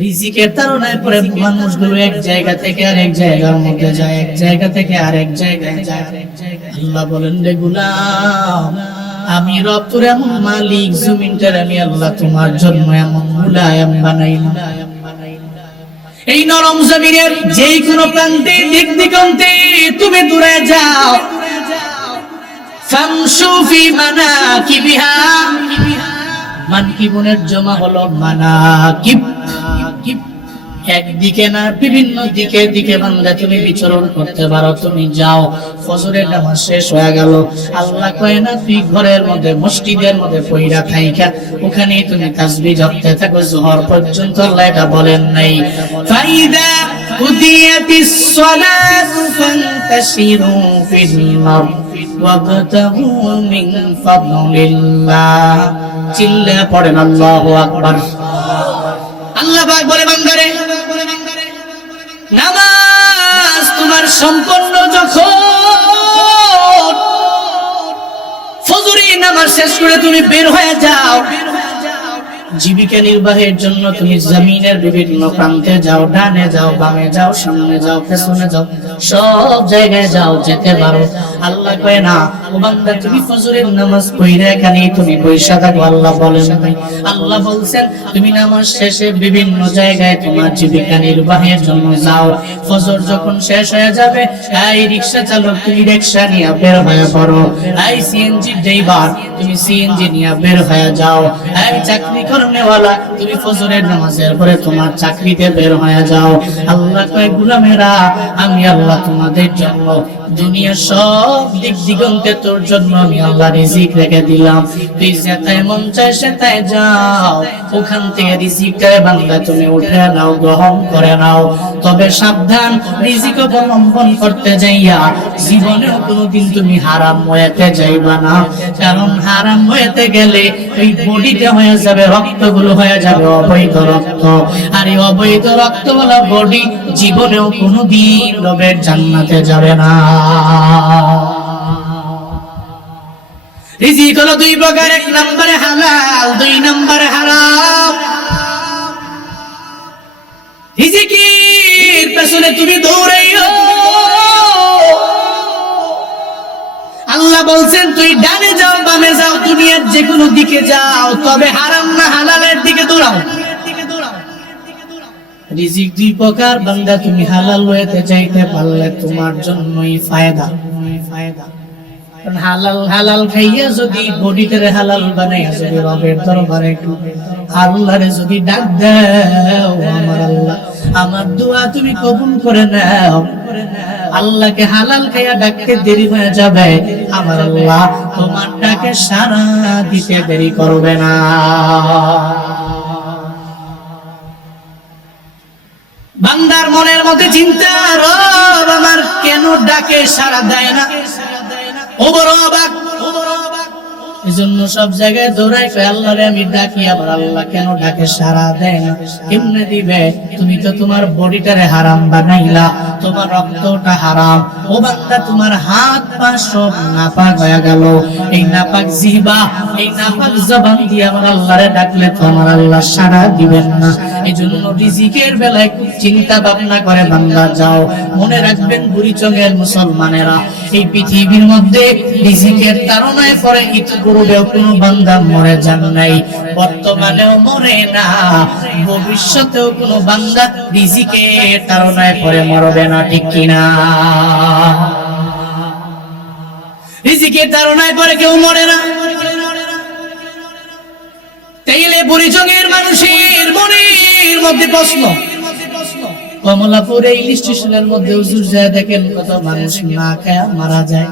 রিজিকের তাড়নায় পরে মানুষগুলো এক জায়গা থেকে আরেক জায়গার মধ্যে যায়, এক জায়গা থেকে আরেক জায়গায় যায়। আল্লাহ বলেন, রে গোলাম, আমি রব তোর এমন মালিক, জমিনটার আমি আল্লাহ তোমার জন্য এমন মুলায়েম বানাইলাম। এই নরম জমিনের যেই কোনো প্রান্তে দিক দিগন্তে তুমি দূরে যাও, ফামশু ফি মানাকিবিহা, মানকিবুনের জমা হলো মানাকিব, একদিকে না বিভিন্ন দিকে দিকে বান্দা তুমি বিচরণ করতে পারো। তুমি যাও, ফজরের নামাজ শেষ হয়ে গেল, আল্লাহ কয় না তুই ঘরের মধ্যে মসজিদের মধ্যে পয়রা থাইকা ওখানে তুমি তাসবিহ জপতে থাকো যোহর পর্যন্ত। আল্লাহ এটা বলেন নাই, ফাইদা কুদিয়াতিস সালাতু ফান্তাশিরু ফিল আরদি ওয়াবতাগু মিন ফাদলিল্লাহ। চিল্লা পড়েন আল্লাহু আকবার। আল্লাহ পাক বলে, বান্দারে নামাজ তোমার সম্পন্ন যখন, ফজরের নামাজ শেষ করে তুমি বের হয়ে যাও, জীবিকা নির্বাহের জন্য তুমি জমিনের বিভিন্ন প্রান্তে যাও, ডানে যাও, বামে যাও, সামনে যাও, পেছনে যাও, সব জায়গায় যাও, যেতে পারো। আল্লাহ কয় না, ও বান্দা তুমি ফজরের নামাজ পড়ে এখানে তুমি বৈশা থাকো। আল্লাহ বলেন নাই, আল্লাহ বলছেন তুমি নামাজ শেষে বিভিন্ন জায়গায় তোমার জীবিকা নির্বাহের জন্য যাও। ফজর যখন শেষ হয়ে যাবে, এই রিকশা চালক তুমি রিকশা নিয়ে বের হয়ে পড়ো, এই সিএনজি ড্রাইভার তুমি সিএনজি নিয়ে বের হয়ে যাও, এই চাকরি করনেওয়ালা তুমি ফজরের নামাজের পরে তোমার চাকরিতে বের হয়ে যাও। আল্লাহ কয়, গোলামেরা আমি আল্লাহ তোমাদের জন্য দুনিয়ার সব দিক দিগন্তে তোর জন্য আমি আল্লাহ রিজিক রেখে দিলাম। তুই যেটাই মন চায় সেটাই যাও, ওখান থেকে রিজিকটারে বান্দা তুমি উঠে নাও, গ্রহণ করে নাও। তবে সাবধান, রিজিক অবলম্বন করতে যাইয়া জীবনেও কোনোদিন তুমি হারাম হয়েতে যাইবা না। কারণ হারাম হয়েতে গেলে ওই বডিতে হয়ে যাবে, রক্তগুলো হয়ে যাবে অবৈধ রক্ত, আর এই অবৈধ রক্তওয়ালা বডি জীবনেও কোনোদিন রবের জান্নাতে যাবে না। রিজিক হলো দুই প্রকার, এক নম্বরে হালাল, দুই নম্বরে হারাম। রিজিকের পেছনে তুমি দৌড়াইও, আল্লাহ বলছেন তুই ডানে যাও, বামে যাও, দুনিয়ার যে কোনো দিকে যাও, তবে হারাম না হালালের দিকে দৌড়াও। রিজিক দুই প্রকার, বান্দা তুমি হালাল হইতে চাইতে পারলে তোমার জন্যই ফায়দা। কারণ হালাল হালাল খাইয়া যদি বডিটারে হালাল বানাইয়া যদি রবের দরবারে একটু আল্লাহরে যদি ডাক দাও, আমার আল্লাহ আমার দোয়া তুমি কবুল করে নাও, আল্লাহকে হালাল খাইয়া ডাকতে দেরি হয়ে যাবে, আমার আল্লাহ তোমার ডাকে সাড়া দিতে দেরি করবে না। বান্দার মনের মধ্যে চিন্তা, রব আমার কেন ডাকে সাড়া দেয় না, ও বড় অবাক। এজন্য সব জায়গায় দৌড়াই, আল্লাহরে আমি ডাকি, আবার আল্লাহ কেন ডাকে সাড়া দেয় না। কেমনে দিবে? তুমি তো তোমার বডিটারে হারাম বানাইলা, তোমার রক্তটা হারাম। ও বান্দা, তোমার হাত পা সব নাপাক হয়ে গেল। এই নাপাক জিহ্বা, এই নাপাক জবান দিয়ে আমার আল্লাহরে ডাকলে তো আমার আল্লাহ সাড়া দিবেন না। এজন্য রিজিকের বেলায় খুব চিন্তা ভাবনা করে বান্দা যাও। মনে রাখবেন বুড়িচঙ্গের মুসলমানেরা, এই পৃথিবীর মধ্যে রিজিকের তাড়নায় পরে ইতিপূর্বেও কোনো বান্দা মরে যান নাই, বর্তমানেও মরে না, ভবিষ্যতেও কোনো বান্দা রিজিকের তাড়নায় পরে মরবে না, ঠিক কিনা? রিজিকের তাড়নায় পরে কেউ মরে না। তাইলে বুড়িচঙ্গের মানুষের মনের মধ্যে প্রশ্ন, কমলাপুর রেল স্টেশনের মধ্যে হুজুর যায় দেখেন কত মানুষ না খায় মারা যায়।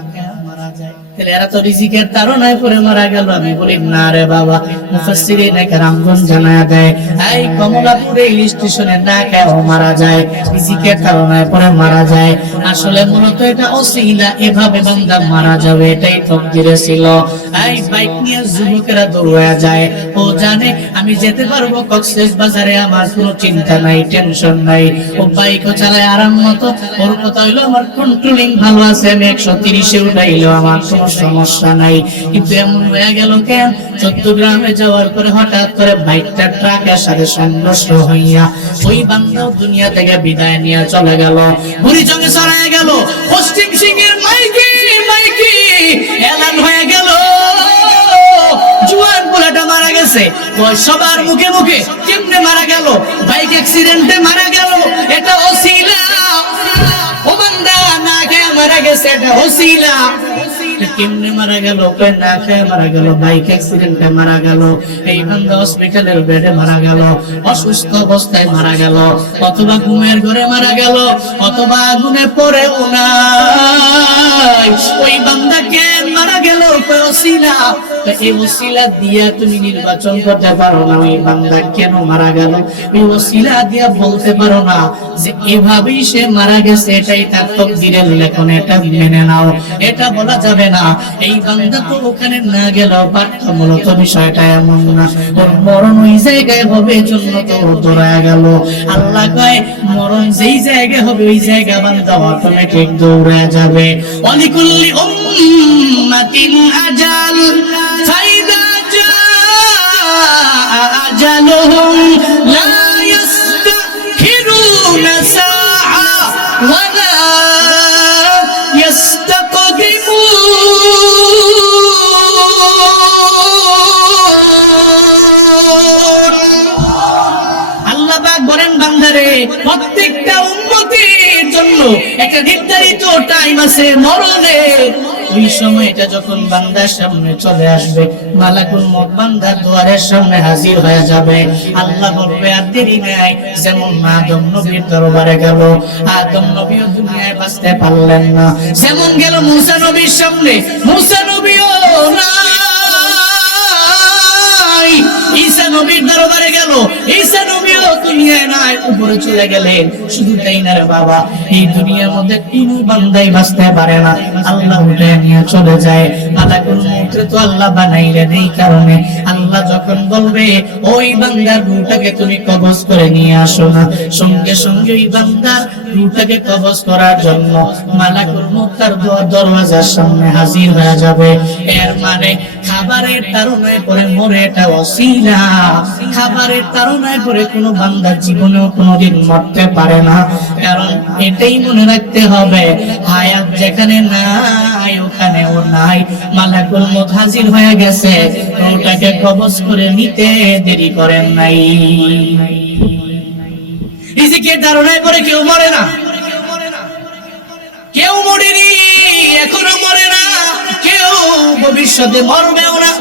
এরা তো রিজিকের তাড়নায় পরে মারা গেল। আমি বলি না রে বাবা, মুফাসসিরিন কেরামগণ জানায়া দেয়, এই কমলাপুর রেল স্টেশনে না খায় মারা যায়, রিজিকের তাড়নায় পরে মারা যায়। আসলে মূলত এটা ওসিলা, এভাবে বান্দা মারা যাবে এটাই তকদিরে ছিল। এই বাইক নিয়ে যুবকেরা দৌড়ায়া যায়, ও জানে আমি যেতে পারবো কক্সবাজারে, আমার কোনো চিন্তা নাই, টেনশন নাই। ও বাইকও চালায় আরাম মতো, ওর কথা হইলো আমার কন্ট্রোলিং ভালো আছে, আমি 130-এ উঠাইলো আমার কোনো সমস্যা নাই। কিন্তু এমন হয়ে গেল কেন, 14 গ্রামে যাওয়ার পরে হঠাৎ করে বাইকটা ট্রাকের সাথে সংঘর্ষ হইয়া ওই বান্দাও দুনিয়া থেকে বিদায় নিয়ে চলে গেল। বুড়িচঙ্গে ছড়ায় গেল, পশ্চিম সিংহের মাইকি মাইকি এলান হয়ে গেল, জুয়ান পোলাটা মারা গেছে। সবার মুখে মুখে কেমনে মারা গেল? বাইক অ্যাক্সিডেন্টে মারা গেল, এটা ওসিলা। ও বান্দা না খেয়ে মারা গেছে, এটা ওসিলা। কেমনে মারা গেল? না খেয়ে মারা গেল, বাইক অ্যাক্সিডেন্টে মারা গেল। এই বান্দা হসপিটালের বেডে মারা গেল, অসুস্থ অবস্থায় মারা গেল, অথবা ঘুমের ঘরে মারা গেল, অথবা আগুনে পড়ে নাই। ওই বান্দা কেন মারা গেল? ওসিলা। এই ওসিলা দিয়া তুমি নির্বাচন করতে পারো না ওই বান্দা কেন মারা গেল। ওই ওসিলা দিয়া বলতে পারো না যে এভাবেই সে মারা গেছে, এটাই তার তকদিরের লেখন, এটা মেনে নাও। এটা বলা যাবে না। এই বান্দা তো ওখানে না গেল, মূলত বিষয়টা এমন না, ওর মরণ ওই জায়গায় হবে, জন্য তো দৌড়ায় গেল। আল্লাহ কয় মরণ যেই জায়গায় হবে ওই জায়গা বান্দা অটোমেটিক দৌড়ায় যাবে। অলিকুল্লি উম্মাতিন আজাল ফাইদা জাআ আজালুহুম লা ইস্তাখিরুনা সাআ ওয়া লা প্রত্যেকটা উম্মতের জন্য একটা নির্ধারিত টাইম আছে মরণের। ওই সময়টা যখন বান্দার সামনে চলে আসবে, মালাকুল মউত বান্দার দুয়ারের সামনে হাজির হয়ে যাবে। আল্লাহ বলবে আর দেরি নাই। যেমন আদম নবীর দরবারে গেল, আদম নবীও দুনিয়ায় বাঁচতে পারলেন না। যেমন গেল মুসা নবীর সামনে, মুসা নবীও নাই। ঈসা নবীর দরবারে গেল, ঈসা নবীও দুনিয়ায় নাই, উপরে চলে গেলেন। শুধু তাই না রে বাবা, এই দুনিয়ার মধ্যে কোনো বান্দাই বাঁচতে পারে না, আল্লাহ উঠে নিয়ে চলে যায়। মালাকুল মউত তো আল্লাহ বানাইলেন এই কারণে। আল্লাহ যখন বলবে ওই বান্দার রূহটাকে তুমি কবজ করে নিয়ে আসো না, সঙ্গে সঙ্গে ওই বান্দার রূহটাকে কবজ করার জন্য মালাকুল মউত তার দরওয়াজার সামনে হাজির হয়ে যাবে। এর মানে খাবারের তাড়নায় পড়ে মরে, এটা ওসিলা। খাবারের তাড়নায় পড়ে কোনো বান্দা জীবনেও কোনোদিন মরতে পারে না। কারণ এটাই মনে রাখতে হবে, হায়াত যেখানে নাই ওখানেও নাই। মালাকুল মউত হাজির হয়ে গেছে, ওটাকে কবজ করে নিতে দেরি করেন নাই। রিজিকের তাড়নায় পড়ে কেউ মরে না, কেউ মরেনি, এখনো মরে না, কেউ ভবিষ্যতে মরবেও না।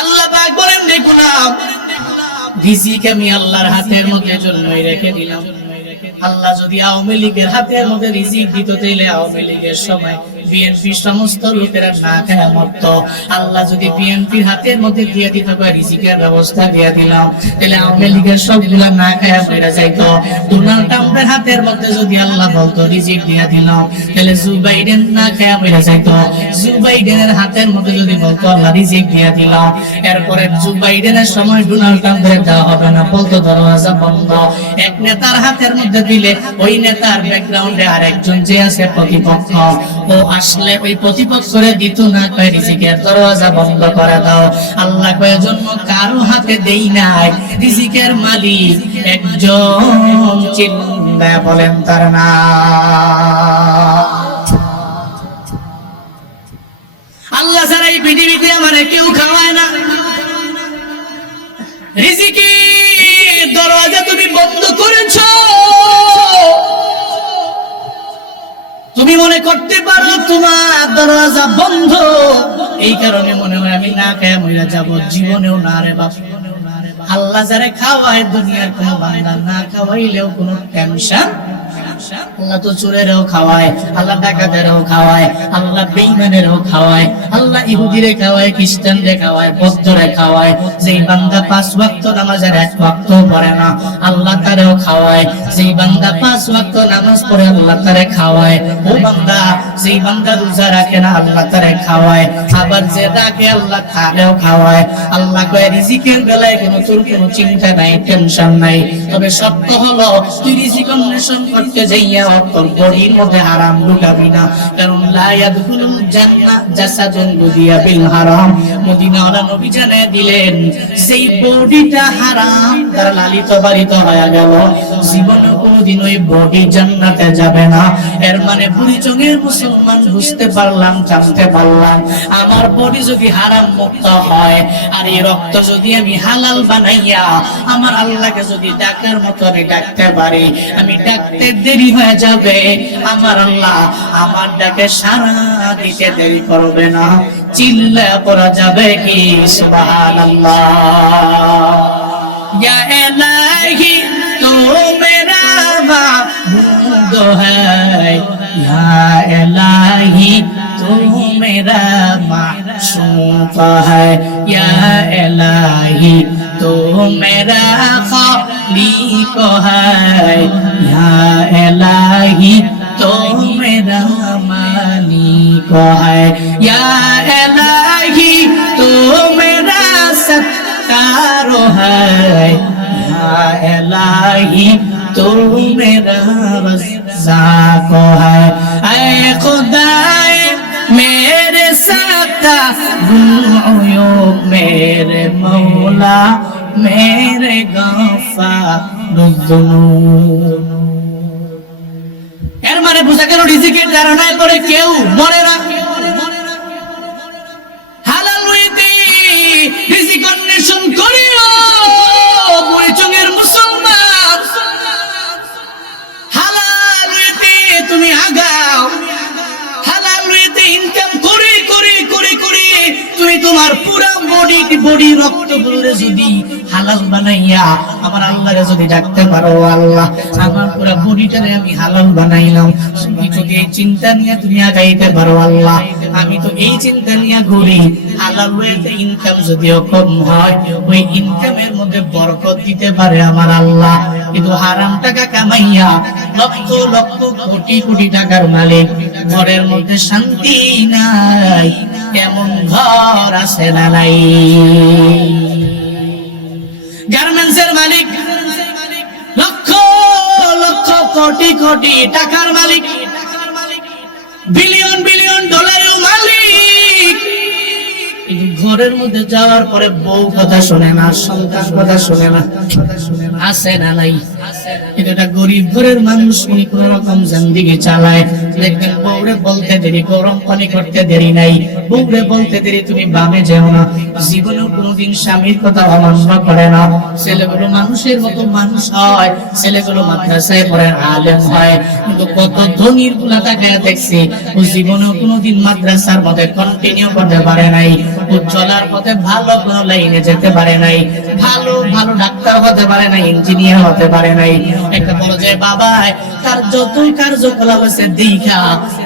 আল্লাহ পাক বলেন দেখুন, রিজিক আমি আল্লাহর হাতের মধ্যে জন্যই রেখে দিলাম। আল্লাহ যদি আওয়ামী লীগের হাতের মধ্যে রিজিক দিত, তাহলে আওয়ামী লীগের সময় বিএনপির সমস্ত লোকেরা না খেয়ে মরত। আল্লাহ যদি বিএনপির হাতের মধ্যে দিয়ে দিত, রিজিকের ব্যবস্থা দিয়ে দিলাম, তাহলে আওয়ামী লীগের সবগুলা না খেয়ে মরে যাইত। ডোনাল্ড ট্রাম্পের হাতের মধ্যে যদি আল্লাহ বলতো রিজিক দিয়ে দিলাম, তাহলে জো বাইডেন না খেয়ে মরে যাইত। জো বাইডেনের হাতের মধ্যে যদি বলতো আল্লাহ রিজিক দিয়ে দিলাম, এরপরে জো বাইডেনের সময় ডোনাল্ড ট্রাম্পের দেওয়া হবে না, বলতো দরওয়াজা বন্ধ। এক নেতার হাতের মধ্যে দিলে ওই নেতার ব্যাকগ্রাউন্ডে আরেকজন যে আছে প্রতিপক্ষ, ও আসলে ওই প্রতিপক্ষরে দিত না, কয় রিজিকের দরওয়াজা বন্ধ করে দাও। আল্লাহ কয় জন্ম কারো হাতে দেই নাই, রিজিকের মালিক একজন, চিল্লায়া বলেন তার নাম। আল্লাহ ছাড়া এই পৃথিবীতে আমারে কেউ খাওয়ায় না। রিজিকের দরওয়াজা তুমি বন্ধ করেছো, তুমি মনে করতে পারো তোমার দরওয়াজা বন্ধ, এই কারণে মনে হয় আমি না খেয়ে মরে যাব। জীবনেও না রে বাপ। আল্লাহ যারা খাওয়ায়, দুনিয়ার কোন বান্দা না খাওয়াইলেও কোনো টেনশন। আল্লাহ তো চোরেরও খাওয়ায়, আল্লাহ ডাকাতেরও খাওয়ায়, আল্লাহ বেঈমানেরও খাওয়ায়, আল্লাহ ইহুদিরে খাওয়ায়, খ্রিস্টানরে খাওয়ায়, বৌদ্ধরে খাওয়ায়। যেই বান্দা 5 ওয়াক্ত নামাজের 1 ওয়াক্ত পড়ে না, আল্লাহ তারেও খাওয়ায়। যেই বান্দা 5 ওয়াক্ত নামাজ পড়ে, আল্লাহ তারে খাওয়ায়। ও বান্দা, যেই বান্দা রোজা রাখে না, আল্লাহ তারে খাওয়ায়। আবার যে রাখে, আল্লাহ তারেও খাওয়ায়। আল্লাহ কয় রিজিকের বেলায় কোনো তোর কোনো চিন্তা নাই, টেনশন নাই। তবে সত্য হলো তুই রিজিক অন্বেষণ করতে যাইয়া তোর বডির মধ্যে হারাম ঢুকাবি না, কারণ লা ইয়াদখুলুল জান্নাহ জাসাদুন গুদিয়া বিল হারাম। মদিনাওয়ালা নবী জানায় দিলেন, যেই বডিটা হারাম দ্বারা লালিত পালিত হয়ে গেল, জীবনে কোনোদিন ওই বডি জান্নাতে যাবে না। এর মানে বুড়িচঙ্গের মুসলমান বুঝতে পারলাম, জানতে পারলাম, আমার বডি যদি হারাম মুক্ত হয় আর এই রক্ত যদি আমি হালাল বানাইয়া আমার আল্লাহকে যদি ডাকার মতো আমি ডাকতে পারি, আমি ডাকতে দেরি হয়ে যাবে, আমার আল্লাহ আমার ডাকে সাড়া দিতে দেরি করবে না। চিল্লা পড়া যাবে কি সুবহানাল্লাহ। ইয়া ইলাহি তো মেরা মাবুদ হ্যায়, ইয়া ইলাহি তো মেরা মাশূক হ্যায়, ইয়া ইলাহি তো মেরা খালিক হ্যায়, ইয়া ইলাহি তো মেরা মালিক হ্যায়, ইয়া ইলাহি তো মেরা सत्तार है, या इलाही तो मेरा रज़्ज़ाक़ है। ऐ खुदाए मेरे सत्तार मेरे मौला मेरे गफ़ारुज़्ज़ुनूब। এর মানে বুঝা গেল রিজিকের ধারণায় পড়ে কেউ মরে না। রিজিক অন্বেষণ করিও বুড়িচঙ্গের মুসলমান, হালাল ওয়েতে তুমি আগাও, হালাল ওয়েতে ইনকাম করে করে করে করে তুমি তোমার পুরো বডি রক্তগুলোরে যদি হালাল বানাইয়া আমার আল্লাহরে যদি ডাকতে পারো, আল্লাহ আমার পুরো বডিটারে আমি হালাল বানাইলাম, তুমি যদি এই চিন্তা নিয়ে তুমি আগাইতে পারো, আল্লাহ আমি তো এই চিন্তা নিয়ে ঘুরি, হালাল ওয়েতে ইনকাম যদিও কম হয় ওই ইনকামের মধ্যে বরকত দিতে পারে আমার আল্লাহ। কিন্তু হারাম টাকা কামাইয়া লক্ষ লক্ষ কোটি কোটি টাকার মালিক, ঘরের মধ্যে শান্তি নাই, এমন ঘর আছে না নাই? গার্মেন্টসের মালিক, লক্ষ লক্ষ কোটি কোটি টাকার মালিক, বিলিয়ন বিলিয়ন ডলারের মালিক, কিন্তু ঘরের মধ্যে যাওয়ার পরে বউ কথা শোনে না, সন্তান কথা শোনে না, আছে না নাই? কিন্তু এটা গরিব ঘরের মানুষ, উনি কোন রকম জিন্দেগি চালায়। দেখবেন বউরে বলতে দেরি, গরম পানি করতে দেরি নাই, বউরে বলতে দেরি তুমি বামে যেও না, জীবনেও কোনোদিন স্বামীর কথা অমান্য করে না। ছেলেগুলো মানুষের মতো মানুষ হয়, ছেলেগুলো মাদ্রাসায় পড়ে আলেম হয়, কিন্তু কত ধনীর গুলা তাকায় দেখছি ও জীবনেও কোনোদিন মাদ্রাসার মধ্যে কন্টিনিউ করতে পারে নাই, ও চলার পথে ভালো কোনো লাইনে যেতে পারে নাই, ভালো ভালো ডাক্তার হতে পারে নাই, ইঞ্জিনিয়ার হতে পারে নাই। একটা বড় যে বাবা তার যতই কার্যকলাপ আছে দেখা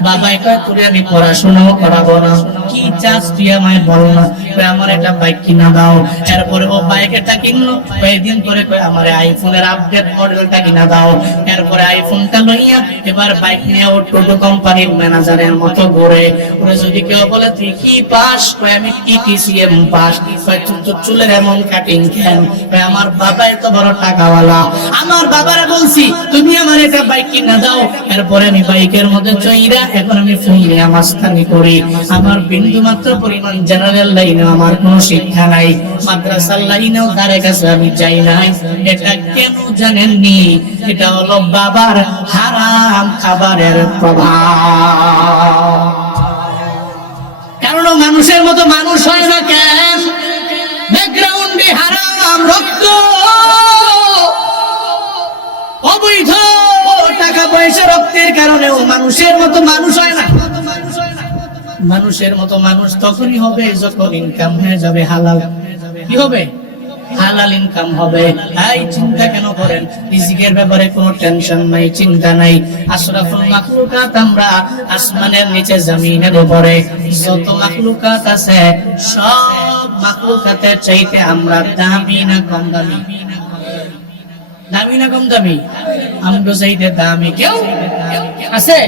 বাবা কয় তোরে আমি পড়াশোনাও করাবো না, কি চাস তুই আমায় বল না, আমার একটা বাইক কিনা দাও। এরপরে ও বাইকটা কিনলো, কয়েকদিন পরে কয় আমার আইফোনের আপডেট মডেলটা কিনা দাও। এরপরে আইফোনটা লইয়া এবার বাইক নিয়ে ও টোটো কোম্পানির ম্যানেজারের মতো ঘুরে। ওরে যদি কেউ বলে তুই কি পাস, কয় আমি টিটিসিএম পাস। কয় তুই তো চুলের এমন কাটিং কেন, কয় আমার বাবা এত বড় টাকাওয়ালা, আমার বাবারে বলছি তুমি আমার একটা বাইক কিনা দাও। এরপরে আমি বাইকের মধ্যে চইরা এখন আমি ফুলিয়া মাস্তানি করি, আমার বিন্দু মাত্র পরিমাণ জেনারেল লাইনে আমার কোনো শিক্ষা নাই, মাদ্রাসার লাইনেও ধারে কাছে আমি যাই নাই। এটা কেন জানেননি? এটা হলো বাবার হারাম খাবারের প্রভাব। কারণ মানুষের মতো মানুষ হয় না কেন? ব্যাকগ্রাউন্ডে হারাম রক্ত, অবৈধ টাকা পয়সা রক্তের কারণেও মানুষের মতো মানুষ হয় না। মানুষের মতো মানুষ তখনই হবে যখন ইনকাম হয়ে যাবে হালাল। কি হবে? হালাল ইনকাম হবে। এই চিন্তা কেন করেন? রিজিকের ব্যাপারে কোনো টেনশন নাই, চিন্তা নাই। আশরাফুল মাখলুকাত আমরা, আসমানের নিচে জমিনের উপরে যত মাখলুকাত আছে সব মাখলুকাতের চাইতে আমরা দামি না কম দামি? দামি না কম দামি? আমরা চাইতে দামি কেউ আছে?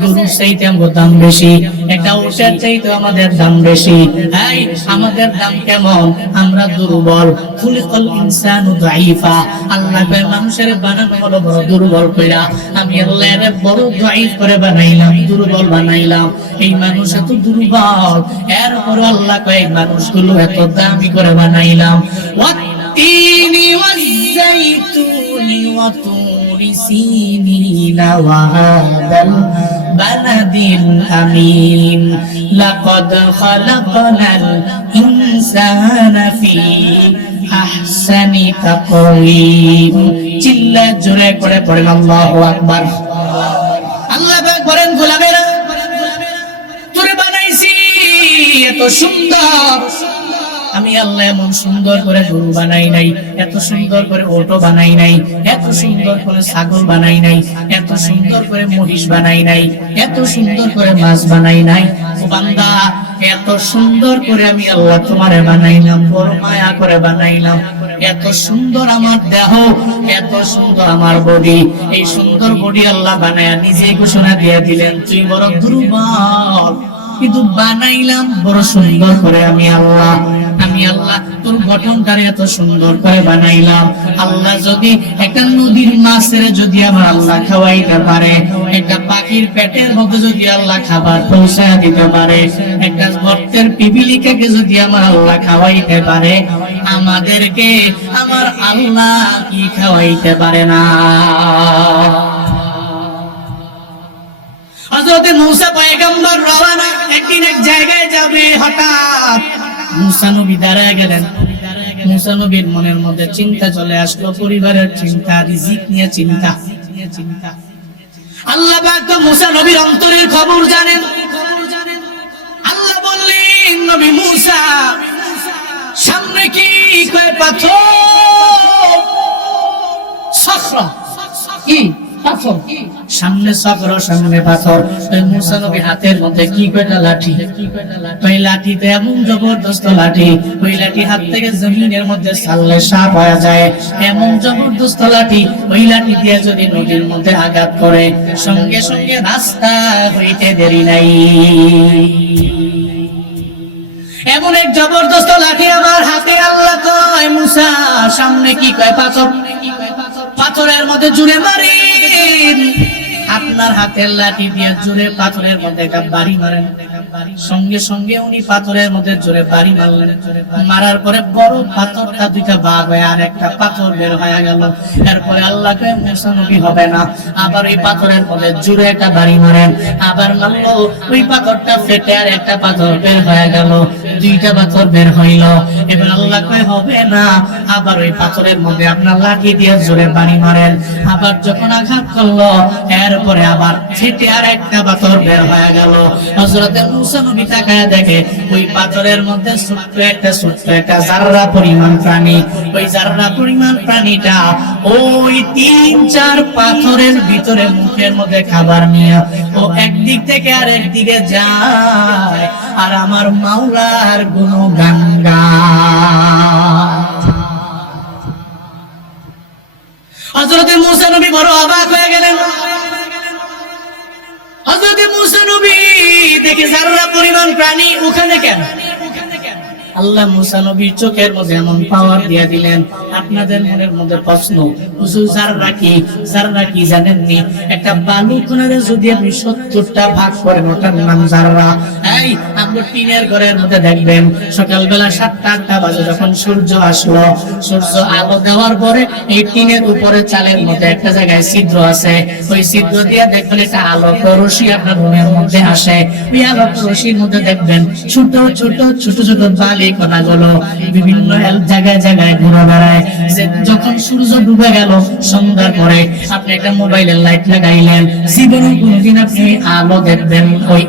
গরুর চাইতে আমার দাম বেশি, একটা ওটার চাইতে আমাদের দাম বেশি। এই আমাদের দাম কেমন? আমরা দুর্বল। খুলিকাল ইনসানু দাঈফা, আল্লাহ কয় মানুষের বানানো হলো বড় দুর্বল কইরা। আমি আল্লাহ এর বড় দাঈফ করে বানাইলাম, দুর্বল বানাইলাম। এই মানুষ এত দুর্বল, এরপর আল্লাহ কয় এই মানুষগুলো এত দামি করে বানাইলাম। ওয়াত্তিনি ওয়াজ্জাইতুনি ওয়া তুরি সিনিনা ওয়া হাদাল বালাদিল আমিন লাকাদ খালাকনাল ইনসানা ফি আহসানি তাকওয়িম। চিল্লা জোরে করে পড়েন আল্লাহু আকবার। আল্লাহ পাক বলেন, গোলামেরা তোরে বানাইছি এত সুন্দর। আমি আল্লাহ এমন সুন্দর করে গরু বানাই নাই, এত সুন্দর করে ওটো বানাই নাই, এত সুন্দর করে ছাগল বানাই নাই, এত সুন্দর করে মহিষ বানাই নাই, এত সুন্দর করে মাছ বানাই নাই। ও বান্দা, এত সুন্দর করে আমি আল্লাহ তোমারে বানাইলাম, বড় মায়া করে বানাইলাম। এত সুন্দর আমার দেহ, এত সুন্দর আমার বডি। এই সুন্দর বডি আল্লাহ বানায়া নিজেই ঘোষণা দিয়ে দিলেন, তুই বড় দুর্বল, কিন্তু বানাইলাম বড় সুন্দর করে আমি আল্লাহ। আমি আল্লাহ তোর গঠনটারে এত সুন্দর করে বানাইলাম। আল্লাহ যদি একটা নদীর মাছের যদি আমার আল্লাহ খাওয়াইতে পারে, একটা পাখির পেটের মধ্যে যদি আল্লাহ খাবার পৌঁছায় দিতে পারে, একটা গর্তের পিপিলিকাকে যদি আমার আল্লাহ খাওয়াইতে পারে, আমাদেরকে আমার আল্লাহ কি খাওয়াইতে পারে না? হযরত মূসা পয়গম্বর রওনা একদিন এক জায়গায় যাবে। হঠাৎ মূসা নবী দাঁড়ায় গেলেন। মূসা নবীর মনের মধ্যে চিন্তা চলে আসলো, পরিবারের চিন্তা, রিজিক নিয়ে চিন্তা। আল্লাহ পাক তো মূসা নবীর অন্তরের খবর জানেন। আল্লাহ বললেন, নবী মূসা সামনে কি? কয় পাথর, সখরা। কি পাথর? সামনে সখর, সামনে পাথর। মূসা নবী হাতের মধ্যে কি কয়টা লাঠি? ওই লাঠিতে এমন জবরদস্ত লাঠি, ওই লাঠি হাত থেকে জমিনের মধ্যে ছাড়লে সাপ হয়ে যায়। এমন জবরদস্ত লাঠি, ওই লাঠি দিয়ে যদি নদীর মধ্যে আঘাত করে, সঙ্গে সঙ্গে রাস্তা হইতে দেরি নাই। এমন এক জবরদস্ত লাঠি আমার হাতে। আল্লাহ কয়, মূসা সামনে কি? কয় পাথর। পাথরের মধ্যে জুড়ে মারেন। আপনার হাতের লাঠি দিয়ে জোরে পাথরের মধ্যে একটা বাড়ি মারেন। সঙ্গে সঙ্গে উনি পাথরের মধ্যে জোরে বাড়ি মারলেন। মারার পরে বড় পাথরটা দুইটা ভাগ হয়ে আর একটা পাথর বের হয়ে গেল। এরপরে আল্লাহকে মূসা নবী হবে না, আবার ওই পাথরের মধ্যে জোরে একটা বাড়ি মারেন। আবার মারলো, ওই পাথরটা ফেটে আর একটা পাথর বের হয়ে গেল। দুইটা পাথর বের হইল। এবার আল্লাহ কয় হবে না, আবার ওই পাথরের মধ্যে আপনার লাঠি দিয়ে জোরে বাড়ি মারেন। আবার যখন আঘাত করলো, এরপরে আবার ফেটে আর একটা পাথর বের হয়ে গেল। হযরত মূসা নবী তাকায় দেখে ওই পাথরের মধ্যে ছোট্ট একটা জাররা পরিমাণ প্রাণী। ওই জাররা পরিমাণ প্রাণীটা ওই 3-4 পাথরের ভিতরে মুখের মধ্যে খাবার নিয়ে ও একদিক থেকে আরেক দিকে যায় আর আমার মাওলার গুণগান গায়। হযরত মূসা নবী বড় অবাক হয়ে গেলেন। হযরত মূসা নবী দেখে জাররা পরিমাণ প্রাণী ওখানে কেন? আল্লাহ মূসা নবীর চোখের মধ্যে এমন পাওয়ার দিয়ে দিলেন। আপনাদের মনের মধ্যে প্রশ্ন, হুজুর জাররা কি? জাররা কি জানেননি? একটা বালু কোণারে যদি আপনি 70টা ভাগ করেন, ওটার নাম জাররা। এই আমরা টিনের ঘরের মধ্যে দেখবেন সকালবেলা 7টা-8টা বাজে যখন সূর্য আসলো, সূর্য আলো দেওয়ার পরে এই টিনের উপরে চালের মধ্যে একটা জায়গায় ছিদ্র আছে। ওই ছিদ্র দিয়ে দেখবেন একটা আলোক রশ্মি আপনার রুমের মধ্যে আসে। ওই আলোক রশ্মির মধ্যে দেখবেন ছোট ছোট ছোট ছোট বালি কণাগুলো বিভিন্ন জায়গায় জায়গায় ঘুরে বেড়ায়। যখন সূর্য ডুবে গেল সন্ধ্যার পরে আপনি একটা মোবাইলের লাইট লাগাইলেন, জীবনে কোনোদিন আপনি আলো দেখবেন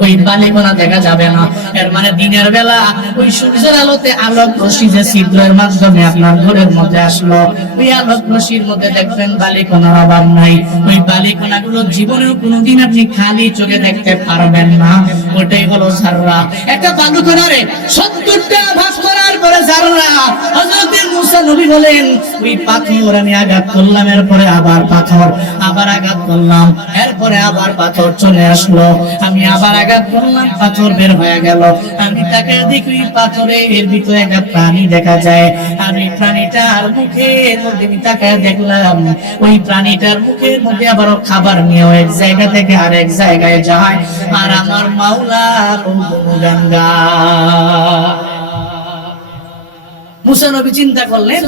ওই বালি কণা দেখা যাবে না। এর মানে দিনের বেলা ওই সূর্যের আলোতে আলোক রশ্মি যে ছিদ্রের মাধ্যমে আপনার ঘরের মধ্যে আসলো, ওই আলোক রশ্মির মধ্যে দেখবেন বালি কণার অভাব নাই। ওই বালি কণাগুলো জীবনেও কোনোদিন আপনি খালি চোখে দেখতে পারবেন না। ওটাই হলো জাররা। একটা বালু কণারে 70টা ভাগ করার করে জাররা। হযরত মূসা নবী বলেন ওই পাথর আমি আঘাত করলাম, এরপরে আবার পাথর, আবার আঘাত করলাম, এরপরে আবার পাথর চলে আসলো, আমি আবার আঘাত করলাম, পাথর বের হয়ে গেল। আমি তাকে দেখি পাথরের ভিতরে একটা প্রাণী দেখা যায়, আর ওই প্রাণীটার মুখের মধ্যে আমি তাকে দেখলাম ওই প্রাণীটার মুখের মধ্যে আবারও খাবার নিয়ে এক জায়গা থেকে আরেক জায়গায় যায়, আর আমার মাওলার গুণগান গায়। মুসা নবী চিন্তা করলেন,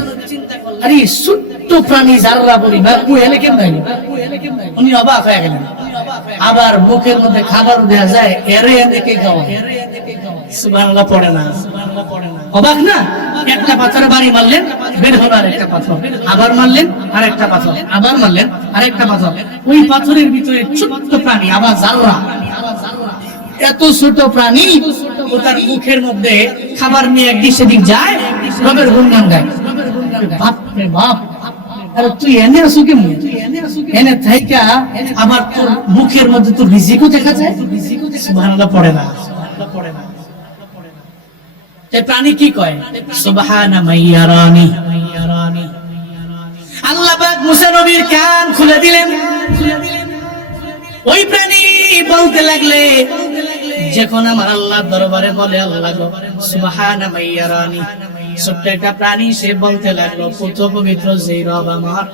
আরে ছোট্ট প্রাণী জাররা পরিমাণ কুহেলে কেমন, উনি অবাক হয়ে গেলেন। আবার মুখের মধ্যে খাবার দেওয়া যায়, এরে এনেকে খাওয়া, সুবহানাল্লাহ পড়ে না, অবাক না? একটা পাথরে বাড়ি মারলেন, বের হলো আরেকটা পাথর, আবার মারলেন আরেকটা পাথর, আবার মারলেন আরেকটা পাথর। ওই পাথরের ভিতরে ছোট্ট প্রাণী আবার জাররা, এত ছোট প্রাণী ও তার মুখের মধ্যে খাবার নিয়ে একদিক সেদিক যায়, রবের গুণগান গায়। বাপ রে বাপ, আরে তুই এনে আসু কেমন, এনে থাইকা আবার তোর মুখের মধ্যে তোর রিজিকও দেখা যায়, সুবহানাল্লাহ পড়ে না। এই প্রাণী কি কয়? সুবহানা মাইয়ারানি। আল্লাহ পাক মুসা নবীর কান খুলে দিলেন। ওই প্রাণী বলতে লাগলে, যখন আমার আল্লাহর দরবারে বলে আল্লাহ গো সুবহানা মাইয়ারানি, ছোট্ট একটা প্রাণী সে বলতে লাগলো পুত পবিত্র যে রব আমার,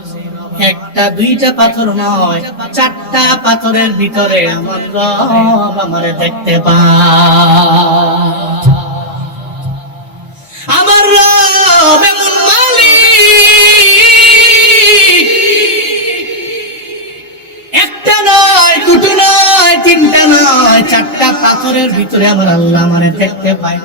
একটা দুইটা পাথর নয়, চারটা পাথরের ভিতরে আমার রব আমারে দেখতে পায়। আমার রব এমন মালিক, একটা নয়, দুটো নয়, তিনটা নয়, চারটা পাথরের ভিতরে আমার আল্লাহ আমারে দেখতে পায়।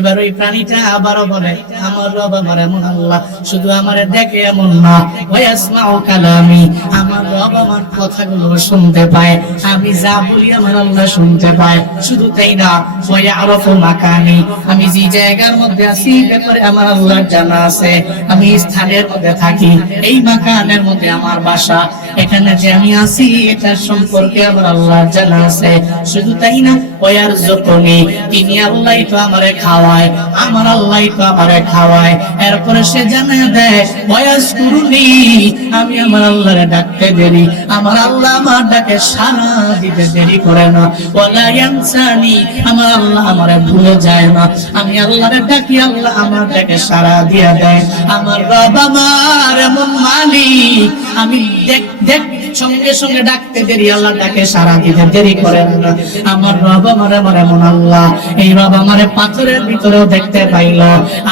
এবার ওই প্রাণীটা আবারও বলে আমার রব আমার এমন আল্লাহ, শুধু আমারে দেখে এমন না, ওয়াসমাউ কালামি, আমার রব আমার কথাগুলো শুনতে পায়, আমি যা বলি আমার আল্লাহ শুনতে পায়। শুধু তাই না, ওয়ায়ারফু মাকানি, আমি যে জায়গার মধ্যে আছি ব্যাপারে আমার আল্লাহর জানা আছে, আমি স্থানের মধ্যে থাকি, এই মাকানের মধ্যে আমার বাসা, এখানে যে আমি আছি এটার সম্পর্কে আমার আল্লাহর জানা আছে। শুধু তাই না, ওয়ারযুকুনি, তিনি আল্লাহই তো আমারে খাওয়ায়, আমার আল্লাহই তো আমারে খাওয়ায়। এরপরে সে জানা দেয় ওয়াজকুরুনি, আমি আমার আল্লাহরে ডাকতে দেরি, আমার আল্লাহ আমার ডাকে সাড়া দিতে দেরি করে না। ওয়ালা ইয়ানসানি, আমার আল্লাহ আমারে ভুলে যায় না, আমি আল্লাহরে ডাকি আল্লাহ আমার ডাকে সাড়া দিয়ে দেয়। আমার রব আমার এমন মালিক, আমি দেখ সঙ্গে সঙ্গে ডাকতে দেরি, আল্লাহ ডাকে সাড়া দিতে দেরি করেন না। আমার রব আমার এমন আল্লাহ, এই রব আমারে পাথরের ভিতরেও দেখতে পাইল,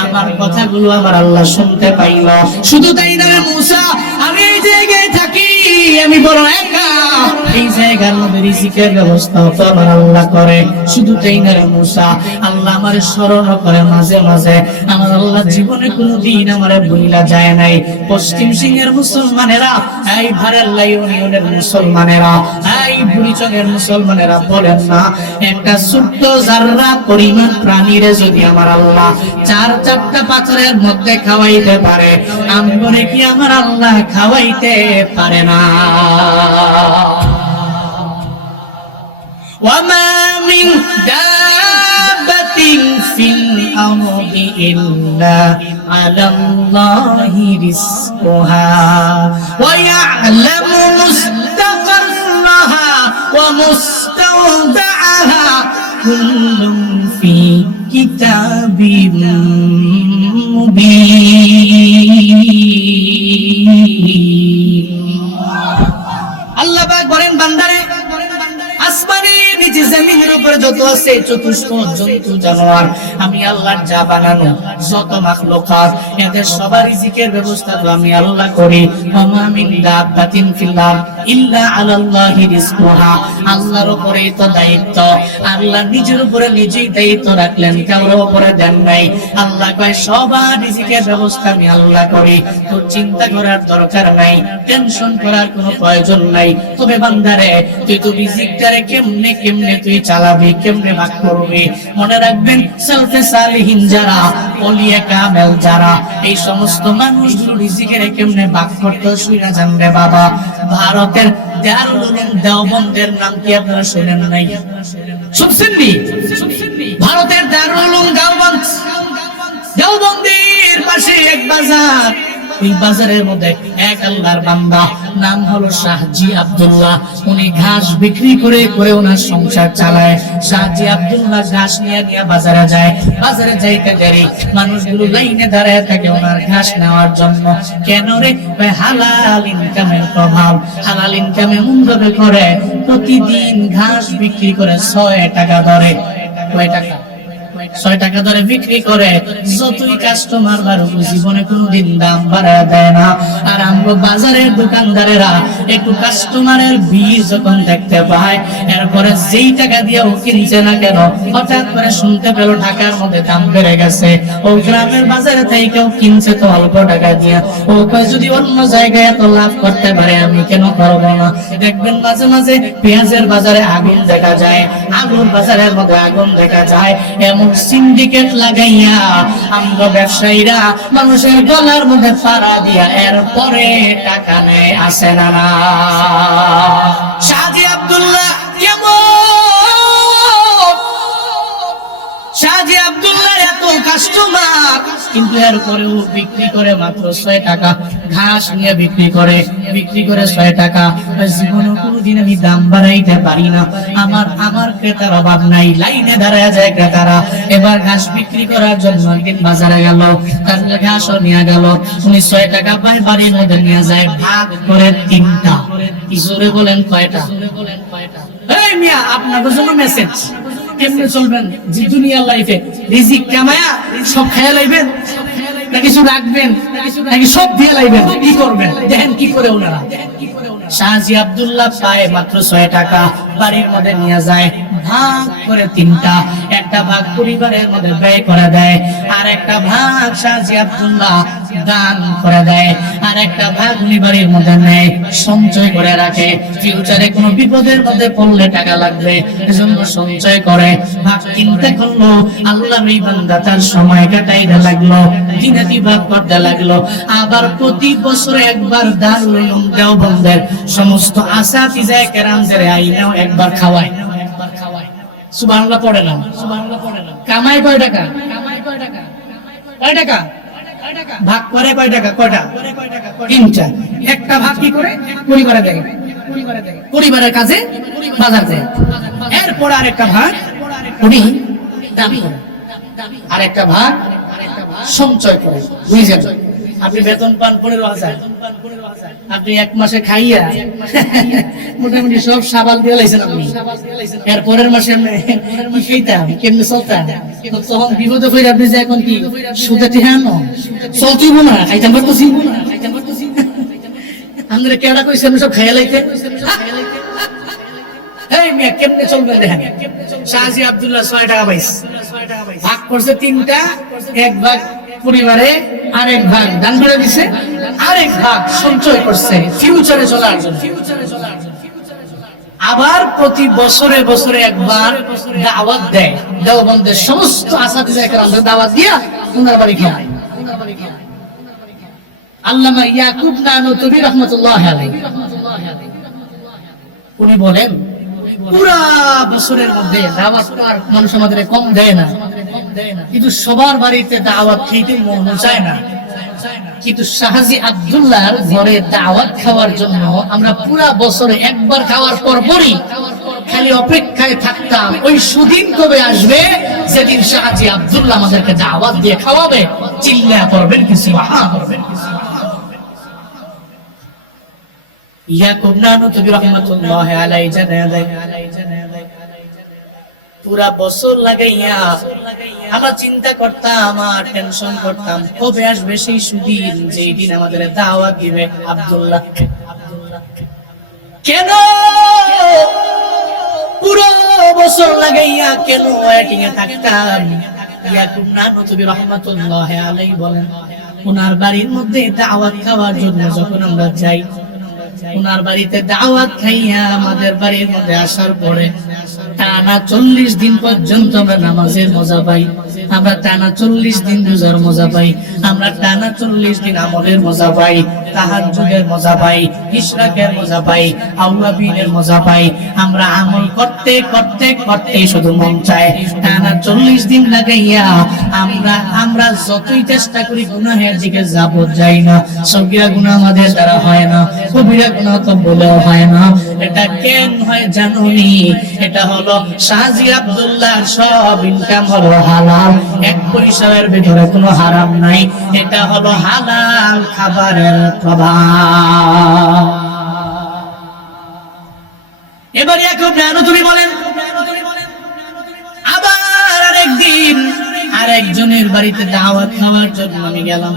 আমার কথাগুলো আমার আল্লাহ শুনতে পাইল। শুধু তাই না মূসা, আমি এই জায়গায় থাকি, আমি বড় একা, এই জায়গার মধ্যে রিজিকের ব্যবস্থাও তো আমার আল্লাহ করে। শুধু তাই না মূসা, আল্লাহ আমারে স্মরণ করে মাঝে মাঝে, আমার আল্লাহ জীবনে কোনোদিন আমারে ভুলা যায় নাই। পশ্চিম সিংহের মুসলমানেরা, এই ভারেল্লা ইউনিয়নের মুসলমানেরা, এই বুড়িচকের মুসলমানেরা বলেন না, একটা ছোট্ট জাররা পরিমাণ প্রাণীরে যদি আমার আল্লাহ চারটা পাথরের মধ্যে খাওয়াইতে পারে, আমি বলে কি আমার আল্লাহ খাওয়াইতে পারে না? ওয়ামা মিন দাব্বাতিন ফিল আরদি ইল্লা আলাল্লাহি রিজকুহা ওয়া ইয়ালামু মুস্তাকাররাহা ওয়া মুস্তাওদাআহা কুল্লুম ফি কিতাবিম মুবিন। আল্লাহ পাক বলেন বান্দারে, আসমানে নিচে জমিনের উপরে যত আছে চতুষ্প জন্তু জানোয়ার, আমি আল্লাহর যা বানানো যত মাখলুকাত, এদের সবার রিজিকের ব্যবস্থা তো আমি আল্লাহ করি। ওয়া মিন দাব্বাতিন ফিল আরদ ইল্লা আলাল্লাহি রিজকুহা, আল্লাহর উপরেই তো দায়িত্ব, আল্লাহ নিজের উপরে নিজেই দায়িত্ব রাখলেন, কারোর উপরে দেন নাই। আল্লাহ কয় সবার রিজিকের ব্যবস্থা আমি আল্লাহ করি, তো চিন্তা করার দরকার নাই, টেনশন করার কোনো প্রয়োজন নাই। তবে বান্দারে, তুই তো রিজিকটারে কেমনে কেমনে তুই চালাবি, কেমনে ভাগ করবি? মনে রাখবেন, সালফে সালিহিন যারা, ওলিয়ে কামেল যারা, এই সমস্ত মানুষগুলো রিজিকের কেমনে ভাগ করতে শুইনা জানবে বাবা। ভারতের দারুল উলুম দেওবন্দের নাম কি আপনারা শুনেন নাই? শুনছেন নি? ভারতের দারুল উলুম দেওবন্দ দেওবন্দির পাশে এক বাজার, এই বাজারের মধ্যে এক আল্লাহর বান্দা নাম হলো শাহজি আব্দুল্লাহ। উনি ঘাস বিক্রি করে করে ওনার সংসার চালায়। শাহজি আব্দুল্লাহ ঘাস নিয়ে নিয়ে বাজারে যায়। বাজারে যাইতে দেরি, মানুষগুলো লাইনে দাঁড়ায় থাকে ওনার ঘাস নেওয়ার জন্য। কেন রে? হালাল ইনকামের প্রভাব। হালাল ইনকাম এমন ভাবে করে, প্রতিদিন ঘাস বিক্রি করে 6 টাকা ধরে। কয় টাকা? 6 টাকা ধরে বিক্রি করে। যতই কাস্টমার বাড়ুক, জীবনে কোনোদিন দাম বাড়ায় দেয় না। আর আমগো বাজারের দোকানদারেরা একটু কাস্টমারের ভিড় যখন দেখতে পায়, এরপরে যেই টাকা দিয়ে ও কিনছে না কেন, হঠাৎ করে শুনতে পেল ঢাকার মধ্যে দাম বেড়ে গেছে, ও গ্রামের বাজারে থেকে কেউ কিনছে তো অল্প টাকা দিয়ে, ও কয় যদি অন্য জায়গায় এত লাভ করতে পারে আমি কেন করবো না। দেখবেন মাঝে মাঝে পেঁয়াজের বাজারে আগুন দেখা যায়, আগুন বাজারের মধ্যে আগুন দেখা যায়। এমন সিন্ডিকেট লাগাইয়া আমরা ব্যবসায়ীরা মানুষের গলার মধ্যে ফাড়া দিয়া এরপরে টাকা নেয়, আসে না না। শাহজি আব্দুল্লাহ কেমন? শাহজি আব্দুল্লাহ এত কাস্টমার, কিন্তু এরপরেও বিক্রি করে মাত্র 6 টাকা। ঘাস নিয়ে বিক্রি করে 6 টাকা। জীবনে কোনোদিন আমি দাম বাড়াইতে পারি না। আমার ক্রেতার অভাব নাই, লাইনে দাঁড়ায় যায় ক্রেতারা। এবার ঘাস বিক্রি করার জন্য একদিন বাজারে গেল, তার ঘাসও নিয়ে গেল। উনি 6 টাকা পায়, বাড়ির মধ্যে নিয়ে যায় ভাগ করে 3টা। জোরে বলেন কয়টা? এই মিয়া, আপনাদের জন্য মেসেজ। কেমনে চলবেন যে দুনিয়ার লাইফে? রিজিক কামায়া সব খেয়ে লাইবেন, না কিছু রাখবেন, নাকি সব দিয়ে লাইবেন? কি করবেন? দেখেন কি করে ওনারা। শাহজি আব্দুল্লাহ পায় মাত্র 6 টাকা, বাড়ির মধ্যে নিয়ে যায় ভাগ করে 3টা। একটা ভাগ পরিবারের মধ্যে ব্যয় করে দেয়, আর একটা ভাগ শাহজি আব্দুল্লাহ দান করে দেয়, আর একটা ভাগ উনি বাড়ির মধ্যে নেয়, সঞ্চয় করে রাখে। ফিউচারে কোনো বিপদের মধ্যে পড়লে টাকা লাগবে, এজন্য সঞ্চয় করে। ভাগ কিনতে করলো, আল্লাহর এই বান্দা তার সময় কাটাইতে লাগলো, দিনাতি ভাগ করতে লাগলো। আবার প্রতি বছরে একবার দারুল উলুম দেওবন্দের সমস্ত আসাতিজায়ে কেরামদের আইনাও একবার খাওয়ায়। সুবহানাল্লাহ পড়ে না? কামাই কয় টাকা? কয় টাকা? ভাগ করে কয় টাকা? কয়টা? 3টা। একটা ভাগ কি করে? পরিবারে দেয়, পরিবারের কাজে বাজার দেয়। এরপর আরেকটা ভাগ উনি দাবি করে, আরেকটা ভাগ সঞ্চয় করে। বুঝছেন? আপনি বেতন পান 15,000, আপনি 1 মাসে খাইয়া মোটামুটি সব সাবাল দিয়ে লাইছেন আপনি। এরপরের মাসে কি খাইতাম, কেমনে চলতাম? তখন বিপদে হয়ে আপনি যে এখন কি সুদে ঠেহানো চলতিব না, খাইতাম পারতেছি। আমরা কেডা কইছি আমি সব খাইয়া লাইতে? এই মিয়া কেমনে চলবে দেখেন। শাহজি আব্দুল্লাহ 6 টাকা পাইছে, ভাগ করছে 3টা। এক ভাগ পরিবারে, আরেক ভাগ দান করে দিছে, আরেক ভাগ সঞ্চয় করছে ফিউচারে চলার জন্য। আবার প্রতি বছরে বছরে একবার দাওয়াত দেয়, দেওবন্দের সমস্ত আসাতিজায়ে কেরামদের দাওয়াত দিয়া ওনার বাড়ি খাওয়ায়। আল্লামা ইয়াকুব নানুতুবি রাহমাতুল্লাহি আলাইহি উনি বলেন, পুরা বছরের মধ্যে দাওয়াত আর মানুষ আমাদের কম দেয় না, কিন্তু সবার বাড়িতে দাওয়াত খেতে মন চায় না। কিন্তু শাহজি আব্দুল্লাহর ঘরে দাওয়াত খাওয়ার জন্য আমরা পুরা বছরে একবার খাওয়ার পর পরই খালি অপেক্ষায় থাকতাম ওই সুদিন কবে আসবে যেদিন শাহজি আব্দুল্লাহ আমাদেরকে দাওয়াত দিয়ে খাওয়াবে। চিল্লা করবেন কি সুবহান করবেন। ইয়াকুব নানুতুবি রাহমাতুল্লাহি আলাইহি জানালেন, পুরা বছর লাগাইয়া আমরা চিন্তা করতাম আর টেনশন করতাম কবে আসবে সেই সুদিন যেই দিন আমাদের দাওয়াত দিবে আব্দুল্লাহ। কেন পুরো বছর লাগাইয়া কেন ওয়েটিং এ থাকতাম? ইয়াকুব নানুতুবি রাহমাতুল্লাহি আলাইহি বলেন, ওনার বাড়ির মধ্যে দাওয়াত খাওয়ার জন্য যখন আমরা যাই, ওনার বাড়িতে দাওয়াত খাইয়া আমাদের বাড়ির মধ্যে আসার পরে টানা 40 দিন পর্যন্ত আমরা নামাজের মজা পাই, আমরা টানা 40 দিন রোজার মজা পাই, আমরা টানা 40 দিন আমলের মজা পাই। তাহাজ্জুদের মজা পাই, ইশরাকের মজা পাই, আওয়াবিনের মজা পাই। আমরা আমল করতে করতে করতে শুধু মন চায় টানা 40 দিন লাগাইয়া আমরা যতই চেষ্টা করি গুনাহের দিকে যাব যাই না। সগীরা গুনাহ আমাদের দ্বারা হয় না, কবিরা গুনাহ তো বলেও হয় না। এটা কেন হয় জানুনি? এটা হলো শাহজি আব্দুল্লাহর সব ইনকাম হলো হালাল, এক পয়সার ভিতরে কোনো হারাম নাই। এটা হলো হালাল খাবারের প্রভাব। এবার ইয়াকুব তুমি বলেন, আবার আরেকদিন আরেকজনের বাড়িতে দাওয়াত খাওয়ার জন্য আমি গেলাম।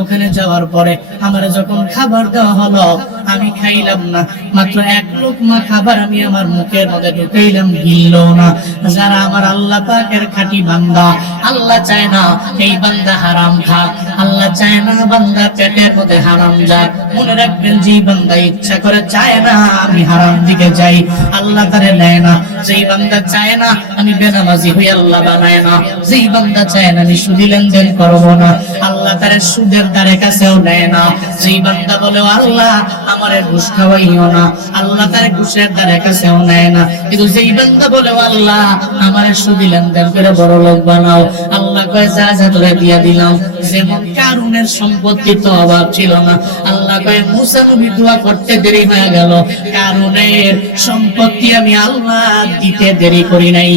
ওখানে যাওয়ার পরে আমার যখন খাবার দেওয়া হলো, আমি খাইলাম না। মাত্র এক লোকমা খাবার আমি আমার মুখের মধ্যে ঢুকাইলাম, গিললো না। যারা আমার আল্লাহ পাকের খাঁটি বান্দা, আল্লাহ চায় না এই বান্দা হারাম খাক, আল্লাহ চায় না বান্দা পেটের মধ্যে হারাম যাক। মনে রাখবেন, যে বান্দা ইচ্ছা করে চায় না আমি হারাম দিকে যাই, আল্লাহ তারে নেয় না। যেই বান্দা চায় না আমি বেনামাজি হই, আল্লাহ বানায় না। যেই বান্দা চায় না আমি সুদি লেনদেন করবো না, আল্লাহ তারে সুদের দ্বারে কাছেও নেয় না। যেই বান্দা বলে আল্লাহ আমারে ঘুষ খাওয়াইও না, আল্লাহ তারে ঘুষের দ্বারে কাছেও নেয় না। কিন্তু যেই বান্দা বলে আল্লাহ আমারে সুদি লেনদেন করে বড় লোক বানাও, আল্লাহ কয় যা যা তোরে দিয়ে দিলাম। যেমন কারুনের সম্পত্তি তো অভাব ছিল না, আল্লাহ কয় মুসা নবী দোয়া করতে দেরি হয়ে গেল, কারুনের সম্পত্তি আমি আল্লাহ দিতে দেরি করি নাই।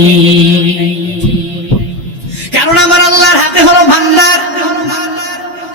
কারণ আমার আল্লাহর হাতে হলো ভান্ডার,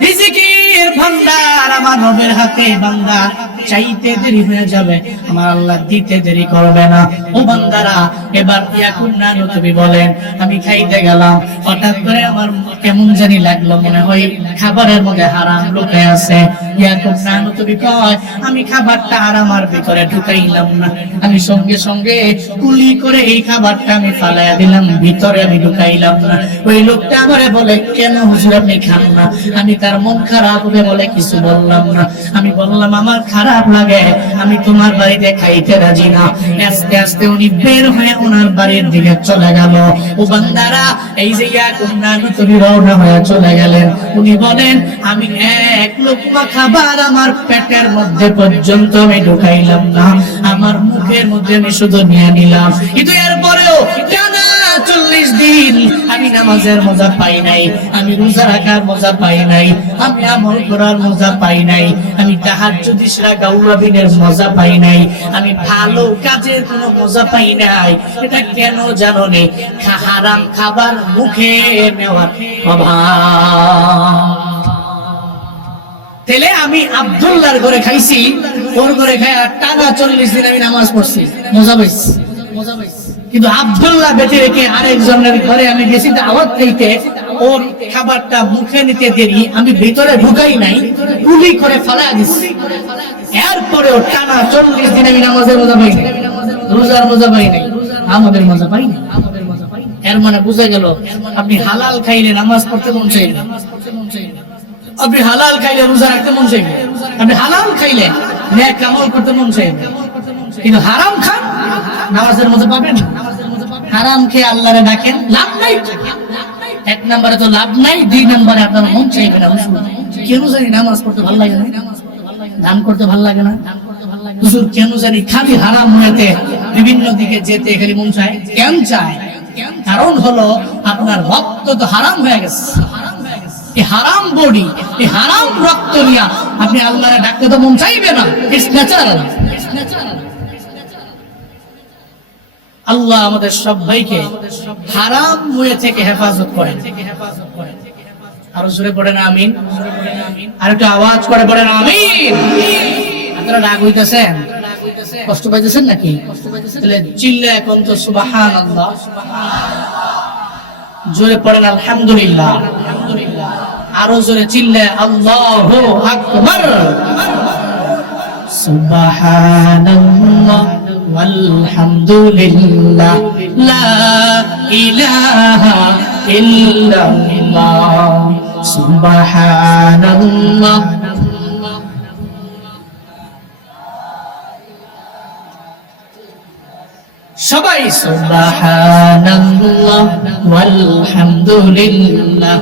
রিজিকের ভান্ডার। আমার রবের হাতে ভান্ডার, চাইতে দেরি হয়ে যাবে, আমার আল্লাহ দিতে দেরি করবে না। ও বান্দারা, এবার ইয়াকুব তুমি বলেন, আমি খাইতে গেলাম, হঠাৎ করে আমার কেমন জানি লাগলো, মনে হয় খাবারের মধ্যে হারাম লুকায় আছে। ইয়াকুব তুমি কয়, আমি খাবারটা আর আমার ভিতরে ঢুকাইলাম না, আমি সঙ্গে সঙ্গে কুলি করে এই খাবারটা আমি ফালাইয়া দিলাম, ভিতরে আমি ঢুকাইলাম না। ওই লোকটা আমারে বলে, কেন হুজুর আপনি খান না? আমি তার মন খারাপ হবে বলে কিছু বললাম না। আমি বললাম আমার খারাপ লাগে, আমি তোমার বাড়িতে খাইতে রাজি না। আস্তে আস্তে উনি বের হয়ে ওনার বাড়ির দিকে চলে গেল। ও বান্দারা, এই যে ইয়াকুব তুমি রওনা হয়ে চলে গেলেন। উনি বলেন, আমি এক লোকমা খাবার আমার পেটের মধ্যে পর্যন্ত আমি ঢুকাইলাম না, আমার মুখের মধ্যে আমি শুধু নিয়ে নিলাম। কিন্তু এরপরেও টানা 40 দিন আমি নামাজের মজা পাই নাই, আমি রোজা রাখার মজা পাই নাই, আমি আমল করার মজা পাই নাই, আমি তাহাজ্জুদ ইশরাক আওয়াবিনের মজা পাই নাই, আমি ভালো কাজের কোনো মজা পাই নাই। এটা কেন জানো নে? হারাম খাবার মুখে নেওয়ার অভাব। তাহলে আমি আব্দুল্লাহর ঘরে খাইছি, ওর ঘরে খাই টানা 40 দিন আমি নামাজ পড়ছি, মজা পাইছি। কিন্তু আব্দুল্লাহ বেঁচে রেখে আরেকজনের ঘরে আমি গেছি দাওয়াত খাইতে, ওর খাবারটা মুখে নিতে দেরি, আমি ভিতরে ঢুকাই নাই, কুলি করে ফালা দিছি। এরপরেও টানা 40 দিন আমি নামাজের মজা পাই নাই, রোজার মজা পাই নাই, আমাদের মজা পাই নাই। এর মানে বুঝে গেল, আপনি হালাল খাইলে নামাজ পড়তে মন চাইবে, আপনি হালাল খাইলে রোজা রাখতে মন চাইবে, আপনি হালাল খাইলে নেক আমল করতে মন চাইবে। কিন্তু হারাম খান, নামাজের মজা পাবেন। হারাম খেয়ে আল্লাহরে ডাকেন, লাভ নাই। এক নম্বরে তো লাভ নাই, 2 নম্বরে আপনার মন চাইবে না। কেন জানি নামাজ পড়তে ভালো লাগে না, দান করতে ভালো লাগে না, হুজুর কেন জানি খালি হারাম হয়েতে বিভিন্ন দিকে যেতে খালি মন চায়। কেন চায়? কারণ হলো আপনার রক্ত তো হারাম হয়ে গেছে। এই হারাম বডি, এই হারাম রক্ত নিয়ে আপনি আল্লাহরে ডাকতে তো মন চাইবে না। It's natural. আল্লাহ আমাদের সবাইকে হারাম হয়ে থেকে হেফাজত করেন। আরো জোরে পড়েন আমিন। আর একটু আওয়াজ করে পড়েন আমিন। আপনারা রাগ হইতেছেন, কষ্ট পাইতেছেন নাকি? তাহলে চিল্লা এখন তো সুবহানাল্লাহ, জোরে পড়েন আলহামদুলিল্লাহ, আরো জোরে চিল্লা আল্লাহু আকবার। সুবহানাল্লাহ walhamdulillah la ilaha illallah subhanallah সবাই সুবহানাল্লাহ walhamdulillah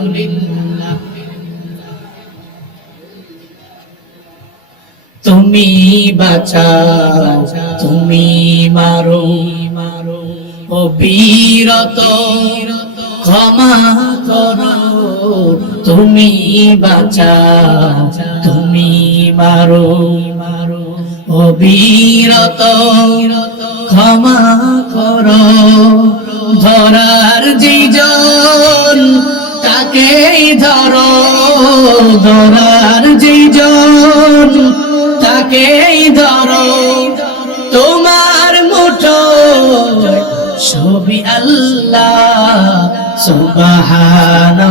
তুমি বাঁচাও, তুমি মারো, অবিরত ক্ষমা করো, তুমি বাঁচাও, তুমি মারো, অবিরত ক্ষমা করো। ধরার যেজন তাকেই ধরো, ধরার যেজন তাকেই ধরো, তোমার মুঠোয় সবই আল্লাহ। সুবহানাল্লাহ,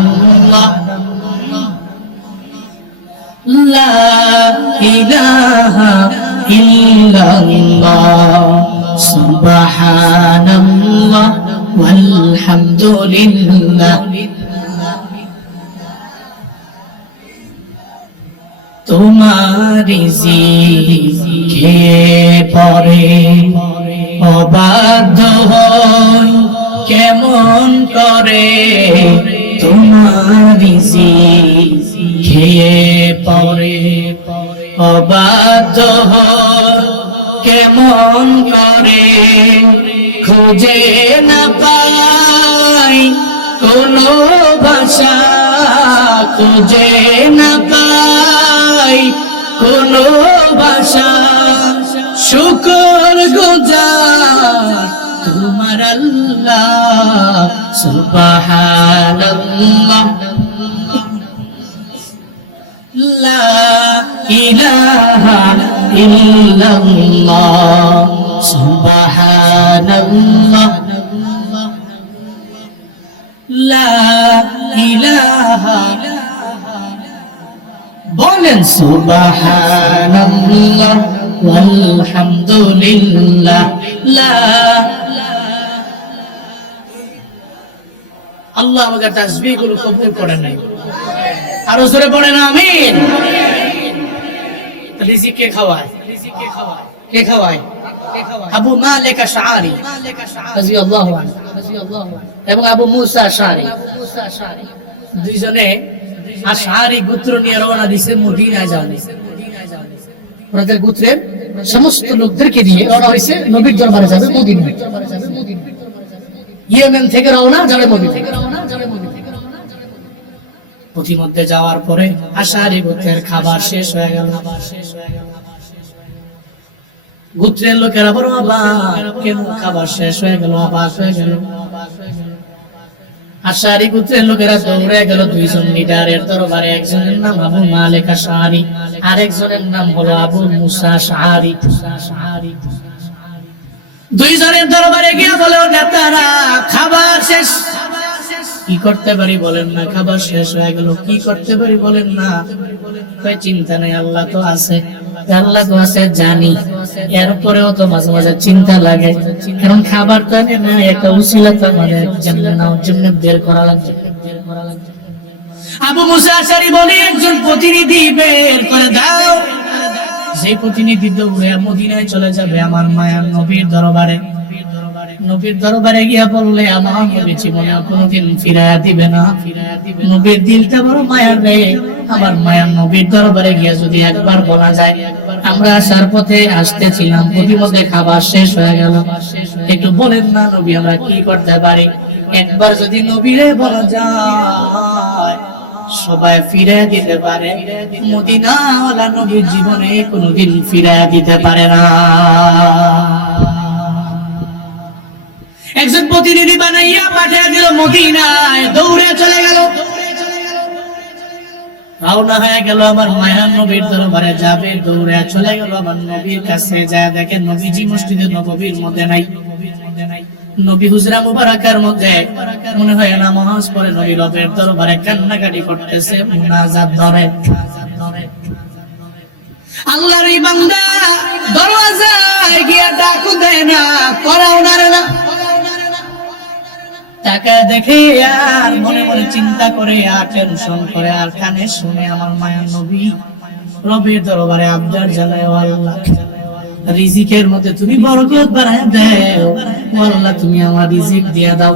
লা ইলাহা ইল্লাল্লাহ, সুবহানাল্লাহ ওয়ালহামদুলিল্লাহ। তোমার জিকিরে পরে অবাধ্য হই কেমন করে, তোমার জিকিরে পরে অবাধ্য হই কেমন করে, খুঁজে না পাই কোনো ভাষা, খুঁজে না পাই কোনো ভাষা, শুকর গুজার তোমার আল্লাহ। সুবহানাল্লাহ, লা ইলাহা ইল্লাল্লাহ, সুবহানাল্লাহ, লা ইলাহা, বলেন সুবহানাল্লাহ ওয়ালহামদুলিল্লাহ, লা। আল্লাহ আমাদের তাসবিহ গুলো কবুল করেন নাই, আরো জোরে পড়েন আমিন। রিজিক কে খাওয়ায়? কে খাওয়ায়? আবু মালিক আশআরী রাদিয়াল্লাহু আনহু এবং আবু মুসা আশআরী, দুইজনে আশআরী গোত্র নিয়ে রওনা দিয়েছে মদিনায় যাওয়ার। ওনাদের গোত্রের সমস্ত লোকদেরকে নিয়ে রওনা হয়েছে নবীর দরবারে যাবে মদিনায়। ইয়েমেন থেকে রওনা যাবে মদিনায়। পথিমধ্যে যাওয়ার পরে আশআরী গোত্রের খাবার শেষ হয়ে গেল। গোত্রের লোকেরা বড় অবাক, কেন খাবার শেষ হয়ে গেল, অবাক হয়ে গেল। আশআরী গোত্রের লোকেরা দৌড়ে গেল দুইজন লিডারের দরবারে। একজনের নাম আবু মালিক আশআরী, আরেকজনের নাম হলো আবু মুসা আশআরী। দুইজনের দরবারে গিয়ে বলে, নেতারা খাবার শেষ, কি করতে পারি বলেন না, খাবার শেষ হয়ে গেল, কি করতে পারি বলেন না। চিন্তা নেই, আল্লাহ তো আছে, আল্লাহ তো আছে জানি, এরপরেও তো মাঝে মাঝে চিন্তা লাগে, কারণ খাবার তো না একটা উসিলা তো আমাদের জন্য বের করা লাগবে। আবু মুসা আশআরী বলে, একজন প্রতিনিধি বের করে দাও, যে প্রতিনিধি দৌড়ে মদিনায় চলে যাবে আমার মায়ার নবীর দরবারে। নবীর দরবারে গিয়া বললে, আমার নবী জীবনে কোনোদিন ফিরাইয়া দিবে না, নবীর দিলটা বড় মায়ার রে, আমার মায়ার নবীর দরবারে গিয়া যদি একবার বলা যায় আমরা আসার পথে আসতেছিলাম, প্রতিমধ্যে খাবার শেষ হয়ে গেল, একটু বলেন না নবী আমরা কি করতে পারি। একবার যদি নবীরে বলা যায় সবাই ফিরাইয়া দিতে পারে, মদিনাওয়ালা নবীর জীবনে কোনোদিন ফিরাইয়া দিতে পারে না। একজন প্রতিনিধি বানাইয়া পাঠিয়ে দিল মদিনায়, দৌড়ে চলে গেল, রওনা হয়ে গেল আমার মায়ার নবীর দরবারে যাবে। দৌড়ে চলে গেল আমার নবীর কাছে, যায় দেখে নবীজি মসজিদে নববীর মধ্যে নাই। নবী হুজরা মুবারাকার মধ্যে মনে হয় নামাজ পড়ে নবী রবের দরবারে কান্নাকাটি করতেছে, মুনাজাত ধরে। আল্লাহর এই বান্দা দরওয়াজায় গিয়া ডাক দেয় না, করাও নারে না, টাকা দেখে আর মনে মনে চিন্তা করে আর টেনশন করে আর কানে শুনে আমার মায়ার নবী রবের দরবারে আবদার জানায়, ও আল্লাহ রিজিকের মধ্যে তুমি বরকত বাড়ায় দাও, ও আল্লাহ তুমি আমার রিজিক দিয়া দাও।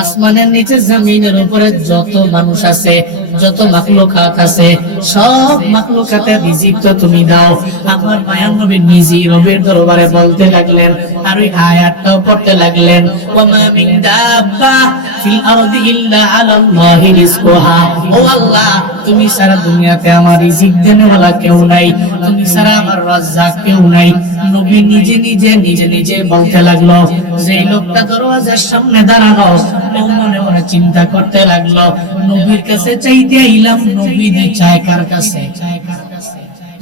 আসমানের নিচে জমিনের উপরে যত মানুষ আছে, যত মাখলুকাত আছে, সব মাখলুকাতের রিজিক তো তুমি দাও। আমার মায়ার নবী নিজে রবের দরবারে বলতে লাগলেন, আর ওই আয়াতটাও পড়তে লাগলেন, ওয়া মিন দাব্বা ফিল আরদি ইল্লা আলাল্লাহি রিজকুহা। ও আল্লাহ, তুমি সারা দুনিয়াতে আমার রিজিক দেনেওয়ালা কেউ নাই, তুমি সারা আমার রাজ্জাক কেউ নাই। নবী নিজে নিজে বলতে লাগলো। যে লোকটা দরওয়াজার সামনে দাঁড়ানো, মনে মনে চিন্তা করতে লাগলো, নবীর কাছে চাইতে আইলাম, নবী দি চায় কার কাছে?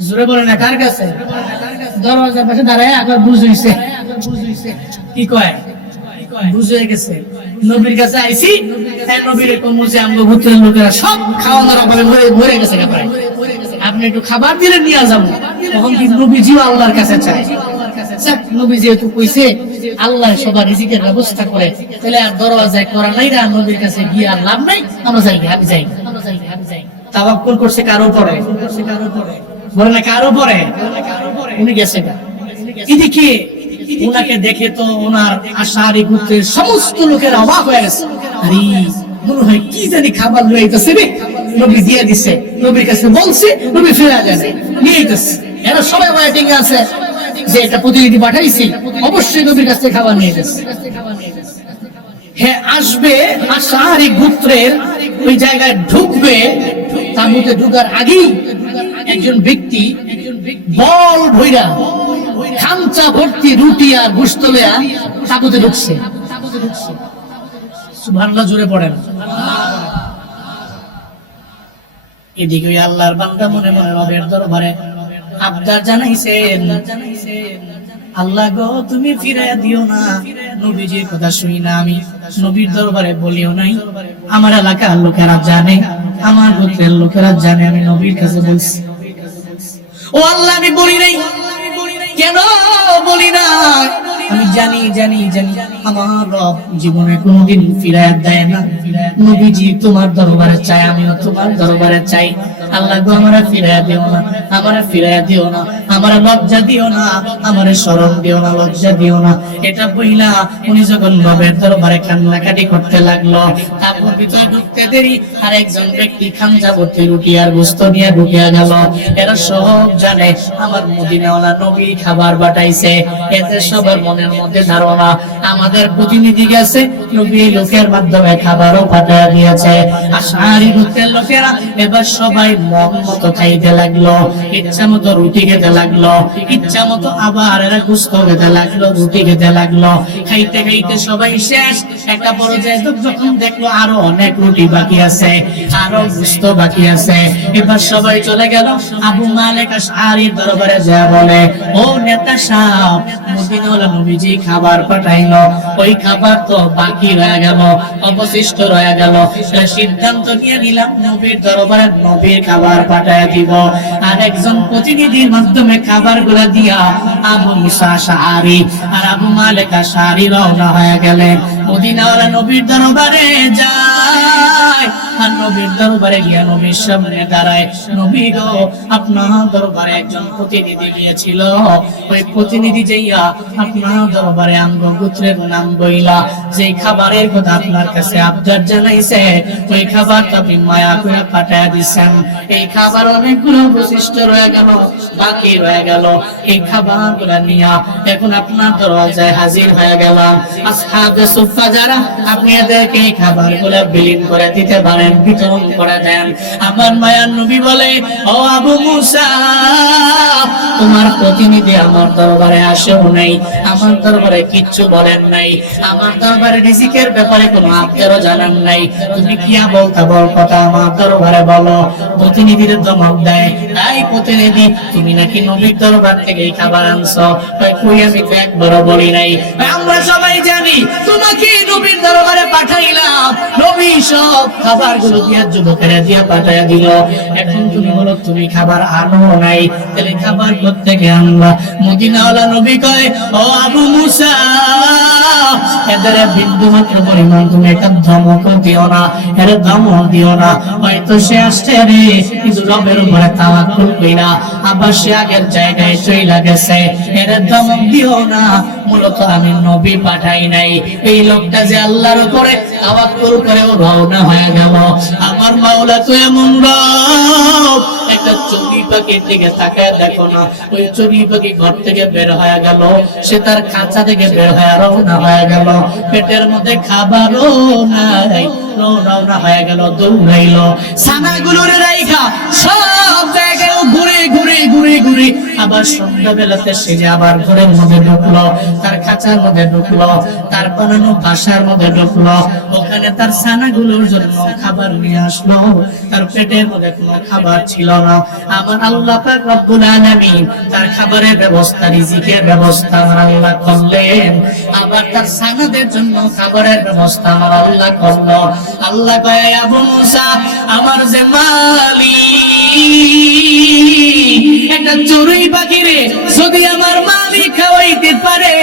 জোরে বলে না, কার কাছে? দরওয়াজার পাশে দাঁড়ায় আবার বুঝইছে, কি কয়? বুঝে গেছে নবীর কাছে আইছি। হ্যাঁ, নবীর কমছে আমগো ভূতের লোকেরা সব খাওয়া দাওয়া করে ভরে গেছে প্রায়, আপনি একটু খাবার দিলে নিয়ে যাবো। তখন কি নবীজি আল্লাহর কাছে চায়? নবী যেহেতু কইছে আল্লাহ সবার রিজিকের ব্যবস্থা করে, তাহলে আর দরওয়াজায় করা নাই, আর নবীর কাছে গিয়ে আর লাভ নাই, আমরা যাই, আমি যাই। তাওয়াক্কুল করছে কারো উপরে? বলে না কারো উপরে? উনি গেছে। এদিকে উনাকে দেখে তো ওনার আশারি গোত্রের সমস্ত লোকের অবাক হয়ে গেছে। আরে মনে হয় কি জানি খাবার লয়ে আইতাছে রে, নবী দিয়ে দিছে, নবীর কাছে বলছে, নবী ফিরে আসে নিয়ে আইতাছে। এরা সবাই ওয়েটিং এ আছে যে এটা প্রতিনিধি পাঠাইছি, অবশ্যই নবীর কাছে খাবার নিয়ে যাচ্ছে। হ্যাঁ, আসবে আশারি গোত্রের ওই জায়গায় ঢুকবে, তাঁবুতে ঢুকার আগেই একজন ব্যক্তি বল ভইরা খামচা ভর্তি রুটি আর গোশত লইয়া তাঁবুতে ঢুকছে। সুবহানাল্লাহ, জোরে পড়েন। এদিকে আল্লাহর বান্দা মনে মনে রবের দরবারে আবদার জানাইছেন, আল্লাহ গো, তুমি ফিরাইয়া দিও না। নবীজির কথা শুনি না, আমি নবীর দরবারে বলিও নাই, আমার এলাকার লোকেরা জানে, আমার গোত্রের লোকেরা জানে আমি নবীর কাছে বলছি। ও আল্লাহ, আমি বলি নাই কেন? বলি না, আমি জানি আমার রব জীবনে কোনোদিন ফিরাইয়া দেয় না। নবীজি তোমার দরবারে চাই, আমিও তোমার দরবারে চাই। আল্লাহ গো, আমারে ফিরাইয়া দিও না, আমারে ফিরাইয়া দিও না, আমারে লজ্জা দিও না, আমারে শরম দিও না, লজ্জা দিও না। এটা বইলা উনি যখন রবের দরবারে কান্নাকাটি করতে লাগলো, তারপর ভিতরে ঢুকতে দেরি আর একজন ব্যক্তি খামচা ভর্তি রুটি আর গোশত নিয়ে ঢুকিয়া গেল। এরা সব জানে আমার মদিনাওয়ালা নবী খাবার পাঠাইছে। এতে সবার মনের মধ্যে ধারণা আমাদের প্রতিনিধি গেছে, নবী লোকের মাধ্যমে খাবারও পাঠিয়ে দিয়েছে। আশারি গোত্রের লোকেরা এবার সবাই মন মতো খাইতে লাগলো, ইচ্ছা মতো রুটি খেতে লাগলো, ইচ্ছা মতো আবার এরা গোশত খেতে লাগলো, রুটি খেতে লাগলো। খাইতে খাইতে সবাই শেষ। একটা পর্যায়ে যখন দেখলো আরো অনেক রুটি বাকি আছে, আরো গোশত বাকি আছে, এবার সবাই চলে গেল আবু মালিক আশআরীর দরবারে যা বলে, ও নেতা সাহেব, মদিনাওয়ালা নবীজি খাবার পাঠাইলো, ওই খাবার তো বাকি রয়ে গেল, অবশিষ্ট রয়ে গেল। সিদ্ধান্ত নিয়ে নিলাম নবীর দরবারে নবীর খাবার পাঠায় দিব। আর একজন প্রতিনিধির মাধ্যমে খাবার গুলা দিয়া আবু মুসা আশআরী আর আবু মালিক আশআরী রওনা হয়ে গেলেন মদিনাওয়ালা নবীর দরবারে যায়। আর নবীর দরবারে গিয়া নবীর সামনে দাঁড়ায়, নবী গো, আপনার দরবারে একজন প্রতিনিধি গিয়েছিল, ওই প্রতিনিধি যাইয়া আপনার দরবারে আঙ্গ গোত্রের নাম বইলা যে খাবারের কথা আপনার কাছে আবদার জানাইছে, ওই খাবার আপনি মায়া করে পাঠায় দিচ্ছেন। এই খাবার অনেকগুলো অবশিষ্ট রয়ে গেল, বাকি রয়ে গেল। এই খাবার গুলা নিয়া এখন আপনার দরজায় হাজির হয়ে গেলাম। আসহাবে সুফফা যারা, আপনি এদেরকে এই খাবার গুলা বিলীন করে দিতে পারেন, বিতরণ করে দেন। আমার মায়ার নবী বলে, ও আবু মুসা, তোমার প্রতিনিধি আমার দরবারে আসেও নাই, আমার দরবারে কিচ্ছু বলেন নাই, আমার দরবারে রিজিকের ব্যাপারে কোনো আবদারও জানান নাই। তুমি কি বলতা বল কথা আমার দরবারে বলো। প্রতিনিধির ধমক দেয়, তাই প্রতিনিধি, তুমি নাকি নবীর দরবার থেকে এই খাবার আনছো। কই, আমি তো একবারও বলি নাই। আমরা সবাই জানি তোমাকে নবীর দরবারে পাঠাইলাম, নবী সব খাবার গুলো দিয়া যুবকেরা দিয়া পাঠাইয়া দিল। এখন তুমি বলো তুমি খাবার আনো নাই, তাহলে খাবার কোত্থেকে আনবা? মদিনাওয়ালা নবী কয়, ও আবু মুসা, এদের বিন্দু মাত্র পরিমাণ তুমি একটা ধমক দিও না, এর ধমক দিও না। হয়তো সে আসছে রে, কিন্তু রবের উপরে তাওয়াক্কুল কইরা আবার সে আগের জায়গায় চইলা গেছে, এর ধমক দিও না। মূলত আমি নবী পাঠাই নাই। এই লোকটা যে আল্লাহর উপরে তাওয়াক্কুল করে রওনা হয়ে গেল। আমার মাওলা তো এমন রব, একটা চড়ুই পাখির দিকে তাকায় দেখো না, ওই চড়ুই পাখি ঘর থেকে বের হয়ে গেল, সে তার খাঁচা থেকে বের হয়ে রওনা হয়ে গেল, পেটের মধ্যে খাবারও নাই, রওনা হয়ে গেল, দৌড়াইলো, ছানাগুলোরে রাইখা সব জায়গায় ঘুরে ঘুরে ঘুরে ঘুরে আবার সন্ধ্যা বেলাতে সে যে আবার ঘরের মধ্যে ঢুকলো, তার খাঁচার মধ্যে ঢুকলো, তার বানানো বাসার মধ্যে ঢুকলো, ওখানে তার ছানাগুলোর জন্য খাবার নিয়ে আসলো, তার পেটের মধ্যে কোনো খাবার ছিল না। আমার আল্লাহ পাক রব্বুল আলামিন তার খাবারের ব্যবস্থা, রিজিকের ব্যবস্থা আমার আল্লাহ করলেন, আবার তার ছানাদের জন্য খাবারের ব্যবস্থা আমার আল্লাহ করলো। আল্লাহ কয়, আবু মুসা, আমার যে মালিক একটা চড়ুই পাখিরে যদি আমার মালিক খাওয়াইতে পারে,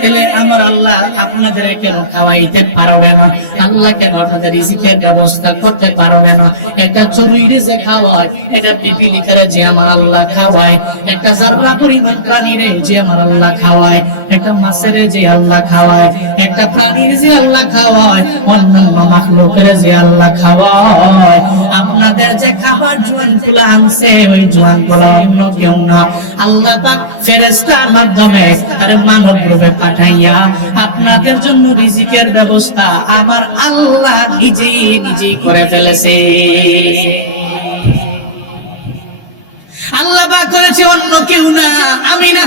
তাহলে আমার আল্লাহ আপনাদের কেন খাওয়াইতে পারবে না? আল্লাহ কেন আপনাদের রিজিকের ব্যবস্থা করতে পারবে না? একটা চড়ুইরে যে খাওয়ায়, এটা পিপিলিকারে যে আমার আল্লাহ খাওয়ায়, একটা জাররা পরিমাণ প্রাণীরে যে আমার আল্লাহ খাওয়ায়, একটা মাছের যে আল্লাহ খাওয়ায়, একটা প্রাণীর যে আল্লাহ খাওয়ায়, অন্যান্য মাখলুকের যে আল্লাহ খাওয়ায়, আপনাদের যে খাবার জোয়ানগুলো আনছে, ওই জোয়ানগুলো অন্য কেউ না, আল্লাহ পাক ফেরেশতার মাধ্যমে আর মানব রূপে পাঠাইয়া আপনাদের জন্য রিজিকের ব্যবস্থা আমার আল্লাহ নিজেই করে ফেলেছে। আল্লাহ পাক করেছে, অন্য কেউ না, আমি না।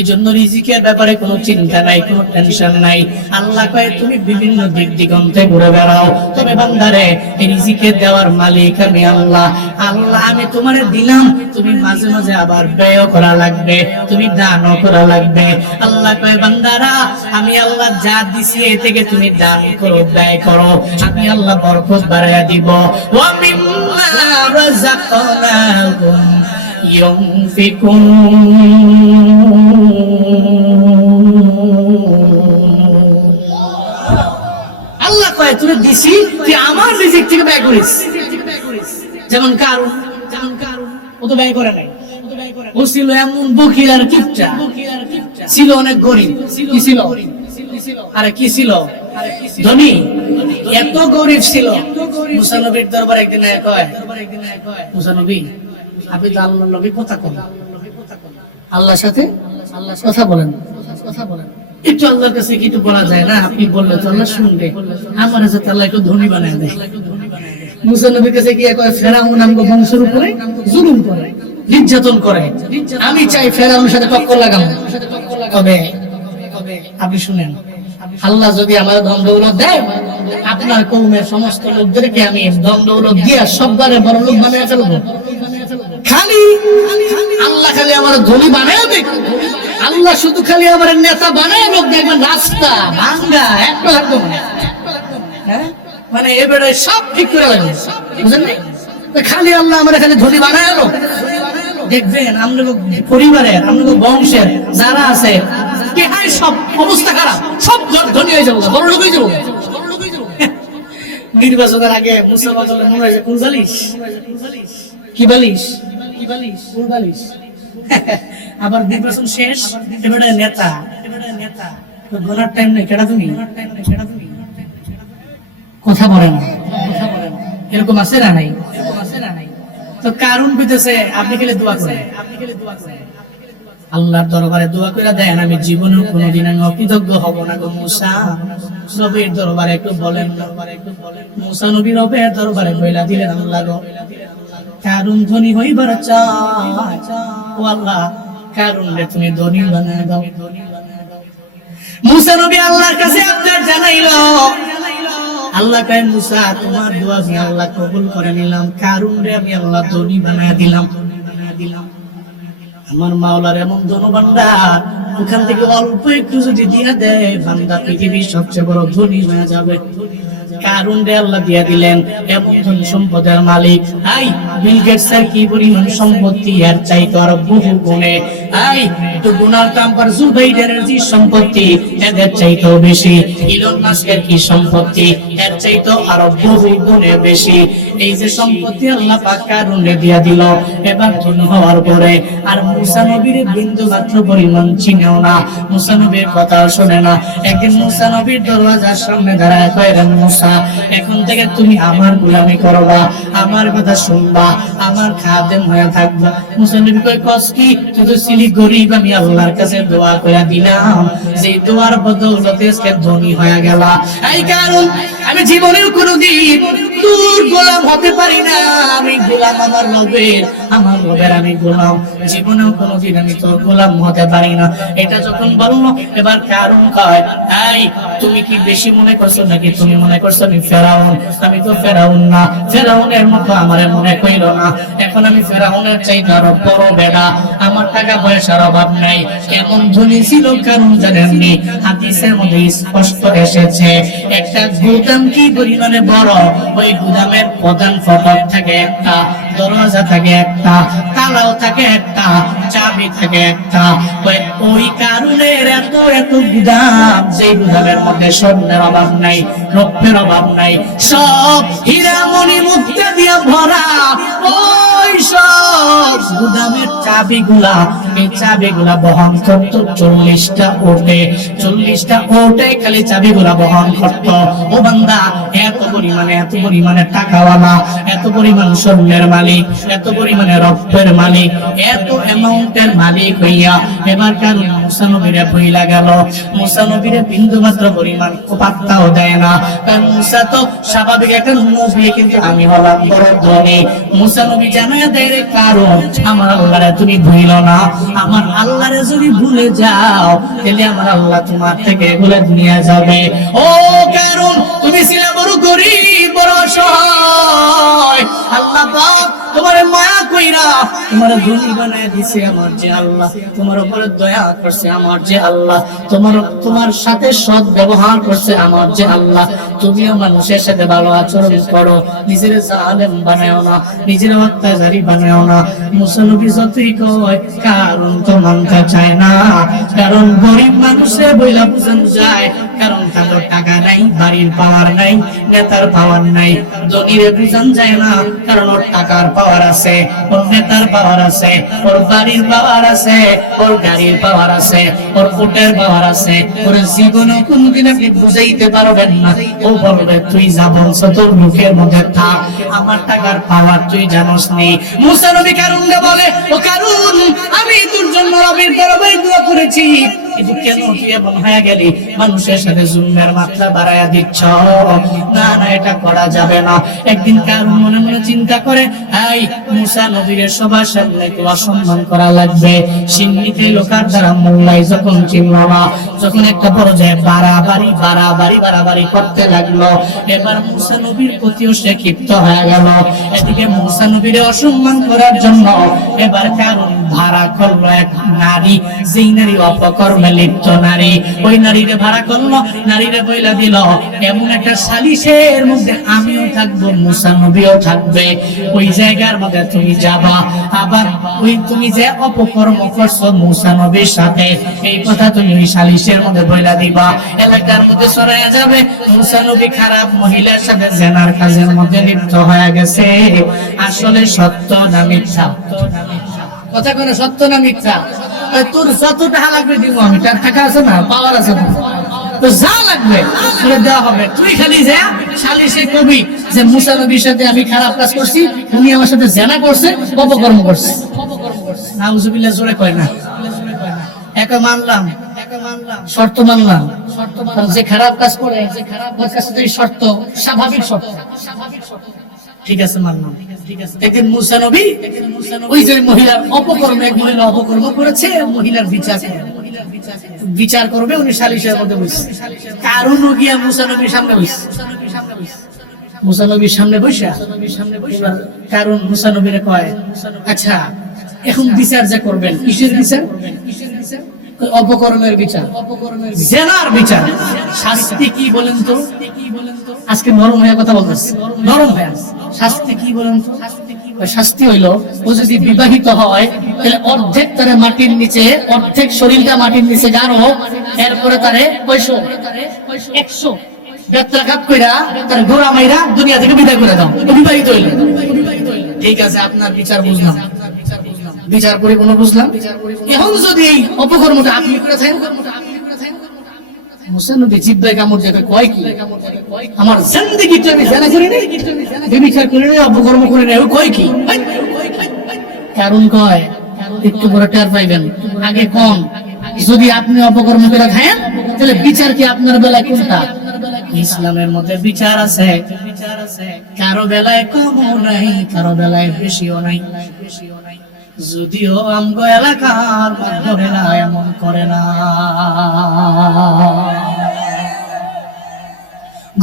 এই জন্য রিজিকের ব্যাপারে কোনো চিন্তা নাই, কোনো টেনশন নাই। আল্লাহ কয়, তুমি বিভিন্ন দিক দিগন্তে ঘুরে বেড়াও, তবে বান্দারে এই রিজিকের দেওয়ার মালিক আমি আল্লাহ। আল্লাহ আমি তোমারে দিলাম, তুমি মাঝে মাঝে আবার ব্যয় করা লাগবে, তুমি দানও করা লাগবে। আল্লাহ কয়, বান্দারা আমি আল্লাহ যা দিছি এ থেকে তুমি দান করো, ব্যয় করো, আমি আল্লাহ বরকত বাড়াইয়া দিব। ওয়া মিম্মা রাযাকনাহুম ইউনফিকুন। আল্লাহ কয়, তুমি দিছি, তুই আমার রিজিক থেকে ব্যয় করিস। যেমন কারণ ও তো ব্যয় করে নাই, ও ছিল এমন বখিল আর কিপটা, ছিল অনেক গরিব। কি ছিল? আরে কি ছিল? ধনী। এত গরিব ছিল, মুসা নবীর দরবারে একদিন কয়, মুসা নবী, আপনি তো আল্লাহর নবী, কথা বলেন, আল্লাহর সাথে কথা বলেন, একটু আল্লাহর কাছে কিছু বলা যায় না? আপনি বললে তো আল্লাহ শুনবে, আমার সাথে আল্লাহ একটু ধনী বানায় দেয়। মুসা নবীর কাছে গিয়ে কয়, ফেরাউন আমগো বংশের উপরে জুলুম করে, নির্যাতন করে, আমি চাই ফেরাউনের সাথে টক্কর লাগাবো। কবে আপনি শুনেন, আল্লাহ যদি আমার ধন দৌলত দেয়, আপনার কওমের সমস্ত লোকদেরকে আমি ধন দৌলত দিয়ে সববারে বড় লোক বানিয়ে ফেলবো। খালি আল্লাহ খালি আমার ধনী বানায় দেখ, আল্লাহ শুধু খালি আমার নেতা বানায় লোক, দেখবেন রাস্তা ভাঙ্গা একটা লাগবে মানে এবারে সব ঠিক করে লাগবে, বুঝলেন? খালি আল্লাহ আমার খালি ধনী বানায় লোক, দেখবেন আমাদের পরিবারের, আমাদের বংশের যারা আছে সব অবস্থা খারাপ, সব ধনী হয়ে যাবো, বড় লোক হয়ে যাবো। নির্বাচনের আগে মুসা বললেন, মনে হয় কোন বালিশ, কি বালিশ, কোন বালিশ। আবার নির্বাচন শেষ, এবারে নেতা, ঘোরার টাইম নেই, কেডা তুমি কথা বলে না, এরকম আছে না নাই? তো কারণ বুঝতেছে, আপনি খেলে দোয়া করেন, আল্লাহর দরবারে দোয়া করে দেন, আমি জীবনেও কোনোদিন আমি অকৃতজ্ঞ হব না গো মুসা। নবীর দরবারে একটু বলেন, মুসা নবীর রবের দরবারে বইলা দিলেন, আল্লাহ গো, কারণ ধনী হইবার চাই, ও আল্লাহ কারণ রে তুমি ধনী বানায় দাও। মুসা নবী আল্লাহর কাছে আবদার জানাইলো, আল্লাহ কয়, মুসা তোমার দোয়া আমি আল্লাহ কবুল করে নিলাম, কারণ রে আমি আল্লাহ ধনী বানায় দিলাম। আমার মাওলার এমন ধনবান্দা, ওখান থেকে অল্প একটু যদি দিয়া দেয়, বান্দা পৃথিবীর সবচেয়ে বড় ধনী হয়ে যাবে। কারণ রে আল্লাহ দিয়া দিলেন, এমন ধন সম্পদের মালিক। আই বিল গেটসের কি পরিমাণ সম্পত্তি, এর চাইতে আরো বহু গুণে। আই তো ডোনাল্ড ট্রাম্প আর জো বাইডেনের যে সম্পত্তি, এদের চাইতেও বেশি। ইলন মাস্কের কি সম্পত্তি, এর চাইতেও আরো বহু গুণে বেশি। এই যে সম্পত্তি আল্লাহ পাক কারুনে দিয়া দিল, এবার ধনী হওয়ার পরে আর মুসা নবীর বিন্দু মাত্র পরিমাণ চিনেও না, মুসা নবীর কথা শোনে না। একদিন মুসা নবীর দরওয়াজার সামনে দাঁড়ায় কইলেন, মুসা এখন থেকে তুমি আমার গোলামি করবা, আমার কথা শুনবা, আমার খাদেম হয়ে থাকবা। মুসা নবী কয়, কস কি? তুই তো ছিলি গরিব, আমি আল্লাহর কাছে দোয়া করে দিলাম, যে দোয়ার বদৌলতে আজকে ধনী হয়ে গেলা। এই কারণ আমি জীবনেও কোনোদিন তোর গোলাম হতে পারি না, আমি গোলাম আমার রবের, আমার রবের আমি গোলাম, জীবনেও কোনোদিন আমি তোর গোলাম হতে পারি না। এটা যখন বললো, এবার কারণ কয়, এই তুমি কি বেশি মনে করছো নাকি? তুমি মনে করছো আমি ফেরাউন? আমি তো ফেরাউন না, ফেরাউনের মতো আমারে মনে কইল না। এখন আমি ফেরাউনের চাইতে আরো বড় বেড়া, আমার টাকা পয়সার অভাব নাই। এমন ধনী ছিল কারণ জানেননি? হাদিসের মধ্যে স্পষ্ট এসেছে, একটা গুদাম কি পরিমাণে বড়, ওই গুদামের প্রধান ফটক থাকে একটা, দরজা থাকে একটা, তালাও থাকে একটা, চাবি থাকে একটা। ওই কারণের এত এত গুদাম, যে গুদামের মধ্যে স্বর্ণের অভাব নাই, রৌপ্যের অভাব নাই, সব হীরামণি মুক্তা দিয়ে ভরা। ওই সব গুদামের চাবিগুলা, এই চাবিগুলা বহন করতো 40টা ওটে, 40টা ওটে খালি চাবিগুলা বহন করত। ও বান্দা, এত পরিমাণে টাকাওয়ালা, এত পরিমাণ স্বর্ণের মালিক, এত পরিমাণে রৌপ্যের মালিক, এত অ্যামাউন্টের মালিক হইয়া এবার কারণ মুসা নবীরে ভইলা গেল। মুসা নবীরে বিন্দু মাত্র পরিমাণ পাত্তাও দেয় না, কারণ মুসা তো স্বাভাবিক একটা নবী, কিন্তু আমি হলাম বড় ধনী। মুসা নবী জানায় দেয়, রে কারণ আমার আল্লাহরে তুমি ভুল না, আমার আল্লাহরে যদি ভুলে যাও তাহলে আমার আল্লাহ তোমার থেকে ভুলে নিয়ে যাবে। ও কারণ তুমি ছিলে বড় গরিব, বড় অসহায়, আল্লাহ পাক তোমার মায়া কইরা তোমার ধনী বানায় দিছে আমার যে আল্লাহ, তোমার উপরে দয়া করছে আমার যে আল্লাহ, তোমার সাথে সৎ ব্যবহার করছে আমার যে আল্লাহ। তুমিও মানুষের সাথে ভালো আচরণ করো, নিজের জালেম বানাও না, নিজের অত্যাচারী বানাও না। মুসা নবী যতই কয় কারণ তো মানতে চায় না, কারণ গরিব মানুষে বইলা বুঝানো যায়, কারণ তাদের টাকা নাই, বাড়ির পাওয়ার নাই, নেতার পাওয়ার নাই। ধনীরে বুঝানো যায় না, কারণ ওর টাকার পাওয়ার আছে, ওর নেতার পাওয়ার আছে, ওর বাড়ির পাওয়ার আছে, ওর গাড়ির পাওয়ার আছে, ওর কোটের পাওয়ার আছে। ওর জীবনে কোনদিন আপনি বুঝাইতে পারবেন না। ও বলবে, তুই যা বলছো তোর মুখের মধ্যে থাক, আমার টাকার পাওয়ার তুই জানোস নি। মুসা নবী কারুনকে বলে, ও কারুন, আমি তোর জন্য রবের দরবারে দোয়া করেছি, কিন্তু কেন তুই এমন হয়ে গেলি? মানুষের সাথে জুলমের মাত্রা বাড়ায়া দিচ্ছ, না না, এটা করা যাবে না। একদিন কারুন মনে মনে চিন্তা করে, এই মুসা নবীর সবার সামনে একটু অসম্মান করা লাগবে। সিন্নিতে লোকার দ্বারা মোল্লাই যখন চিনল না, যখন একটা পর্যায়ে বাড়াবাড়ি করতে লাগলো, এবার মুসা নবীর প্রতিও সে ক্ষিপ্ত হয়ে গেল। এদিকে মুসা নবীর অসম্মান করার জন্য এবার কারুন ভাড়া করলো এক নারী, যেই নারী অপকর্মে লিপ্ত নারী, ওই নারীরে ভাড়া করলো, নারীরে বইলা দিল, এমন একটা সালিশের মধ্যে আমিও থাকবো, মুসা নবীও থাকবে, ওই জায়গার মধ্যে তুমি যাবা, আবার ওই তুমি যে অপকর্ম করছো মুসা নবীর সাথে, এই কথা তুমি ওই সালিশের মধ্যে বইলা দিবা, এলাকার মধ্যে ছড়াইয়া যাবে মুসা নবী খারাপ মহিলার সাথে জেনার কাজের মধ্যে লিপ্ত হয়ে গেছে। আসলে সত্য না মিথ্যা? কথা কোন সত্য না মিথ্যা? তোর যত টাকা লাগবে দিব আমি, তার টাকা আছে না, পাওয়ার আছে না, তো যা লাগবে তোরে দেওয়া হবে। তুই খালি যা সালিশে কবি যে মুসা নবীর সাথে আমি খারাপ কাজ করছি, উনি আমার সাথে জেনা করছে, অপকর্ম করছে। নাউজুবিল্লাহ, জোরে কয় না? একা মানলাম, শর্ত মানলাম, যে খারাপ কাজ করে ওর কাছে তো এই শর্ত স্বাভাবিক শর্ত, ঠিক আছে মানলাম। একদিন মুসা নবী ওই যে মহিলার অপকর্ম, এক মহিলা অপকর্ম করেছে, মহিলার বিচার করবে, উনি সালিশের মধ্যে বসছে। কারণ গিয়া মুসা নবীর সামনে বসছে, মুসা নবীর সামনে বসে কারণ মুসা নবীরে কয়, আচ্ছা এখন বিচার যা করবেন, কিসের বিচার? অপকর্মের বিচার, জেনার বিচার। শাস্তি কি বলেন তো? আজকে নরম হয়ে কথা বলতেছে, নরম হয়ে শাস্তি কি বলেন তো? শাস্তি হইলো, ও যদি বিবাহিত হয় তাহলে অর্ধেক তারে মাটির নিচে, অর্ধেক শরীরটা মাটির নিচে গাড়ো, এরপরে তারে 100 বেত্রাঘাত কইরা তার গোড়া মাইরা দুনিয়া থেকে বিদায় করে দাও, বিবাহিত হইল। ঠিক আছে, আপনার বিচার বুঝলাম, বিচার করে কোনো বুঝলাম। এখন যদি এই অপকর্মটা আপনি করে থাকেন, মুসানবী জিব্বায় কামড় দিয়ে কয় কি, আমার জিন্দেগিটা আমি জানা করি নাই, বিচার করি নাই, অপকর্ম করি নাই, কয় কি? কারণ কয় একটু বড় টের পাইবেন, আগে কম। যদি আপনি অপকর্ম করে খায়েন তাহলে বিচার কি আপনার বেলায় কোনটা? ইসলামের মধ্যে বিচার আছে, কারো বেলায় কমও নাই, কারো বেলায় বেশিও নাই। যদিও আমগো এলাকার মানুষেরা এমন করে না।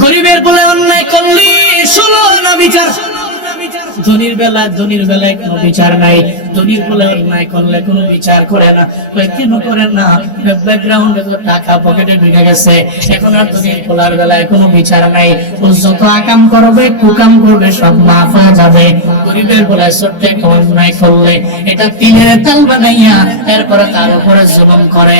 গরিবের বলে অন্যায় করলি ষোলো না বিচার, ধনির বেলায় কোনো বিচার নাই, ধনির বলে অন্যায় করলে কোনো বিচার করে না। কেন করে না? ব্যাকগ্রাউন্ডে তো টাকা পকেটে ঢুকে গেছে, এখন আর ধনির বলার বেলায় কোনো বিচার নাই। ও যত আকাম করবে কুকাম করবে সব মাফ হয়ে যাবে। গরিবের বলায় ছোট্ট একটা অন্যায় করলে এটা তিলের তাল বানাইয়া এরপরে তার উপরে জুলুম করে।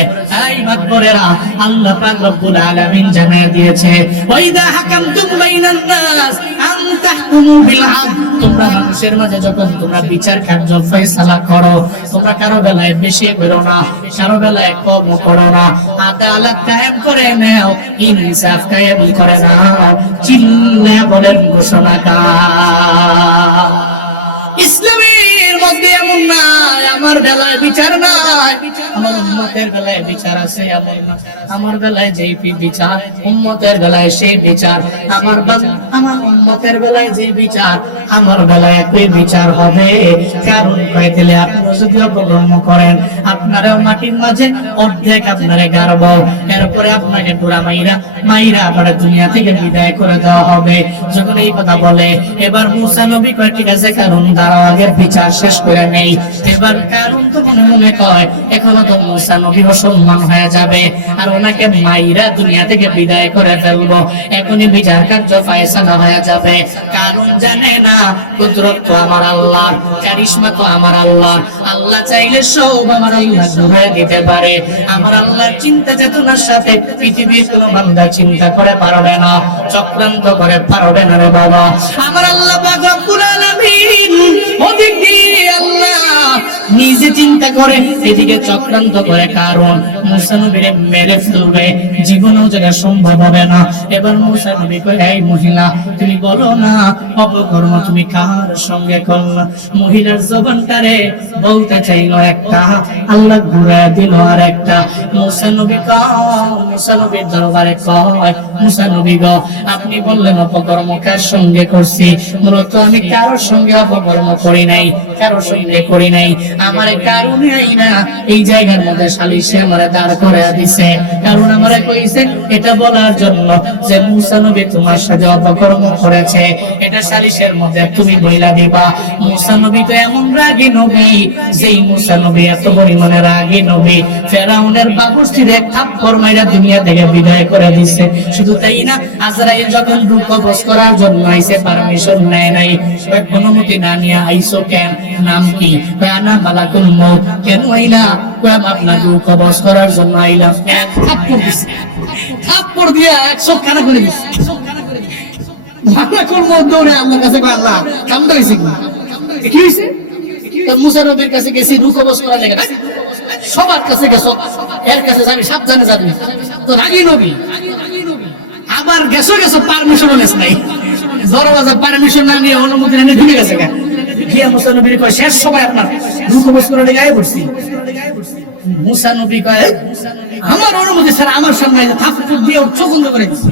এই মাতবরেরা, আল্লাহ পাক রব্বুল আলামিন জানিয়ে দিয়েছে, ওয়াইদা হাকামতুম বাইনান নাস আন তাহকুমু বিল আদল। তোমরা মানুষের মাঝে যখন তোমরা বিচার কার্য ফয়সালা করো, তোমরা কারো বেলায় বেশি করো না, কারো বেলায় কম করো না, আদালত কায়েম করে নাও, ইনসাফ কায়েম করে নাও। চিল্লা বলেন ঘোষণা কার? ইসলামের মধ্যে এমন নাই আমার বেলায় বিচার নাই, আমার উম্মতের বেলায় বিচার আছে। আমার বেলায় যেই বিচার, উম্মতের বেলায় সেই বিচার। আমার উম্মতের বেলায় যে বিচার, আমার বেলায় একই বিচার হবে। কারণ পাইলে আপনারা যদি অপকর্ম করেন, আপনারাও মাটির মাঝে অর্ধেক আপনারে গারব, এরপরে আপনাকে পুরা মাইরা আবার দুনিয়া থেকে বিদায় করে দেওয়া হবে। যখন এই কথা বলে, এবার মুসা নবী কয় ঠিক আছে, কারণ দাঁড়াও আগের বিচার শেষ করে নেই। এবার কারণ তো মনে মনে কয় এখনো তো মুসা নবী মুসলমান হয়ে যাবে, আর ওনাকে মাইরা দুনিয়া থেকে বিদায় করে ফেলবো, এখনই বিচার কার্য ফয়সালা হয়ে যাবে। কারণ জানে না কুদরত তো আমার আল্লাহর, কারিশমা তো আমার আল্লাহ, আল্লাহ চাইলে সব আমার আল্লাহ ঘুরে দিতে পারে। আমার আল্লাহর চিন্তা চেতনার সাথে পৃথিবীর কোনো বান্দা চিন্তা করে পারবে না, চক্রান্ত করে পারবে না রে বাবা। আমার আল্লাহ পাক রব্বুল আলামিন ওদিক দিয়ে আল্লাহ নিজে চিন্তা করে, এদিকে চক্রান্ত করে। কারণ মুসা নবীরে মেরে ফেলবে, জীবনেও যেটা সম্ভব হবে না। এবার মুসা নবী কয়, এই মহিলা তুমি বলো না অপকর্ম তুমি কার সঙ্গে করলা? মহিলার জবানটারে বলতে চাইলো একটা, আল্লাহ ঘুরে দিল আর একটা। মুসা নবী মুসা নবীর দরবারে কয়, মুসা নবী গো আপনি বললেন অপকর্ম কার সঙ্গে করছি? মূলত আমি কারোর সঙ্গে অপকর্ম করি নাই, কারোর সঙ্গে করি নাই। আমার কারণে না এই জায়গার মধ্যে সালিশে আমারে দাঁড় করে দিছে, কারণ আমারে কইছে এটা বলার জন্য যে মুসা নবী তোমার সাথে অপকর্ম করেছে, এটা সালিশের মধ্যে তুমি বইলা দিবা। মুসা নবী তো এমন রাগী নবী, যেই মুসা নবী এত পরিমাণে রাগী নবী, ফেরাউনের বাবুর্চির এক থাপ্পড় মাইরা দুনিয়া থেকে বিদায় করে দিছে। শুধু তাই না, আজরাইল যখন রূপ কবজ করার জন্য আইছে, পারমিশন নেয় নাই, অনুমতি না নিয়ে আইছো কেন? নাম কি? আনা মালাকুল মউত। কেন আইলা? আপনার রূপ কবজ করার জন্য আইলাম। এক থাপ্পড় দিছে, থাপ্পড় দিয়া 100 কানা করে দিছে। মালাকুল মউত দৌড়ে আল্লাহর কাছে কয়, আল্লাহ কামটা হইছে কি হইছে? মুসা নবীর কাছে গেছি রূপ কবজ করার লাগা, সবার কাছে গেছো, এর কাছে যাবি সাবধানে যাবি, তো রাগী নবী। আবার গেছো পারমিশনও নেস নাই, দরওয়াজা পারমিশন না নিয়ে অনুমতি না নিয়ে ঢুকে গেছে। গিয়া মুসা নবীর কয় শেষ সময় আপনার রূপ কবজ করার লাগা আয় পড়ছি। মুসা নবী কয় আমার অনুমতি ছাড়া আমার সামনে থাপ্পড় দিয়ে চোখ বন্ধ করে দিছে।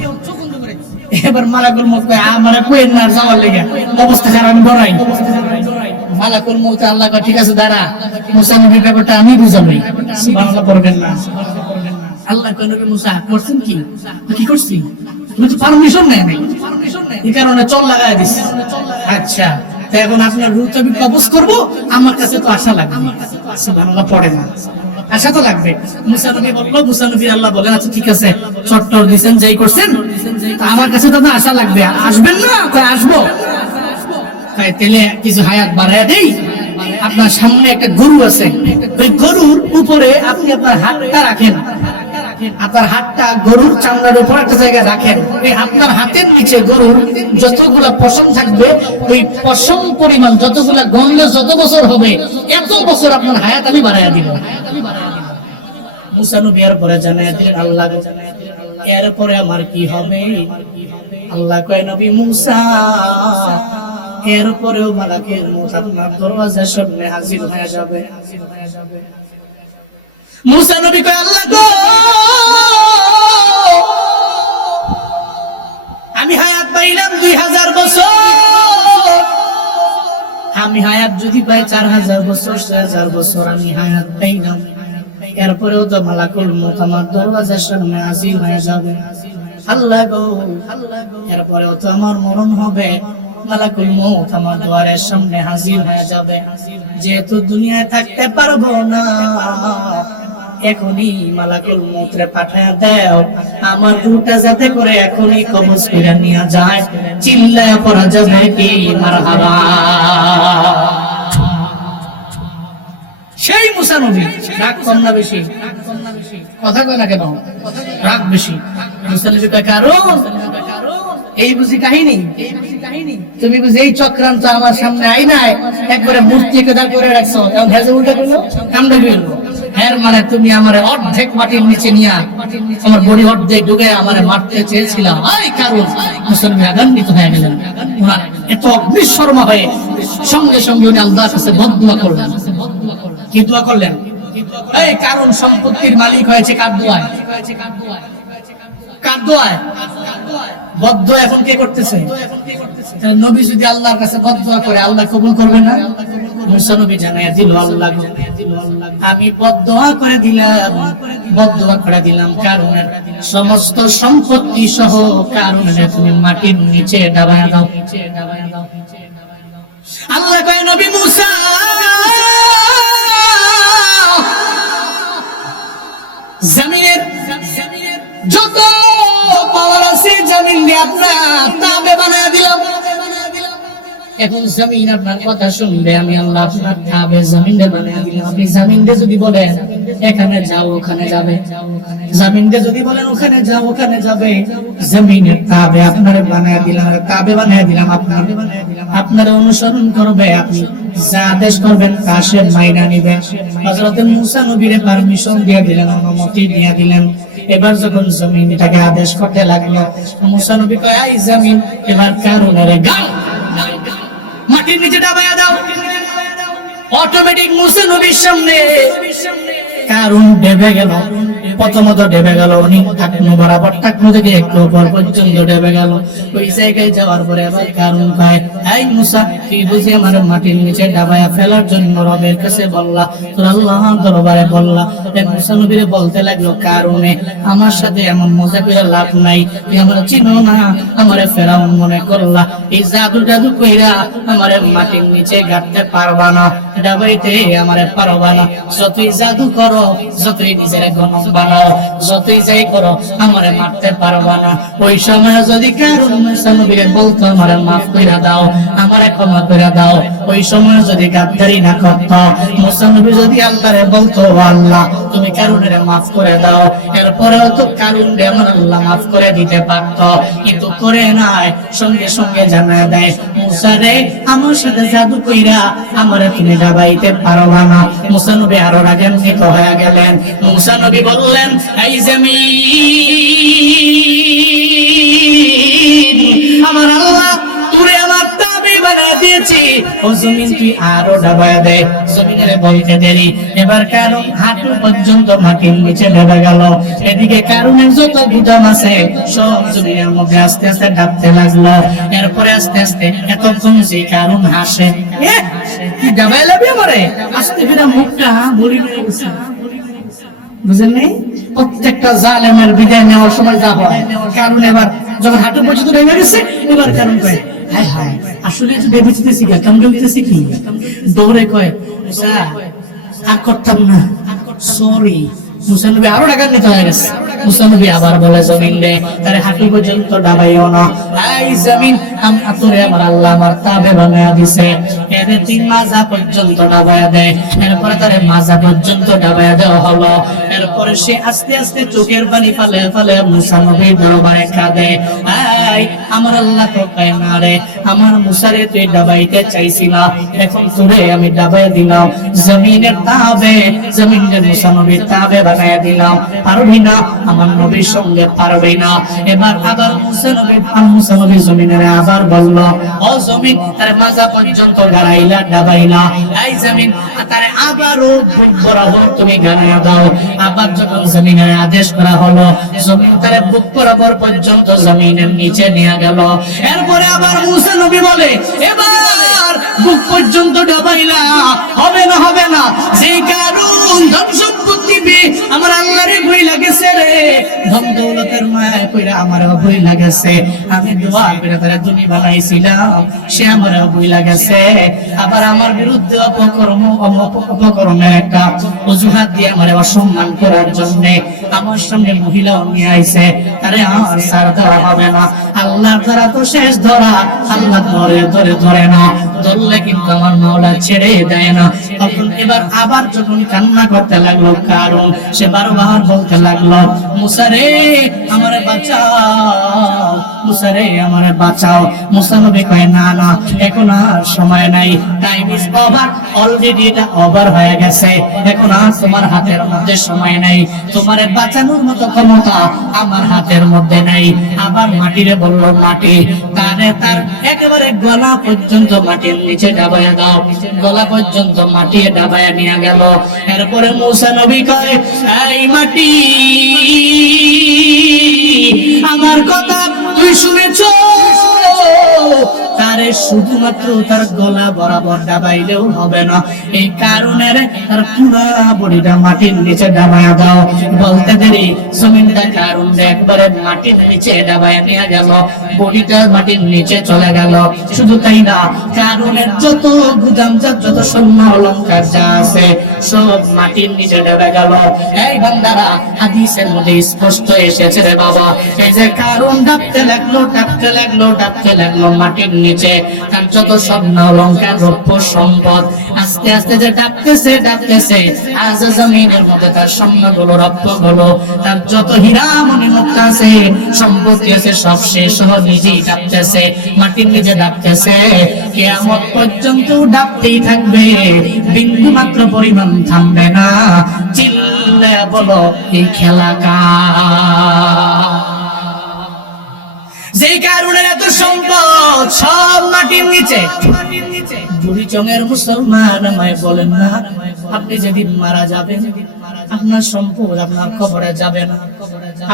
এবার মালাকুল মউত কয় আমারে কইেন না যাওয়ার লাগা, অবস্থা খারাপ, আমি ডরাই। মালাকুল মউত আল্লাহ কয় ঠিক আছে দাঁড়া, মুসা নবীর ব্যাপারটা আমি বুঝাবো, সুবহানাল্লাহ পড়বেন না। আল্লাহ কয় নবী মুসা করছেন কি? কি করছি? তুমি তো পারমিশন নেয় নাই, এই কারণে চল লাগায় দিস। আচ্ছা এখন আপনার রূপ আমি কবজ করবো, আমার কাছে তো আশা লাগবে। সুবহানাল্লাহ পড়ে না, আশা তো লাগবে। মুসা নবী বলল, মুসা নবী আল্লাহ বলেন আচ্ছা ঠিক আছে, চট্টর দিছেন যেই করছেন, আমার কাছে তো আশা লাগবে, আসবেন না? কয় আসবো। তাইলে কিছু হায়াত বাড়ায় দেই, আপনার সামনে একটা গরু আছে, ওই গরুর উপরে আপনি আপনার হাতটা রাখেন, আপনার হাতটা গরুর চামড়ার উপর একটা জায়গায় রাখেন, এই আপনার হাতের নিচে গরুর যতগুলা পশম থাকবে ওই পশম পরিমাণ যতগুলা গন্ধে যত বছর হবে এত বছর আপনার হায়াত আমি বাড়াইয়া দিব। মুসা নবী এর পরে জানাইয়া দিলেন আল্লাহ, এরপরে আমার কি হবে? আল্লাহ কয় নবী মুসা, এরপরেও মালাকুল মউত আপনার দরওয়াজার সামনে হাজির হয়ে যাবে। মুসা নবী কয় আল্লাহ গো, আমি হায়াত পাইলাম 2000 বছর, আমি হায়াত যদি পাই 4000 বছর 6000 বছর আমি হায়াত পাইলাম, এরপরেও তো মালাকুল মউত আমার দরওয়াজার সামনে হাজির হয়ে যাবে। আল্লাহ গো, এরপরেও তো আমার মরণ হবে, মালাকুল মউত আমার দুয়ারের সামনে হাজির হয়ে যাবে। যেহেতু দুনিয়ায় থাকতে পারবো না, এখনই মালাকুল মউতরে পাঠায়া দাও, আমার রূহটা যাতে করে এখনই কবজ করে নিয়ে যায়। চিল্লায়া পড়া যাবে কি মারহাবা। সেই মুসা নবী রাগ কম না বেশি? কথা কয় না কেন? রাগ বেশি। মুসা নবী কয় কারণ এই বুঝি কাহিনী, তুমি বুঝি এই চক্রান্ত আমার সামনে আই নাই, একবারে মূর্তিকে দাঁড় করে রাখছো, এখন ভেজে উল্টা করলো, কামড়ে ফেললো। এর মানে তুমি আমার অর্ধেক মাটির নিচে নিয়ে আমার বড়ি অর্ধেক ঢুকে আমার মারতে চেয়েছিলাম। এই কারণ মুসলমান আগান্বিত হয়ে গেলেন, এত অগ্নিশর্মা হয়ে সঙ্গে সঙ্গে উনি আল্লাহর কাছে বদদুয়া করলেন। কি দোয়া করলেন? এই কারণ সম্পত্তির মালিক হয়েছে কার দোয়ায়? কার দোয়ায়? বদদুয়া এখন কে করতেছে? নবী যদি আল্লাহর কাছে বদদুয়া করে আল্লাহ কবুল করবে না? মুসা নবী জানাইয়া দিল আল্লাহ আমি বদদুয়া করে দিলাম, বদদুয়া করে দিলাম কারণের সমস্ত সম্পত্তি সহ কারণের তুমি মাটির নিচে ডাবায়া দাও। আল্লাহ কয় নবী মুসা জমিনের যত পাওয়ার আছে জমিন দিয়ে আপনার তাবে বানায় দিলাম। এখন জমিন আপনার কথা শুনবে, আমি আল্লাহ আপনার তাবে জমিনে বানায় দিলাম। আপনি জমিনে যদি বলেন এখানে যাও ওখানে যাবে, জমিনে যদি বলেন ওখানে যাও ওখানে যাবে। জমিনের তাবে আপনার বানায় দিলাম, তাবে বানায় দিলাম, আপনার অনুসরণ করবে, আপনি যা আদেশ করবেন তা সে মাইনা নিবে। হযরত মুসা নবীরে পারমিশন দিয়ে দিলেন, অনুমতি দিয়ে দিলেন। এবার যখন জমিনটাকে আদেশ করতে লাগলো, মুসা নবী কয় এই জমিন এবার কারণের গাও, মাটির নিচে ডাবায়া দাও। অটোমেটিক মুসা নবীর সামনে কারণ ডেবে গেল। প্রথমত ডেবে গেল উনি টাকনু বরাবর, টাকনু থেকে একটু উপর পর্যন্ত ডেবে গেল। ওই জায়গায় যাওয়ার পরে আবার কারণ কয় এই মুসা তুই বুঝি আমার মাটির নিচে ডাবায়া ফেলার জন্য রবের কাছে বললা, তোর আল্লাহর দরবারে বললা। মুসা নবীরে বলতে লাগলো কারণে আমার সাথে এমন মজা করে লাভ নাই, তুই আমার চিনো না, আমারে ফেরাউন মনে করলা, এই জাদু জাদু কইরা আমারে মাটির নিচে গাড়তে পারবা না, ডাবাইতে আমারে পারবা না। যতই জাদু করো, যতই নিজের গণম বানাও, যতই যাই করো আমারে মারতে পারবা না। ওই সময় যদি কারণ মুসা নবীরে বলতো আমারে মাফ কইরা দাও, আমারে ক্ষমা কইরা দাও, ওই সময় যদি গাদ্দারি না করত, মুসা নবী যদি আল্লাহরে বলতো আল্লাহ তুমি কারণের মাফ করে দাও, এরপরেও তো কারণে আমার আল্লাহ মাফ করে দিতে পারতো, কিন্তু করে নাই। সঙ্গে সঙ্গে জানায় দেয় মুসা রে আমার সাথে জাদু কইরা আমারে তুমি ডাবাইতে পারবা না। মুসা নবী আরো রাগান্বিত হয়ে গেলেন। মুসা নবী বললেন এই জমিন আমার আল্লাহ তুরে আমার তাবি বানায় দিয়েছি, ও জমিন তুই আরো ডাবায়া দে। জমিনের বলতে দেরি, এবার কারণ হাঁটু পর্যন্ত মাটির নিচে ডেবে গেল। এদিকে কারণের যত গুদাম আছে সব জমিনের মধ্যে আস্তে আস্তে ডাবতে লাগলো। এরপরে আস্তে আস্তে এতক্ষণ সেই কারণ হাসে, ডাবাই লাগবে আমারে, আস্তে ফিরা মুখটা বলি হয়ে গেছে। বুঝলেন নেই? প্রত্যেকটা জালেমের বিদায় নেওয়ার সময় যা হয়, কারণ এবার যখন হাঁটু পর্যন্ত ডেবে গেছে, এবার কারণ কয় হায় হায় আসলে ডেবেছিতেছি কি কামড়ে উঠতেছি কি, দৌড়ে কয় মুসা আর করতাম না, সরি। মুসা নবী আরো রাগান্বিত হয়ে গেছে। মুসা নবী আবার বলে জমিন রে তারে হাঁটু পর্যন্ত ডাবাইও না, এই জমিন তোরে আমার আল্লাহ আমার তাবে বানায়া দিছে, এরে তুই মাজা পর্যন্ত ডাবায়া দেয়। এরপরে তারে মাজা পর্যন্ত ডাবায়া দেওয়া হলো। এরপরে সে আস্তে আস্তে চোখের পানি ফালে ফালে মুসা নবীর দরবারে কাঁদে, এই আমার আল্লাহ তো কয় না রে, আমার মুসারে তুই ডাবাইতে চাইছিলা, এখন তোরে আমি ডাবাই দিলাম, জমিনের তাবে, জমিনের মুসা নবীর তাবে বানায়া দিলাম, পারবি না আমার নবীর সঙ্গে পারবি না। এবার আবার মুসা নবী জমিনের আবার বলল, ও জমিন তার মাজা পর্যন্ত গাড়াইলা ডাবাইলা, এই জমিন তারে আবারও বুক বরাবর তুমি গাড়াইয়া দাও। আবার যখন জমিনের আদেশ করা হলো, জমিন তারে বুক বরাবর পর্যন্ত জমিনের নিচে নিয়ে গেল। এরপরে আবার মুসা নবী বলে, এবার বুক পর্যন্ত ডাবাইলা, হবে না হবে না, যে কারণ ধন সম্পত্তি আমার আল্লাহরে ভয় লাগেছে রে, ধন দৌলতের মায়া কইরা আমার ভয় লাগেছে, আমি দোয়া করে তারে দুনি বানাইছিলাম, সে আমার ভয় লাগেছে, আবার আমার বিরুদ্ধে অপকর্মের একটা অজুহাত দিয়ে আমার অসম্মান করার জন্য আমার সামনে মহিলা নিয়ে আইছে, তারে আমার সার দেওয়া হবে না। আল্লাহ দ্বারা তো শেষ ধরা, আল্লাহ ধরে ধরে ধরে না, ধরলে কিন্তু আমার মাওলা ছেড়ে দেয় না। তখন এবার আবার যখন কান্না করতে লাগলো, কারণ সে বারবার বলতে লাগলো, মুসা রে আমারে বাঁচাও, মুসা রে আমারে বাঁচাও। মুসা নবী কয়, না না এখন আর সময় নাই, টাইম ইজ ওভার, অলরেডি এটা ওভার হয়ে গেছে, এখন আর তোমার হাতের মধ্যে সময় নাই, তোমারে বাঁচানোর মতো ক্ষমতা আমার হাতের মধ্যে নাই। আবার মাটিরে বলল, মাটি তারে তার একেবারে গলা পর্যন্ত মাটির নিচে ডাবায়া দাও, গলা পর্যন্ত মাটি ডাবায়া নিয়ে গেল। এরপরে মুসা নবী কয়, এই মাটি আমার কথা তুই শুনেছো, তারে শুধুমাত্র তার গলা বরাবর ডাবাইলেও হবে না, এই কারণে তার পুরা বডিটা মাটির নিচে ডাবায়া দাও। বলতে দেরি জমিনটা কারণ একবারে মাটির নিচে ডাবায়া নিয়ে গেল, বডিটা মাটির নিচে চলে গেল। শুধু তাই না, কারণের যত গুদামজাত যত স্বর্ণ অলংকার যা আছে সব মাটির নিচে ডেবে গেল। এই বান্দারা, হাদিসের মধ্যে স্পষ্ট এসেছে রে বাবা, এই যে কারণ ডাবতে লাগলো ডাবতে লাগলো ডাবতে লাগলো মাটির নিচে, তার যত স্বর্ণ অলংকার রৌপ্য সম্পদ আস্তে আস্তে যে ডাবতেছে ডাবতেছে, আজ জমিনের মধ্যে তার স্বর্ণগুলো রৌপ্যগুলো তার যত হীরা মণি মুক্তা আছে সম্পত্তি আছে সব শেষ হয়ে নিজেই ডাবতেছে, মাটির নিচে ডাবতেছে, কিয়ামত পর্যন্ত ডাবতেই থাকবে, বিন্দু মাত্র পরিমাণ থামবে না। চিল্লায়া বলো, এই খেলা কার? যেই কারণে এত সম্পদ সব মাটির নিচে। বুড়িচংয়ের মুসলমান আমায় বলেন না, আপনি যেদিন মারা যাবেন আপনার সম্পদ আপনার কবরে যাবে না,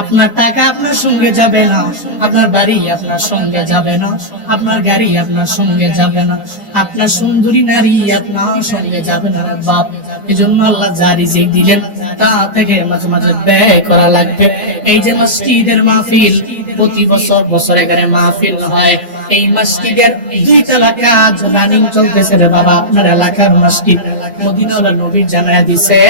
আপনার টাকা আপনার সঙ্গে যাবে না, আপনার বাড়ি আপনার সঙ্গে যাবে না, আপনার গাড়ি আপনার সঙ্গে যাবে না, আপনার সুন্দরী নারী আপনার সঙ্গে যাবে না বাপ। এজন্য আল্লাহ জারি যে দিলেন তা থেকে মাঝে মাঝে ব্যয় করা লাগবে। এই যে মসজিদের মাহফিল প্রতি বছর বছর এখানে মাহফিল হয়, এই মসজিদের 2 তলা কাজ রানিং চলতেছে রে বাবা। আপনার এলাকার মসজিদ মদিনাওয়ালা নবী জানায়া দিছে,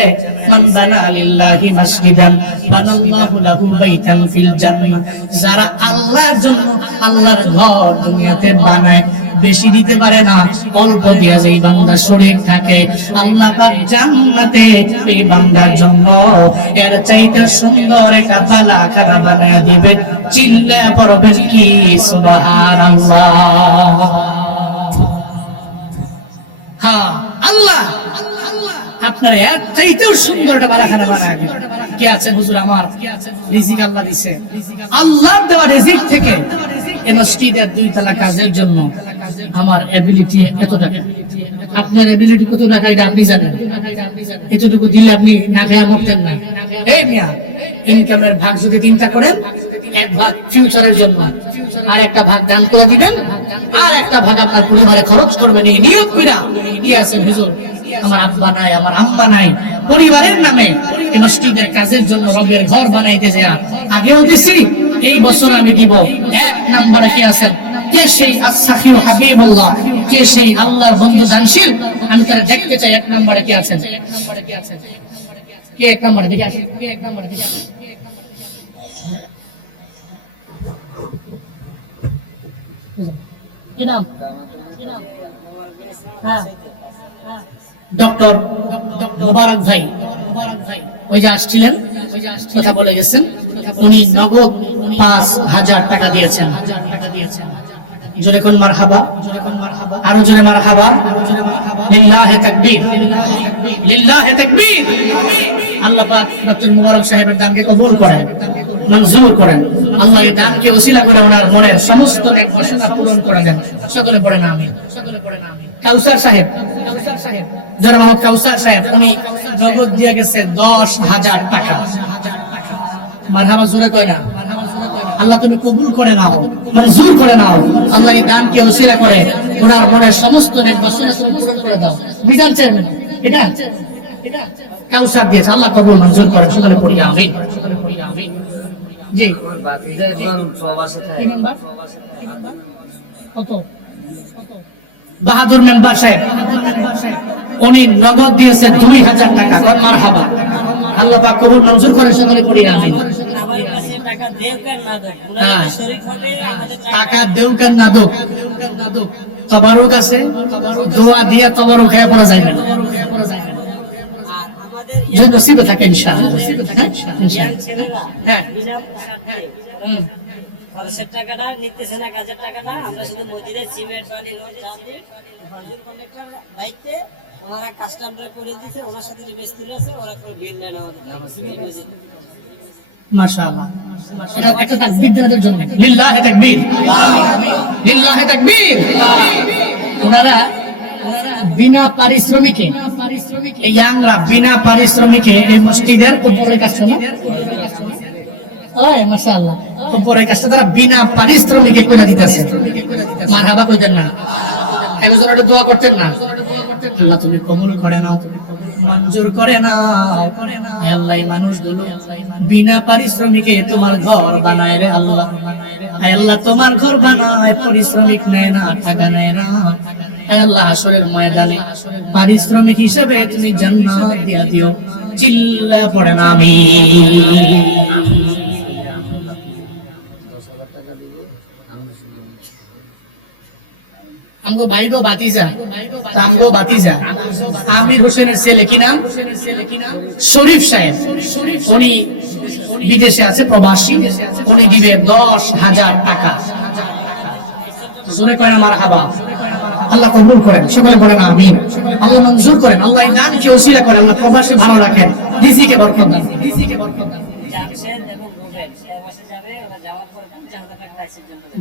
মান বানা লিল্লাহি মাসজিদান বানাল্লাহু লাহু বাইতান ফিল জান্নাহ। যারা আল্লাহর জন্য আল্লাহর ঘর দুনিয়াতে বানায়, বেশি দিতে পারে না, অল্প দিয়া যেই বান্দা শরীর থাকে, আল্লাহ পাক জান্নাতে এই বান্দার জন্য এর চাইতে সুন্দর একটা বালাখানা বানায়া দিবে। চিল্লায়া পড়বেন কি সুবহানাল্লাহ। হ্যাঁ, আল্লাহ আপনার এর চাইতেও সুন্দর একটা বালাখানা বানায়া দিবে। কি আছে হুজুর, আমার রিজিক আল্লাহ দিছে, আল্লাহর দেওয়া রিজিক থেকে এই মসজিদের 2 তলা কাজের জন্য আমার এবিলিটি এত টাকা, আপনার এবিলিটি কত টাকা এটা আপনি জানেন, এতটুকু দিলে আপনি না খেয়ে মরতেন না। এই মিয়া, ইনকামের ভাগ যদি 3টা করেন, 1 ভাগ ফিউচারের জন্য, আর একটা ভাগ দান করে দিবেন, আর একটা ভাগ আপনার পরিবারে খরচ করবেন। এই নিয়ত কইরা কি আছে হুজুর, আমার আব্বা নাই আমার আম্মা নাই, পরিবারের নামে এই মসজিদের কাজের জন্য রবের ঘর বানাইতে যায়, আগেও দিছি, এই বছর আমি দিব। 1 নম্বরে কি আছেন, কে সেই আস-সাখী হাবিবুল্লাহ, কে সেই আল্লাহর বন্ধু দানশীল, আমি তারা দেখতে চাই। 1 নম্বরে কি আছেন, কে 1 নম্বরে দেখে আসেন, কে 1 নম্বরে দেখে আসেন। কি নাম? হ্যাঁ, ডক্টর মোবারক ভাই, ওই যে আসছিলেন, কথা বলে গেছেন, উনি নগদ 5,000 টাকা দিয়েছেন। জোরে কোন মারহাবা, আরো জোরে মারহাবা, লিল্লাহি তাকবীর, লিল্লাহি তাকবীর। আল্লাহ পাক ডক্টর মোবারক সাহেবের দানকে কবুল করেন, মঞ্জুর করেন। আল্লাহ এই দানকে ওসিলা করে ওনার মনের সমস্ত নেক বাসনা পূরণ করে দেন। সকলে পড়েন আমিন, সকলে পড়েন আমিন। কাউসার সাহেব, জনাব মোহাম্মদ কাউসার সাহেব, উনি নগদ দিয়ে গেছে 10,000 টাকা। মারহাবা জোরে কয় না? আল্লাহ তুমি কবুল করে নাও, মঞ্জুর করে নাও। আল্লাহ এই দানকে ওসিলা করে ওনার মনের সমস্ত নেক বাসনা পূরণ করে দাও। মিজান চেয়ারম্যান এটা কাউসার দিয়েছে, আল্লাহ কবুল মঞ্জুর করে। সকলে পড়ি আমিন, সকলে পড়ি আমিন। জি কত? বাহাদুর মেম্বার সাহেব, উনি নগদ দিয়েছেন 2,000 টাকা। কোন মারহাবা, আল্লাহ পাক কবুল মঞ্জুর করে। সকলে পড়ি আমিন। টাকা দেউকার না দোক, তবারুক আছে, দোয়া দিয়ে তবারুক হয়ে পড়া যাবে না, যে নসিবে থাকে ইনশাআল্লাহ। হ্যাঁ, খরচের টাকাটা নিতেছে না, কাজের টাকাটা আমরা শুধু মসজিদে সিমেন্ট বালি দায়িত্বে ওনারা কাস্টমার করে দিয়েছে, ওনার সাথে যে ব্যস্ত আছে ওরা করে বিল নেন আমাদের। মাশাআল্লাহ, এটা একটা তাকবীর দেওয়ার জন্য। লিল্লাহি তাকবীর, লিল্লাহি তাকবীর। ওনারা বিনা পারিশ্রমিকে, এই ইয়াংরা বিনা পারিশ্রমিকে এই মসজিদের উপরে কাজ না, ওই মাশাআল্লাহ উপরে কাজটা তারা বিনা পারিশ্রমিকে করে দিতেছে। মারহাবা কইতেন না? একজন একটু দোয়া করতেন না? আল্লাহ তুমি কবুল করে নাও, মঞ্জুর করে নাও। আল্লাহ এই মানুষগুলো বিনা পারিশ্রমিকে তোমার ঘর বানায় রে আল্লাহ। আল্লাহ তোমার ঘর বানায়, পরিশ্রমিক নেয় না, টাকা নেয় না। আল্লাহ হাসরের ময়দানে পারিশ্রমিক হিসেবে তুমি জান্নাত দিয়া দিও। চিল্লা পড়েন আমিন। আমগো ভাই গো বাতিজা, আমগো বাতিজা আমির হোসেনের ছেলে, কি নাম? শরীফ সাহেব। উনি বিদেশে আছে, প্রবাসী। উনি দিবে 10,000 টাকা। জোরে কয় না মারহাবা? আল্লাহ কবুল করেন, সকলে বলেন আমিন। আল্লাহ মঞ্জুর করেন, আল্লাহ এই দানকে ওসিলা করেন, আল্লাহ প্রবাসে ভালো রাখেন, রিজিকে বরকত দেন, রিজিকে বরকত দেন।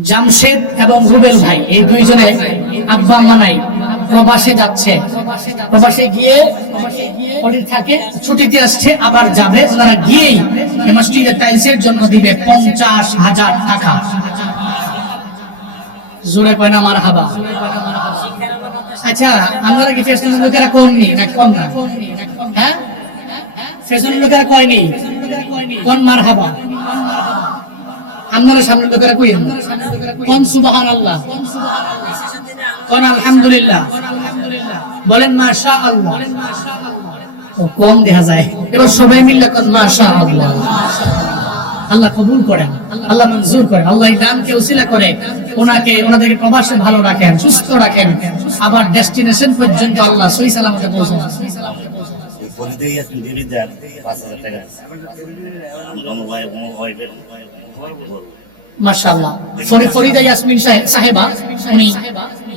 জামশেদ এবং রুবেল ভাই, এই দুইজনে আব্বা আম্মা নাই, প্রবাসে যাচ্ছে। প্রবাসে গিয়ে থাকে, ছুটিতে আসছে, আবার যাবে। ওনারা গিয়েই মসজিদের টাইলসের জন্য দিবে 50,000 টাকা। জোরে কয় না মারহাবা? আচ্ছা, আপনারা কি ফেশনের লোকেরা কমনি না কম না? হ্যাঁ, ফেশনের লোকেরা কয়নি, কোন মারহাবা? আপনারা সামনের লোকেরা কইেন কোন সুবহানাল্লাহ, কোন আলহামদুলিল্লাহ, বলেন মাশাআল্লাহ। ও কম দেখা যায়, এবার সবাই মিলে কোন মাশাআল্লাহ। আল্লাহ কবুল করেন, আল্লাহ মঞ্জুর করেন। আল্লাহ এই দানকে ওসিলা করে ওনাদেরকে প্রবাসে ভালো রাখেন, সুস্থ রাখেন, আবার ডেস্টিনেশন পর্যন্ত আল্লাহ সহি সালামতে পৌঁছান। মাশাআল্লাহ। ফরিদা ইয়াসমিন সাহেবা, উনি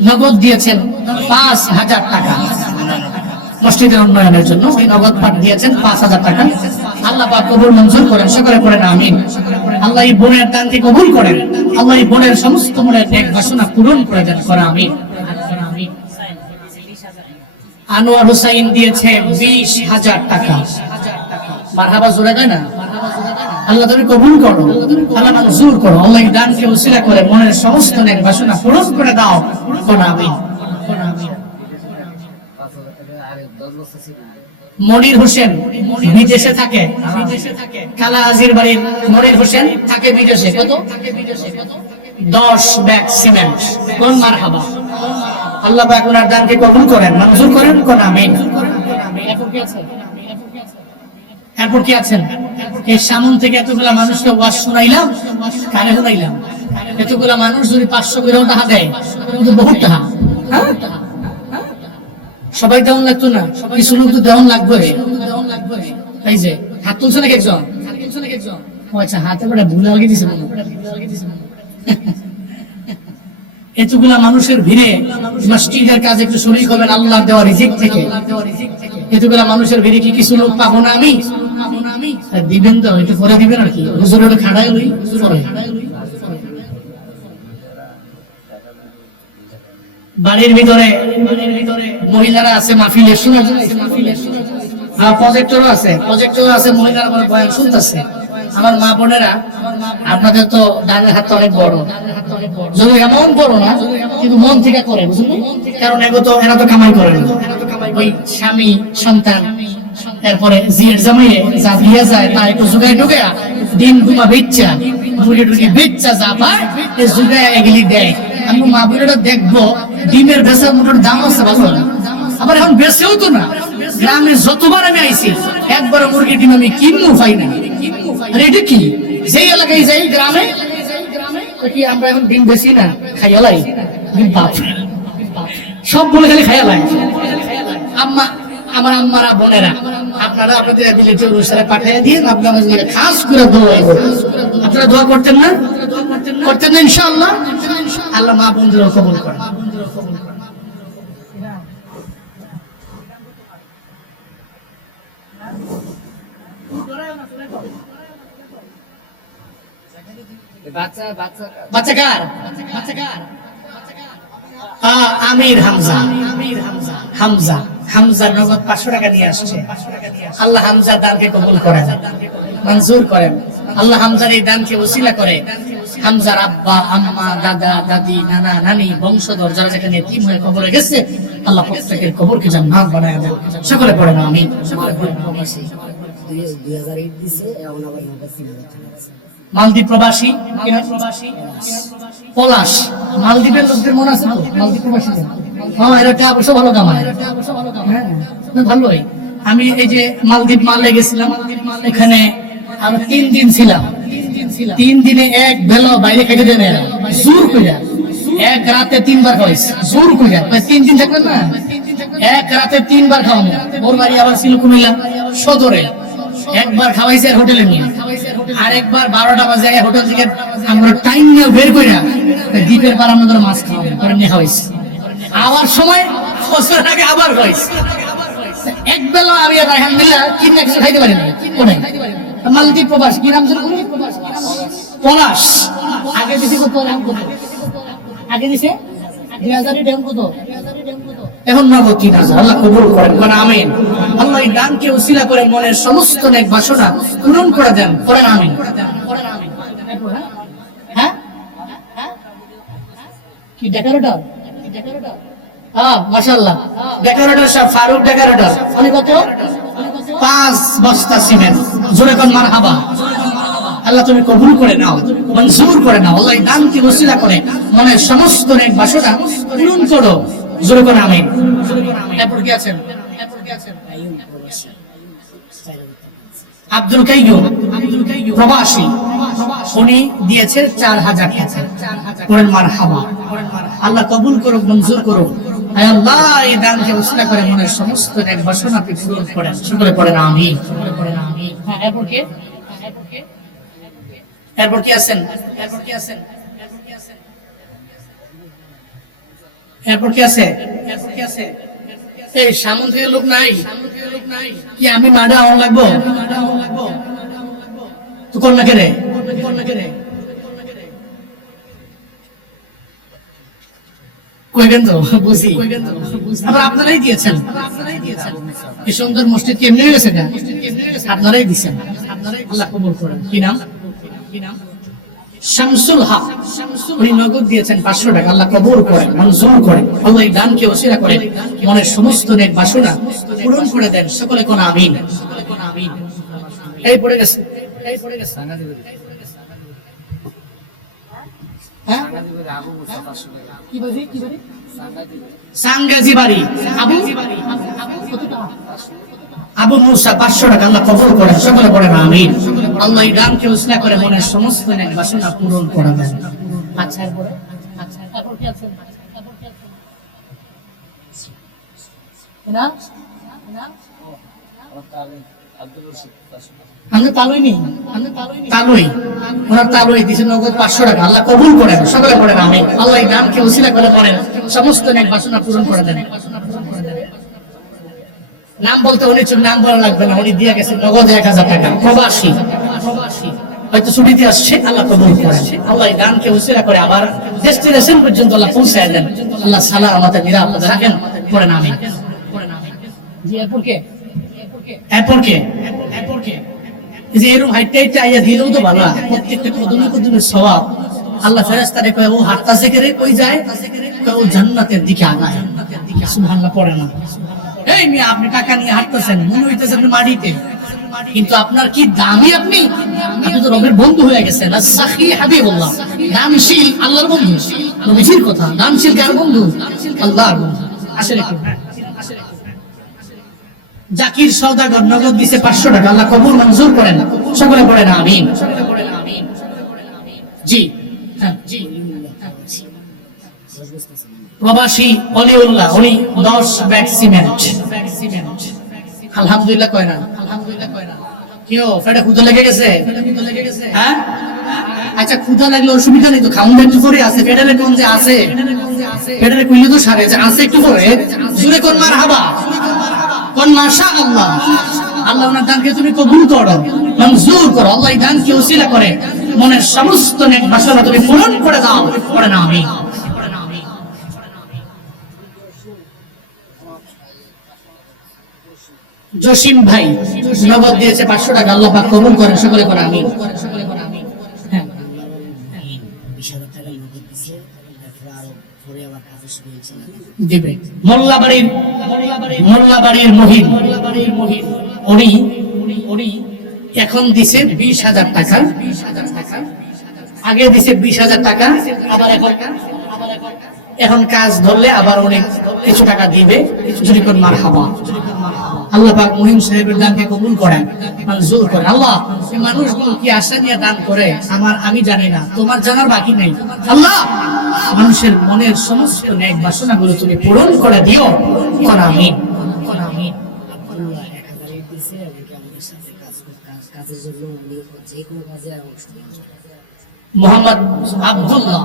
নগদ দিয়েছেন 5,000 টাকা মসজিদের উন্নয়নের জন্য। উনি নগদ পাঠ দিয়েছেন 5,000 টাকা। আল্লাহ পাক কবুল মঞ্জুর করেন, সকলে পড়েন আমিন। আল্লাহ এই বোনের দানকে কবুল করেন, আল্লাহ এই বোনের সমস্ত মনের নেক বাসনা পূরণ করে দেন, করে আমিন। আনোয়ার হোসেন দিয়েছে 20,000 টাকা। মারহাবা জোরে দেয় না? আল্লাহ তুমি কবুল করো, আল্লাহ মঞ্জুর করো, আল্লাহ এই দানকে ওসিলা করে মনের সমস্ত নেক বাসনা পূরণ করে দাও, করে আমিন। মনির হোসেন বিদেশে থাকে, খালা হাজির বাড়ির মনির হোসেন থাকে বিদেশে। কত? 10 ব্যাগ সিমেন্ট। কোন মারহাবা? আল্লাহ পাক ওনার দানকে কবুল করেন, মঞ্জুর করেন, কোন আমিন। এরপর কি আছেন? এই সামন থেকে এতগুলা মানুষকে ওয়াজ শোনাইলাম, কানে শোনাইলাম। এতগুলা মানুষ যদি 500 করে টাকা দেয়, কিন্তু বহুত টাকা। হ্যাঁ, সবাই দেওয়ান লাগতো না, কিছু লোক তো দেওয়ান লাগবে। এই যে হাত তুলছে নাকি একজন? আচ্ছা, হাতে করে ভুলে আগে দিছে মনে হয়। এতগুলা মানুষের ভিড়ে মসজিদের কাজে একটু শরীক হবেন আল্লাহ দেওয়া রিজিক থেকে। এতগুলা মানুষের ভিড়ে কি কিছু লোক পাবো না আমি? দিবেন তো, একটু পরে দিবেন আর কি। হুজুর ওটা খাড়াই লই পরে। বাড়ির ভিতরে মহিলারা আছে মাহফিলের শোনার জন্য, প্রজেক্টরও আছে, মহিলারা বয়ান শুনতেছে। আমার মা বোনেরা, আপনাদের তো ডানের হাত অনেক বড়, যদি এমন বড় না কিন্তু মন থেকে করে, বুঝলেন? কারণ এরা তো কামাই করে না, ওই স্বামী সন্তান এরপরে জিয়ের জামাইয়ে যা দিয়ে যায় তা একটু জুগায় ঢুকে ডিম ঘুমা বেচ্চা মুরগি টুরগি বেচ্চা যা পায় জুগায় এগুলি দেয়। আমি মা বোনেরা দেখবো ডিমের বেচার মোটর দাম আছে বাজার, আবার এখন বেচেও তো না। গ্রামে যতবার আমি আইছি একবার মুরগির ডিম আমি কিনবো পাই না। আর এটা কি, যেই এলাকায় যাই গ্রামে কি আমরা এখন ডিম বেশি না খাইয়ালাই ডিম পাপ সব বলে খালি খাইয়ালাই। আম্মা, আমার আম্মারা বোনেরা, আপনারা আপনাদের বিলেতে অনুষ্ঠানে পাঠিয়ে দিয়ে আপনারা খাস করে দোয়া, আপনারা দোয়া করতেন না? করতেন না ইনশাআল্লাহ? আল্লাহ মা বোনদের কবুল করেন। বাচ্চা কার? আমির হামজা। হামজার নগদ 500 টাকা নিয়ে আসছে। আল্লাহ হামজার দানকে কবুল করেন, মঞ্জুর করেন। আল্লাহ হামজার এই দানকে ওসিলা করে হামজার আব্বা আম্মা দাদা দাদি নানা নানি বংশধর যারা যেখানে এতিম হয়ে কবরে গেছে, আল্লাহ প্রত্যেকের কবরকে জান্নাত বানায় দেন। সকলে পড়েন আমিন। মালদ্বীপ প্রবাসী, পলাশ, মালদ্বীপের লোকদের মনে আছে তো? মালদ্বীপ প্রবাসী, হ্যাঁ, এরা টাকা পয়সা ভালো কামায়। হ্যাঁ, ভালোই। আমি এই যে মালদ্বীপ মালে গেছিলাম, এখানে আমরা 3 দিন ছিলাম। 3 দিনে এক বেলা বাইরে খেতে দেন এরা, জোর কইরা। এক রাতে 3 বার খাওয়াইছে, জোর কইরা। 3 দিন থাকবেন না, এক রাতে 3 বার খাওয়ানো। ওর বাড়ি আবার ছিল কুমিল্লা সদরে। একবার খাওয়াইছে হোটেলে নিয়ে, আর একবার 12টা বাজে হোটেল থেকে আমরা টাইম নিয়ে বের কইরা দ্বীপের পার আমাদের মাছ খাওয়ানো করে নিয়ে খাওয়াইছে। আবার সময় বছর আগে আবার খাওয়াইছে। এক বেলা আমি আলহামদুলিল্লাহ কিনা কিছু খাইতে পারি না। কোথায়? মালদ্বীপ প্রবাস। কি নাম ছিল? পলাশ। আগে দিছি কত? আগে দিছে 2000 টাকা কত? এখন নগদ 3000। আল্লাহ কবুল করেন, মানে আমিন। আল্লাহ এই দানকে ওসিলা করে মনের সমস্ত নেক বাসনা পূরণ করে দেন, করেন আমিন। হ্যাঁ, কি ডেকোরেটর? হ্যাঁ, মাশাআল্লাহ, ডেকোরেটর সাহেব ফারুক ডেকোরেটর। উনি কত? 5 বস্তা সিমেন্ট। জোরে কোন মারহাবা। আল্লাহ তুমি কবুল করে নাও, মঞ্জুর করে নাও। আল্লাহ এই দানকে ওসিলা করে মনের সমস্ত নেক বাসনা পূরণ করো। জোরে কোন আমিন। এরপর কি আছেন? আব্দুল কাইয়ুম প্রবাসী, উনি দিয়েছে 4000 টাকা। করেন মারহাবা। আল্লাহ কবুল করুক, মঞ্জুর করুক। আল্লাহ এই দানকে ওসিলা করে মনের সমস্ত নেক বাসনা আপনি পূরণ করেন। সকলে পড়েন আমিন। হ্যাঁ, এরপর কি? এরপর কি আছেন? এরপর কি আছে? এই সামন থেকে লোক নাই কি? আমি মাডা হওয়া লাগবো তো কোন না কেরে? কইবেন তো বুঝি। আবার আপনারাই দিয়েছেন এই সুন্দর মসজিদ। কেমনে গেছে না? আপনারাই দিচ্ছেন। আল্লাহ কবুল করেন। কি নাম? শামসুল হক। উনি নগদ দিয়েছেন 500 টাকা। আল্লাহ কবুল করেন, মঞ্জুর করেন। আল্লাহ এই দানকে ওসিলা করে মনের সমস্ত নেক বাসনা পূরণ করে দেন। সকলে কোন আমিন। এই পড়ে গেছে। হ্যাঁ কি বাড়ি সাঙ্গাজি বাড়ি আবু আবু মুসা 500 টাকা আল্লাহ কবুল করেন, সকলে পড়েন আমিন। আল্লাহ এই দানকে উসনা করে মনের সমস্ত নেক বাসনা পূরণ করাবেন। আচ্ছা এরপরে তারপর কি আছে? না আমরা তালুই নেই, তালুই ওনার তালুই দিয়েছে নগদ 500 টাকা আল্লাহ কবুল করেন, সকলে পড়েন আমিন। আল্লাহ এই দানকে উসিলা করে পড়েন সমস্ত নেক বাসনা পূরণ করে দেন। নাম বলতে উনি নাম বলা লাগবে না, উনি দিয়ে গেছে নগদ 1000 টাকা। প্রবাসী হয়তো ছুটিতে আসছে, আল্লাহ কবুল করেন। আল্লাহ এই দানকে উসিলা করে আবার ডেস্টিনেশন পর্যন্ত আল্লাহ পৌঁছায় দেন। আল্লাহ সালাম আমাদের নিরাপদে রাখেন, পড়েন আমিন। জি এরপর কে? যে এরকম হাইটে আইয়া দিলেও তো ভালো, প্রত্যেকটা কদমে সওয়াব। আল্লাহ ফেরেশতারে কয় ও হাঁটতাছে করে কই যায়, কয় ও জান্নাতের দিকে আগায়। সুবহানাল্লাহ পড়ে না। এই মিয়া আপনি টাকা নিয়ে হাঁটতেছেন, মনে হইতেছে আপনি মাটিতে, কিন্তু আপনার কি দামি, আপনি তো রবের বন্ধু হয়ে গেছেন। সাখী হাবিবুল্লাহ, দানশীল আল্লাহর বন্ধু। নবীজির কথা, দানশীল কার বন্ধু? আল্লাহর বন্ধু। আসলে কি জাকির সওদাগর নগদ দিছে 500 টাকা, আল্লাহ কবুল মঞ্জুর করেন, সকলে পড়েন আমিন। জি জি প্রবাসী অলিউল্লাহ, উনি 10 ব্যাগ সিমেন্ট। আলহামদুলিল্লাহ কয় না? কেউ ফেটে ক্ষুধা লেগে গেছে? হ্যাঁ আচ্ছা, ক্ষুধা লাগলে অসুবিধা নেই তো, খাউন একটু করে আছে পেটারে কোন যে আছে, পেটারে কইলে তো সারে আছে একটু করে জুড়ে কোন মারহাবা, কোন মাশাআল্লাহ। আল্লাহ ওনার দানকে তুমি কবুল করো, মঞ্জুর করো। আল্লাহ এই দানকে ওসিলা করে মনের সমস্ত নেক বাসনা তুমি পূরণ করে দাও, পড়েন আমিন। জসিম ভাই নগদ দিয়েছে 500 টাকা, আল্লাহ পাক কবুল করেন, সকলে করে আমিন। হ্যাঁ দিবে। মোল্লাবাড়ির মহিন উনি এখন দিছে 20,000 টাকা, আগে দিছে 20,000 টাকা, আবার এখন কাজ ধরলে আবার অনেক কিছু টাকা দিবে। যদি কোন মারহাবা। আল্লাহ পাক মুহিম সাহেবের দানকে কবুল করেন, মঞ্জুর করেন। আল্লাহ এই মানুষগুলো কি আশা নিয়ে দান করে আমি জানি না, তোমার জানার বাকি নেই। আল্লাহ মানুষের মনের সমস্ত নেক বাসনাগুলো তুমি পূরণ করে দিও, কোন আমিন। মোহাম্মদ আব্দুল্লাহ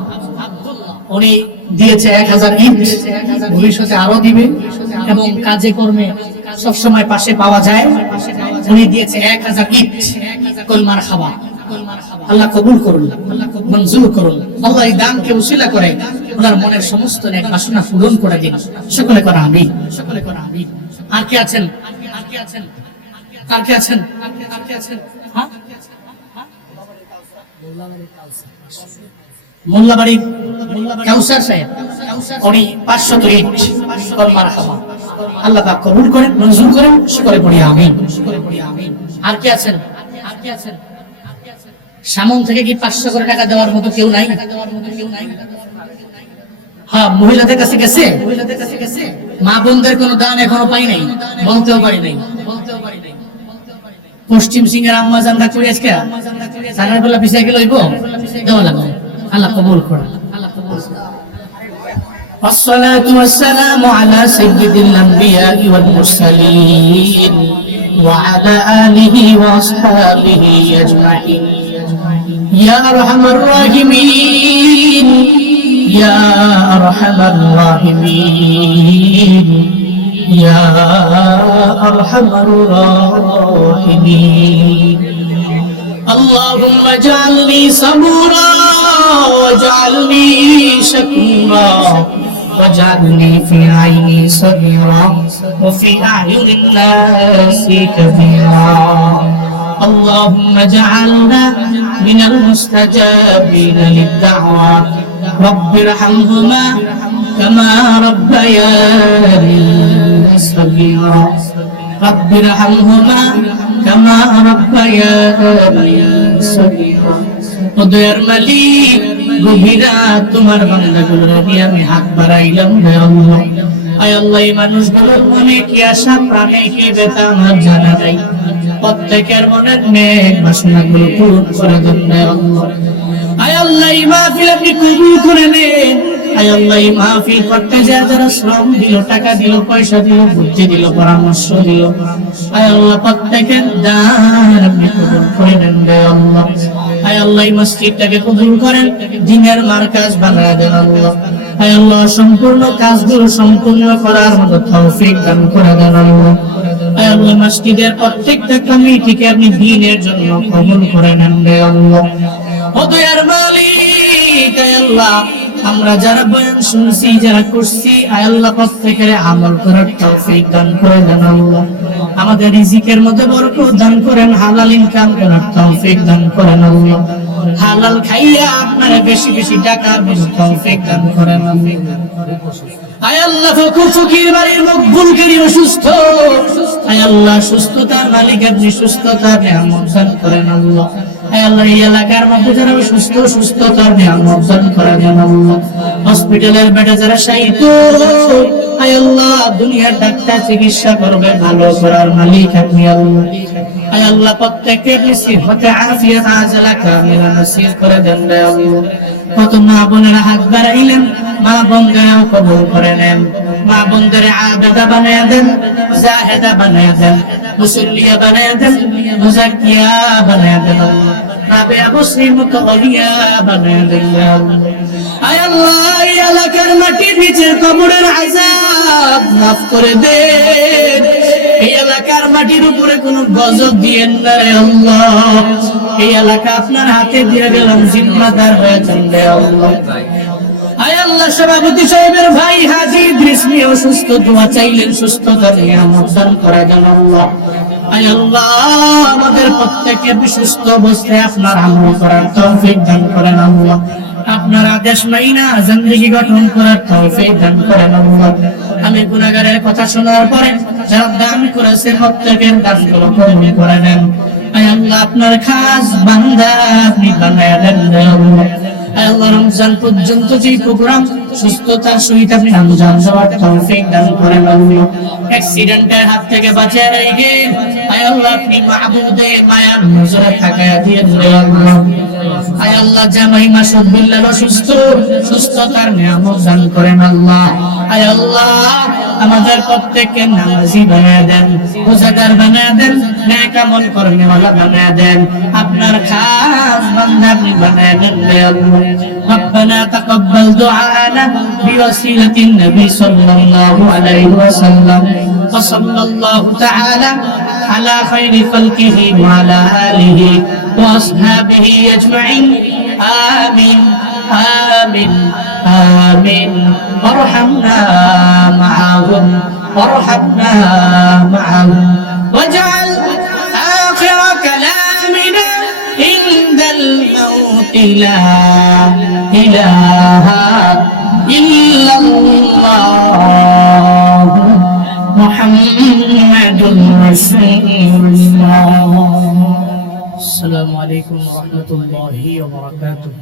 উনি দিয়েছে 1000 ইট, ভবিষ্যতে আরো দিবে এবং কাজে কর্মে সবসময় পাশে পাওয়া যায়। উনি দিয়েছে 1000 ইট। কল মারহাবা। আল্লাহ কবুল করুন, মঞ্জুর করুন। আল্লাহ এই দানকে উসিলা করে ওনার মনের সমস্ত নেক বাসনা পূরণ করে দিন, সকলে করে আমিন। আর কি আছেন? হ্যাঁ মোল্লাবাড়ি কাউসার সাহেব উনি 500 ইট। কল মারহাবা। আল্লাহ পাক কবুল করেন, মঞ্জুর করেন, সকলে পড়ি আমিন। আর কি আছেন? সামন থেকে কি 500 করে টাকা দেওয়ার মতো কেউ নাই? হ্যাঁ মহিলাদের কাছে গেছে, মা বোনদের কোনো দান এখনো পাই নাই, বলতেও পারি নাই। পশ্চিম সিংহের আম্মা জানরা করি আজকে সারার বেলা পিছাই গেল দেওয়া লাগবে। আল্লাহ কবুল করেন। والصلاة والسلام على سيد الأنبياء والمرسلين وعلى آله وأصحابه أجمعين يا أرحم الراحمين يا أرحم الراحمين يا أرحم الراحمين اللهم اجعلني صبورا واجعلني شكورا واجعلني في عيني صغيرا وفي أعين الناس كبيرا اللهم اجعلنا من المستجابين للدعوات رب ارحمهما كما ربياني صغيرا رب ارحمهما كما ربياني صغيرا ودير مليك গভীর রাত তোমার বান্দাগুলোর নিয়ে আমি হাত বাড়াইলাম হে আল্লাহ। আয় আল্লাহ, এই মানুষগুলোর মনে কি আশা, প্রাণে কি ব্যথা আমার জানা নাই। প্রত্যেকের মনের নেক বাসনাগুলো পূরণ করে দেন হে আল্লাহ। আয় আল্লাহ, এই মাহফিল আপনি কবুল করে নেন। আয় আল্লাহ, এই মাহফিল করতে যারা শ্রম দিল, টাকা দিল, পয়সা দিল, বুদ্ধি দিল, পরামর্শ দিল, আয় আল্লাহ প্রত্যেকের দান আপনি কবুল করে নেন হে আল্লাহ। আয় আল্লাহ, এই মসজিদটাকে কবুল করেন, দ্বীনের মারকাজ বানায় দেন আল্লাহ। আয় আল্লাহ, সম্পূর্ণ কাজগুলো সম্পূর্ণ করার মতো তৌফিক দান করে দেন আল্লাহ। আয় আল্লাহ, মসজিদের প্রত্যেকটা কমিটিকে আপনি দ্বীনের জন্য কবুল করে নেন হে আল্লাহ। ও দয়ার মালিক, আয় আল্লাহ, আমরা যারা বয়ান শুনছি, যারা করছি, আয় আল্লাহ প্রত্যেকের আমল করার তৌফিক দান করে দেন আল্লাহ। আমাদের রিজিকের মধ্যে বরকত দান করেন, হালাল ইনকাম করার তৌফিক দান করেন আল্লাহ। হালাল খাইয়া আপনারা বেশি বেশি টাকার তৌফিক দান করেন আল্লাহ। আয় আল্লাহ, ফকির বাড়ির মকবুল করিম অসুস্থ, আয় আল্লাহ সুস্থতার মালিক আপনি সুস্থতার নিয়ামত দান করেন আল্লাহ। আয় আল্লাহ, এই এলাকার মধ্যে যারা সুস্থতার নিয়ামত দান করেন আল্লাহ। হসপিটালের বেডে যারা শায়িত, আয় আল্লাহ দুনিয়ার ডাক্তার চিকিৎসা করবে, ভালো করার মালিক আপনি আল্লাহ। আয় আল্লাহ, প্রত্যেককে আপনি সিহতে আফিয়াত আজলা কামিলা নসিব করে দেন হে আল্লাহ। কত মা বোনেরা হাত বাড়াইলেন, মা বোনদেরও কবুল করে নেন, মা বোনদের আবেদা বানায় দেন, জাহেদা বানায় দেন, মুসল্লিয়া বানায় দেন, মুজাক্কিয়া বানায় দেন আল্লাহ। রাবিয়া মুসলিম মুতওয়ালিয়া বানায় দেন আল্লাহ। আয় আল্লাহ, এই এলাকার মাটির নিচের কবরের আযাব মাফ করে দেন। এই এলাকার মাটির উপরে কোনো গজব দিয়েন না রে আল্লাহ। এই এলাকা আপনার হাতে দিয়ে গেলাম, জিম্মাদার হয়ে যান রে আল্লাহ। আয় আল্লাহ, সভাপতি সাহেবের ভাই হাজী ইদ্রিস মিয়া অসুস্থ, দোয়া চাইলেন, সুস্থতার নিয়ামত দান করে দেন আল্লাহ। আয় আল্লাহ, আমাদের প্রত্যেককে সুস্থ অবস্থায় আপনার আমল করার তৌফিক দান করেন আল্লাহ। আপনার আদেশ মাইনা জিন্দেগি গঠন করার তৌফিক দান করেন আল্লাহ। আমি গুনাহগারের কথা শোনার পরে যারা দান করেছে প্রত্যেকের দানগুলো কবুল করে নেন। আয় আল্লাহ, আপনার খাস বান্দা আপনি বানায় দেন আল্লাহ। আয় আল্লাহ, রমজান পর্যন্ত যে প্রোগ্রাম সুস্থতার সহিত আপনি রমজান যাওয়ার তৌফিক দান করেন আল্লাহ। অ্যাক্সিডেন্টের হাত থেকে বাঁচিয়ে রাখেন আয় আল্লাহ। আপনি মাহবুবে মায়ার নজরে তাকায়া দিয়েন আল্লাহ। আয় আল্লাহ, জামাই মাসুদ বিল্লাহ অসুস্থ, সুস্থতার নিয়ামত দান করেন আল্লাহ। আয় আল্লাহ, আমাদের প্রত্যেককে নামাজি বানায় দেন, রোজাদার বানায় দেন, নেক আমল করনেওয়ালা বানায় দেন, আপনার খাস বান্দা আপনি বানায় দেন আল্লাহ। ربنا تقبل دعاءنا بوسيلة النبي صلى الله عليه وسلم وصلى الله تعالى على خير خلقه وعلى آله وأصحابه أجمعين آمين آمين آمين وارحمنا معهم وارحمنا معهم واجعل آخر كلامنا عند الموت لا إله إلا الله محمد رسول الله. السلام عليكم ورحمة الله وبركاته.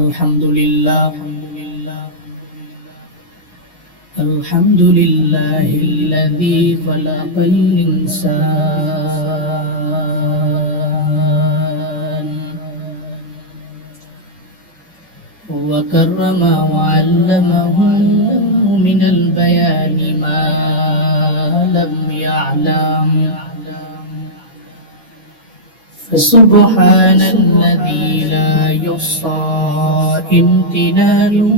الحمد لله الحمد لله الذي خلق الإنسان وكرم وعلمه من البيان ما لم يعلم فسبحان الذي لا يحصى امتنانه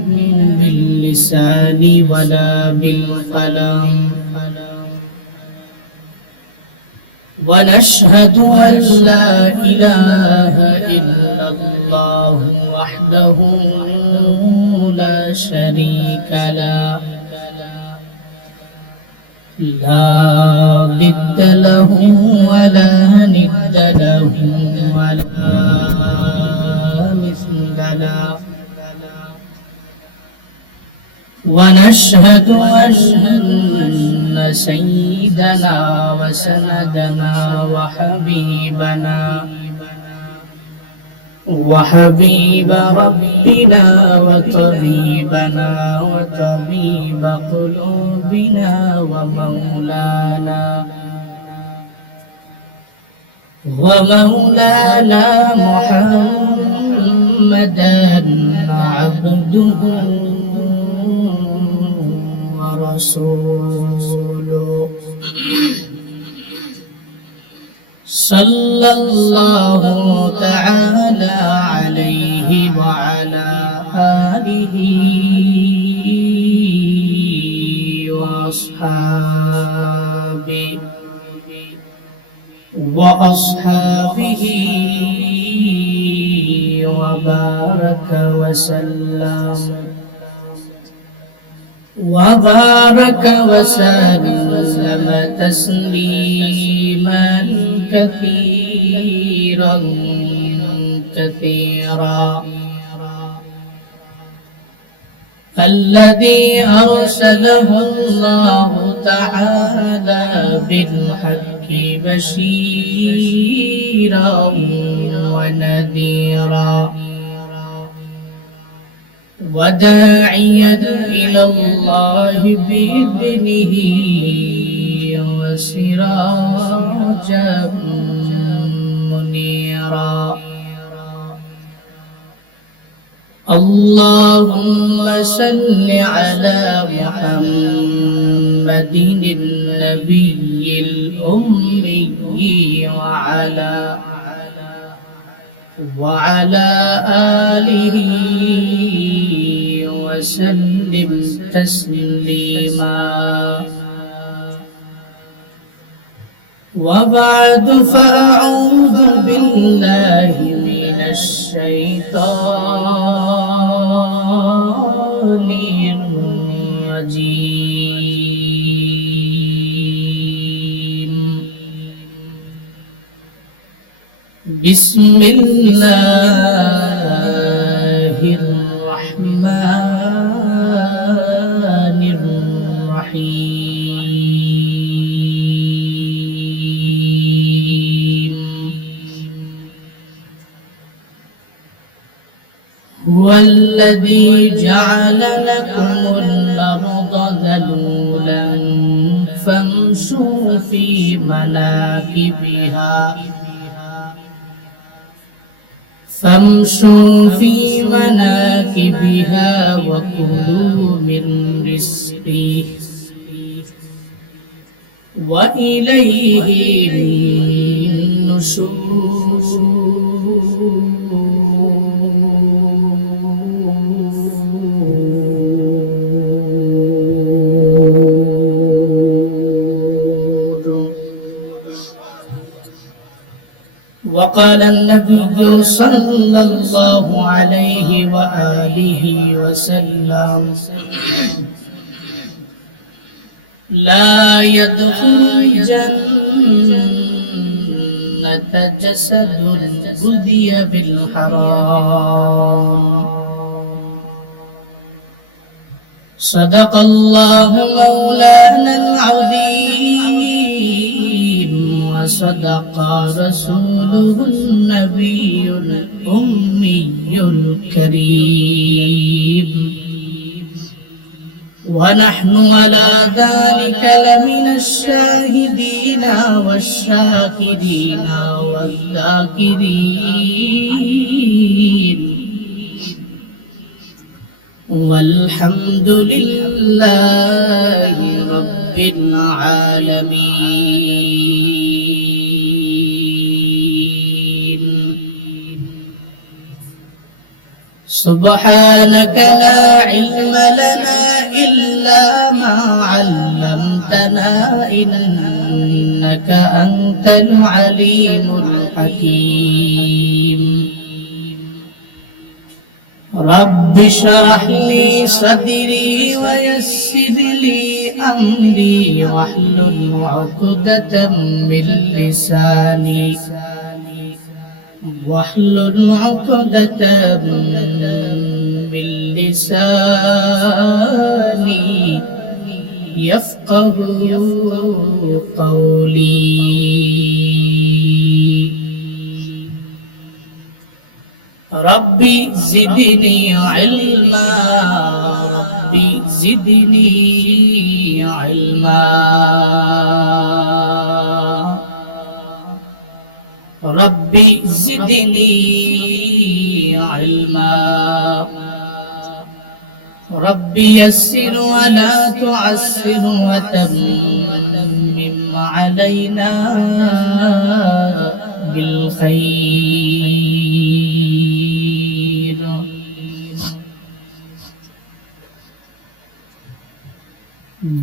باللسان ولا بالقلم ونشهد أن لا إله إلا الله وحده لا شريك له لا ضد له ولا ند له ولا مثل له ونشهد أن سيدنا وسندنا وحبيب ربنا وطبيبنا وطبيب قلوبنا ومولانا محمدا عبده ورسوله صلى الله تعالى عليه وعلى آله وأصحابه وبارك وسلم تسليما كثيرا الذي أرسله الله تعالى بالحق بشيرا ونذيرا وداعيا إلى الله بإذنه وسراجا منيرا اللهم صل على محمد النبي الأمي وعلى آله وسلم تسليما وبعد فأعوذ بالله من الشيطان الرجيم بسم الله الرحمن الرحيم هو الذي جعل لكم الأرض ذلولا فامشوا في مناكبها وكلوا من رزقه وإليه النشور وقال النبي صلى الله عليه وآله وسلم لا يدخل الجنة جسد غذي بالحرام صدق الله مولانا العظيم وصدق رسوله النبي الأمي الكريم ونحن على ذلك لمن الشاهدين والشاكرين والذاكرين والحمد لله رب العالمين سبحانك لا علم لنا إلا ما علمتنا إنك أنت العليم الحكيم رب اشرح لي صدري ويسر لي أمري واحلل عقدة من لساني يفقهوا قولي ربي زدني علما ربي زدني علما ربي زدني علما ربي يسر ولا تعسر وتمم علينا بالخير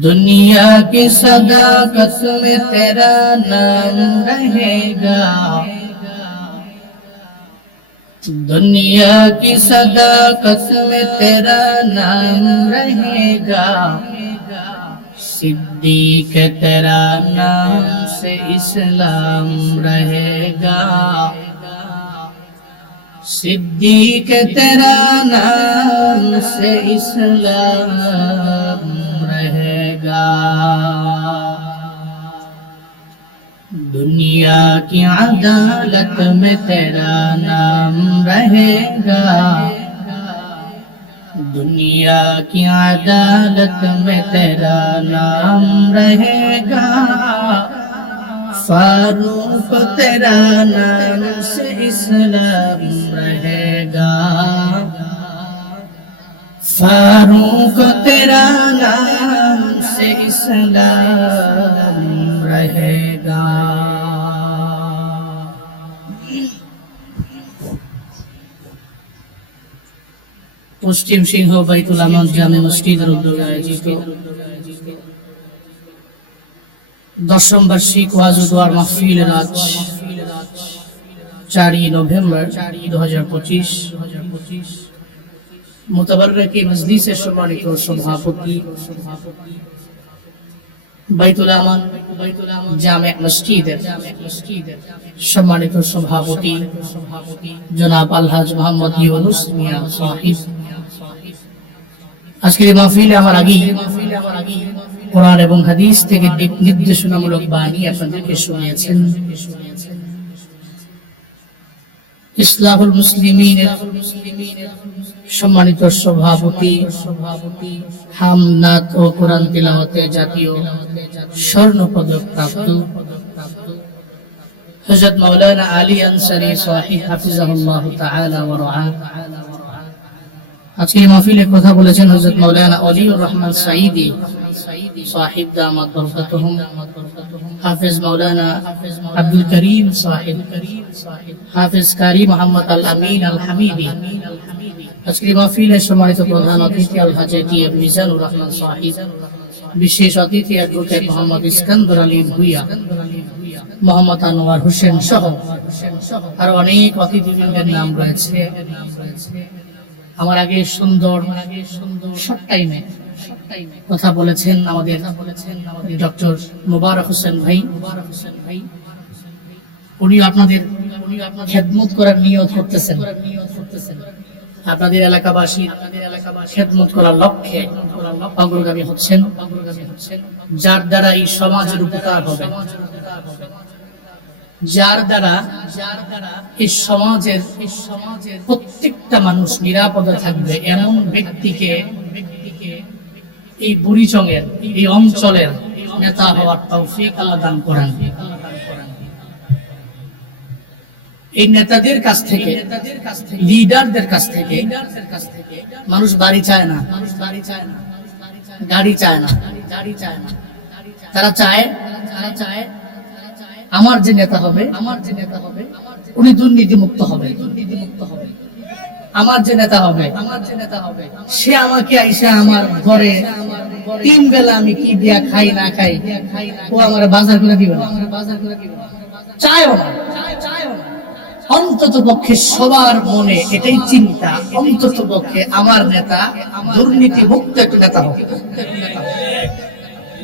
दुनिया की सदाकत में तेरा नाम रहेगा दुनिया की सदाकत में तेरा नाम रहेगा सिद्दीक तेरा नाम से इस्लाम रहेगा सिद्दीक तेरा नाम से इस्लाम रहेगा दुनिया की अदालत में तेरा नाम रहेगा दुनिया की अदालत में तेरा नाम रहेगा फारूक तेरा नाम से इस्लाम रहेगा फारूक तेरा नाम से इस्लाम रहेगा পশ্চিম সিংহ বাইতুল আমান জামে মসজিদের উদ্যোগে আয়োজিত 10ম বার্ষিক ওয়াজ ও দোয়ার মাহফিলের আজ 4 নভেম্বর 2025 মুতাবাররকি মজলিসের সম্মানিত সভাপতি বাইতুল আমান জামে মসজিদের সম্মানিত সভাপতি জনাব আলহাজ মোহাম্মদ ইউনুস মিয়া সাহিব আজকের মাহফিলে আমার আগে কোরআন এবং হাদিস থেকে দিক নির্দেশনামূলক বাণী আপনাদেরকে শুনিয়েছেন ইসলাহুল মুসলিমিনের সম্মানিত সভাপতি হামনাত ও কোরআন তিলাওয়াতে জাতীয় স্বর্ণ পদক প্রাপ্ত হযরত মাওলানা আলী আনসারী সাহিব হাফিজাহুল্লাহ তাআলা ওয়া রাআহ আজকে মাহফিলে কথা বলেছেন হযরত মাওলানা আলিউর রহমান সাঈদী সাহিব দামাত বরকাতুহুম হাফেজ মাওলানা আব্দুল করিম সাহিব হাফেজ কারি মোহাম্মদ আল আমিন আল হামিদি আজকের মাহফিলে সম্মানিত প্রধান অতিথি আলহাজ টিএম মিজানুর রহমান সাহিব বিশেষ অতিথি অ্যাডভোকেট মোহাম্মদ ইস্কান্দর আলী ভুইয়া মোহাম্মদ আনোয়ার হোসেন সহ আর অনেক অতিথিবৃন্দের নাম রয়েছে আমার আগে সুন্দর শর্ট টাইমে কথা বলেছেন আমাদের ডক্টর মোবারক হোসেন ভাই উনি আপনাদের খেদমত করার নিয়ত করতেছেন আপনাদের এলাকাবাসী খেদমত করার লক্ষ্যে অগ্রগামী হচ্ছেন যার দ্বারা এই সমাজের উপকার হবে যার দ্বারা এই সমাজের প্রত্যেকটা মানুষ নিরাপদে থাকবে এমন ব্যক্তিকে এই বুড়িচংয়ের এই অঞ্চলের নেতা হওয়ার তৌফিক আল্লাহ দান করেন এই নেতাদের কাছ থেকে লিডারদের কাছ থেকে মানুষ বাড়ি চায় না গাড়ি চায় না তারা চায় আমার যে নেতা হবে উনি দুর্নীতি মুক্ত হবে আমার যে নেতা হবে সে আমাকে আইসা আমার ঘরে 3 বেলা আমি কি দিয়া খাই না খাই ও আমার বাজার করে দিবে না চায়ও না অন্তত পক্ষে সবার মনে এটাই চিন্তা অন্তত পক্ষে আমার নেতা দুর্নীতি মুক্ত একটা নেতা হবে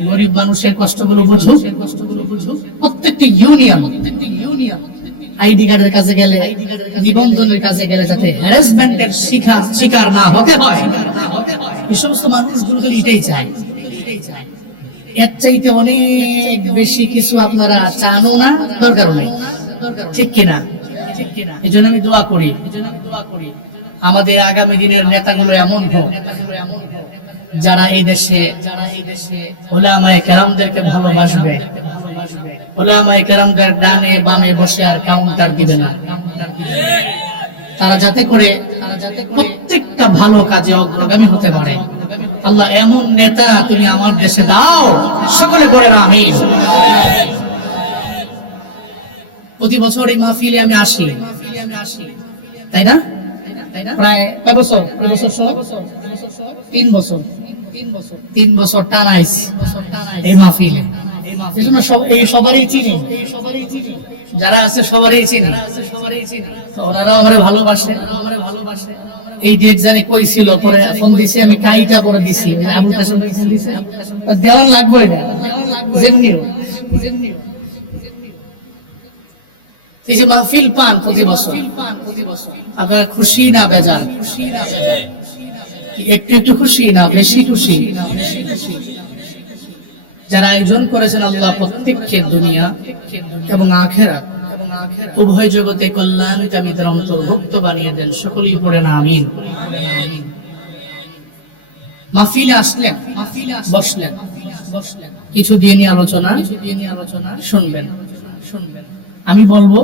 গরিব মানুষের কষ্টগুলো বুঝুক প্রত্যেকটি ইউনিয়ন আইডি কার্ডের কাছে গেলে নিবন্ধনের কাছে গেলে যাতে হ্যারাসমেন্টের শিকার না হতে হয় এই সমস্ত মানুষগুলো এটাই চায় এর চাইতে অনেক বেশি কিছু আপনারা চানও না, দরকার নেই, ঠিক কিনা? এই জন্য আমি দোয়া করি আমাদের আগামী দিনের নেতাগুলো এমন হোক যারা এই দেশে উলামায়ে কেরামদেরকে ভালোবাসবে, উলামায়ে কেরামদের ডানে বামে বসে আর কাউন্টার দিবে না। তারা যাতে করে প্রত্যেকটা ভালো কাজে অগ্রগামী হতে পারে। আল্লাহ এমন নেতা তুমি আমার দেশে দাও, সকলে বলে আমিন। প্রতি বছর এই মাহফিলে আমি আসি, তাই না? প্রায় কয় বছর? 3 বছর টানা এই মাহফিলে। এই জন্য সবারই চিনি, যারা আছে সবারই চিনি, ওনারাও আমার ভালোবাসে। এই ডেট জানি কই ছিল, পরে ফোন দিছি আমি, কাইটা পরে দিছি আবুল কাসেম ফোন দিছে, দেওয়ার লাগবে না যেমনিও। এই যে মাহফিল পান প্রতি বছর, আপনারা খুশি না বেজার? একটু একটু খুশি না বেশি খুশি? যারা আয়োজন করেছেন আল্লাহ প্রত্যেককে দুনিয়া এবং আখিরাত উভয় জগতে কল্যাণকামীদের অন্তর্ভুক্ত বানিয়ে দেন, সকলেই পড়েন আমিন। মাহফিলে আসলেন, বসলেন, কিছু দিয়ে নিয়ে আলোচনা শুনবেন। আমি বলবো,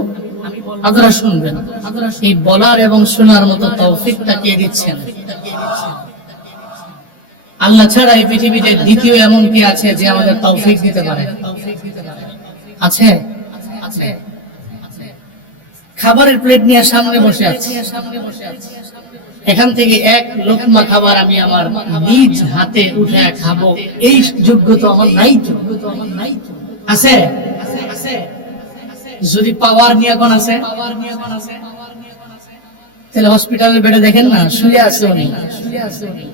আপনারা শুনবেন। এই বলার এবং শোনার মতো তৌফিকটা কে দিচ্ছেন? আল্লাহ ছাড়া এই পৃথিবীতে দ্বিতীয় এমন কি আছে যে আমাদের তৌফিক দিতে পারে? আছে? খাবারের প্লেট নিয়ে সামনে বসে আছে, এখান থেকে এক লোকমা খাবার আমি আমার নিজ হাতে উঠে খাবো, এই যোগ্যতা আমার নাই তো? আছে? যদি পাওয়ার নিয়ে কোন আছে, তাহলে হসপিটালের বেডে দেখেন না, শুয়ে আছে উনি,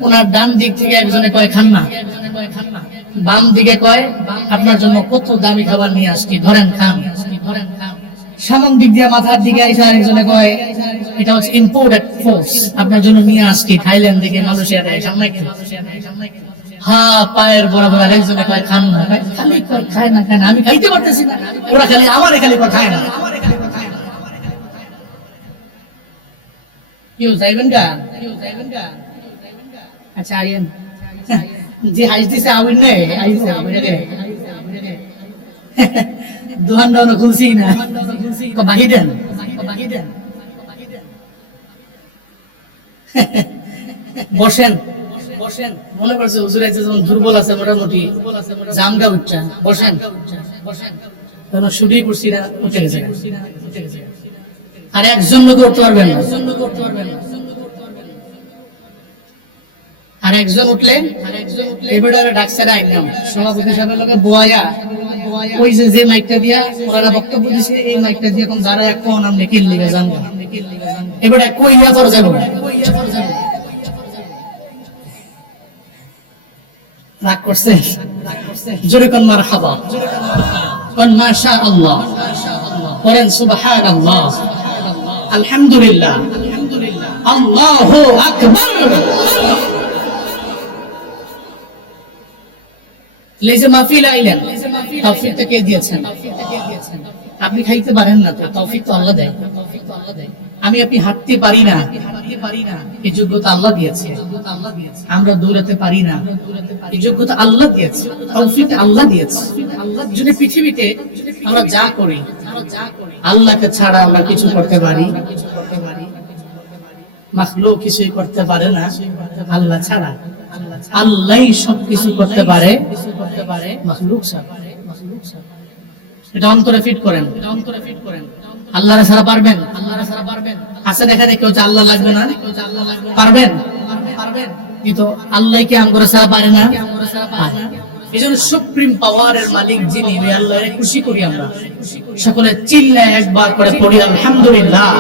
ওনার ডান দিক থেকে একজনে কয় খান না, বাম দিকে কয় আপনার জন্য কত দামি খাবার নিয়ে আসছি, ধরেন খান। সামন দিক দিয়ে মাথার দিকে আইসা আরেকজনে কয় এটা হচ্ছে ইম্পোর্টেড ফোর্স, আপনার জন্য নিয়ে আসছি থাইল্যান্ড থেকে, মালয়েশিয়া থেকে, সামনে হ্যাঁ পায়ের বরাবর আরেকজনে কয় খান না, খালি খায় না, খায় না, আমি খাইতে পারতেছি না, ওরা খালি আমার খালি খায় না। কেউ যাইবেন গা? আচ্ছা আইয়েন, যে হাইস দিছে আউন নে আইছে দোকান ডাউন খুলছি না, বাকি দেন। বসেন, মনে করছে হুজুর আছে যখন দুর্বল আছে মোটামুটি জামগা উঠছেন, বসেন। শুরুই করছি না, উঠে গেছে। আর একজন লোক করতে পারবেন না, আর একজন উঠলে এবারে ডাকছে না, একদম সভাপতি সাহেবের লোকে বোয়া ওই যে মাইকটা দিয়া ওরা বক্তব্য দিছে, এই মাইকটা দিয়ে এখন যারা এক কোন নাম লিখে লিখে জানবো, এবারে কইয়া পর যাবো, রাগ করছে? জোরে কোন মারহাবা, কোন মাশাআল্লাহ, করেন সুবহানাল্লাহ, আলহামদুলিল্লাহ, আল্লাহু আকবার। লেজে মাহফিল আইলেন, তৌফিকটা কে দিয়েছেন? আপনি খাইতে পারেন না, তো তৌফিক তো আল্লাহ দেয়। আমি আপনি হাঁটতে পারি না, এই যোগ্যতা আল্লাহ দিয়েছে। আমরা দৌড়াতে পারি না, এই যোগ্যতা আল্লাহ দিয়েছে, তৌফিক আল্লাহ দিয়েছে। যদি পৃথিবীতে আমরা যা করি আল্লাহকে ছাড়া আমরা কিছু করতে পারি? মাখলুক কিছুই করতে পারে না আল্লাহ ছাড়া, আল্লাহই সবকিছু করতে পারে মাখলুক ছাড়া। এটা অন্তরে ফিট করেন, আল্লাহর ছাড়া পারবেন? আছে দেখা দেখে আল্লাহ লাগবে না, পারবেন? কিন্তু আল্লাহকে আমরা ছাড়া পারে না। এই জন্য সুপ্রিম পাওয়ারের মালিক যিনি, ওই আল্লাহরে খুশি করি আমরা। সকলে চিল্লায় একবার করে পড়ি আলহামদুলিল্লাহ।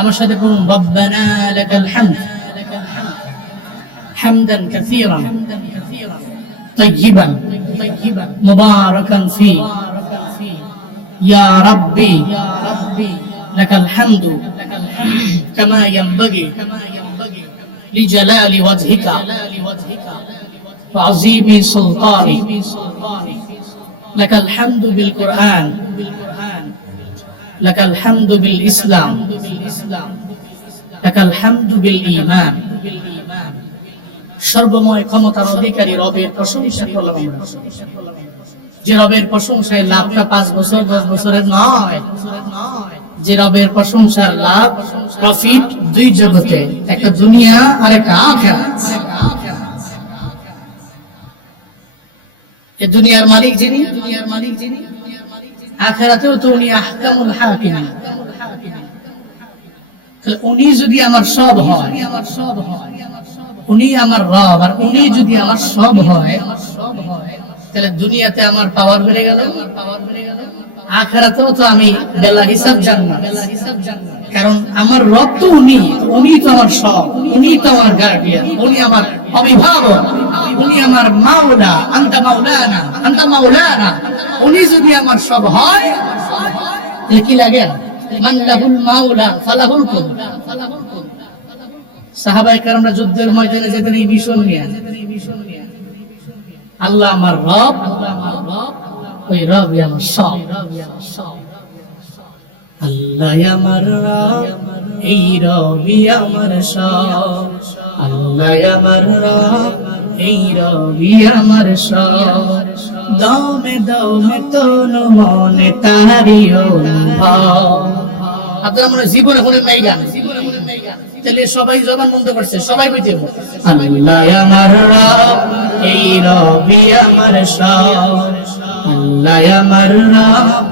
আমার সাথে বলুন, রব্বানা লাকাল হামদ হামদান কাসীরান তাইয়িবান মুবারাকান ফি ইয়া রাব্বি লাকাল হামদু কামা ইয়ানবাগি লিজালালি ওয়াজহিকা وعظيم سلطانك لك الحمد بالقرآن لك الحمد بالإسلام لك الحمد بالإيمان সর্বময় ক্ষমতার অধিকারী রবের প্রশংসা করলাম আমরা, যে রবের প্রশংসায় লাভটা 5 বছর 10 বছরের নয়, যে রবের প্রশংসার লাভ প্রফিট 2 জগতে, একটা দুনিয়া আর একটা আখিরাত। এই দুনিয়ার মালিক যিনি, আখিরাতেও তো উনি আহকামুল হাকিমিন। উনি যদি আমার সব হয়, উনি আমার রব, আর উনি যদি আমার সব হয়, তাহলে দুনিয়াতে আমার পাওয়ার বেড়ে গেল, আখিরাতেও তো আমি বেলা হিসাব জান্নাত। কারণ আমার রব তো উনি, উনি তো আমার সব, উনি তো আমার গার্ডিয়ান, উনি আমার অভিভাবক, উনি আমার মাওলা, আনতা মাওলানা, আনতা মাওলানা। উনি যদি আমার সব হয়, তাহলে কি লাগে? মান লাহুল মাওলা ফালাহুল কুল। সাহাবায়ে কেরামরা যুদ্ধের ময়দানে যেতেন এই মিশন নিয়ে, আল্লাহ আমার রব, ওই রব আমার সব। আল্লাহ আমার রব, এই রবি আমার সব। আল্লাহ আমার রব, এই রবি আমার সব। দমে দমে তনু মনে তারি অনুভব। আপনারা মনে জীবনে কোনো নাই গান, তাহলে সবাই জবান বন্ধ করছে, সবাই বলতে আল্লাহ আমার রব, এই রবি আমার সব। আল্লাহ আমার রব,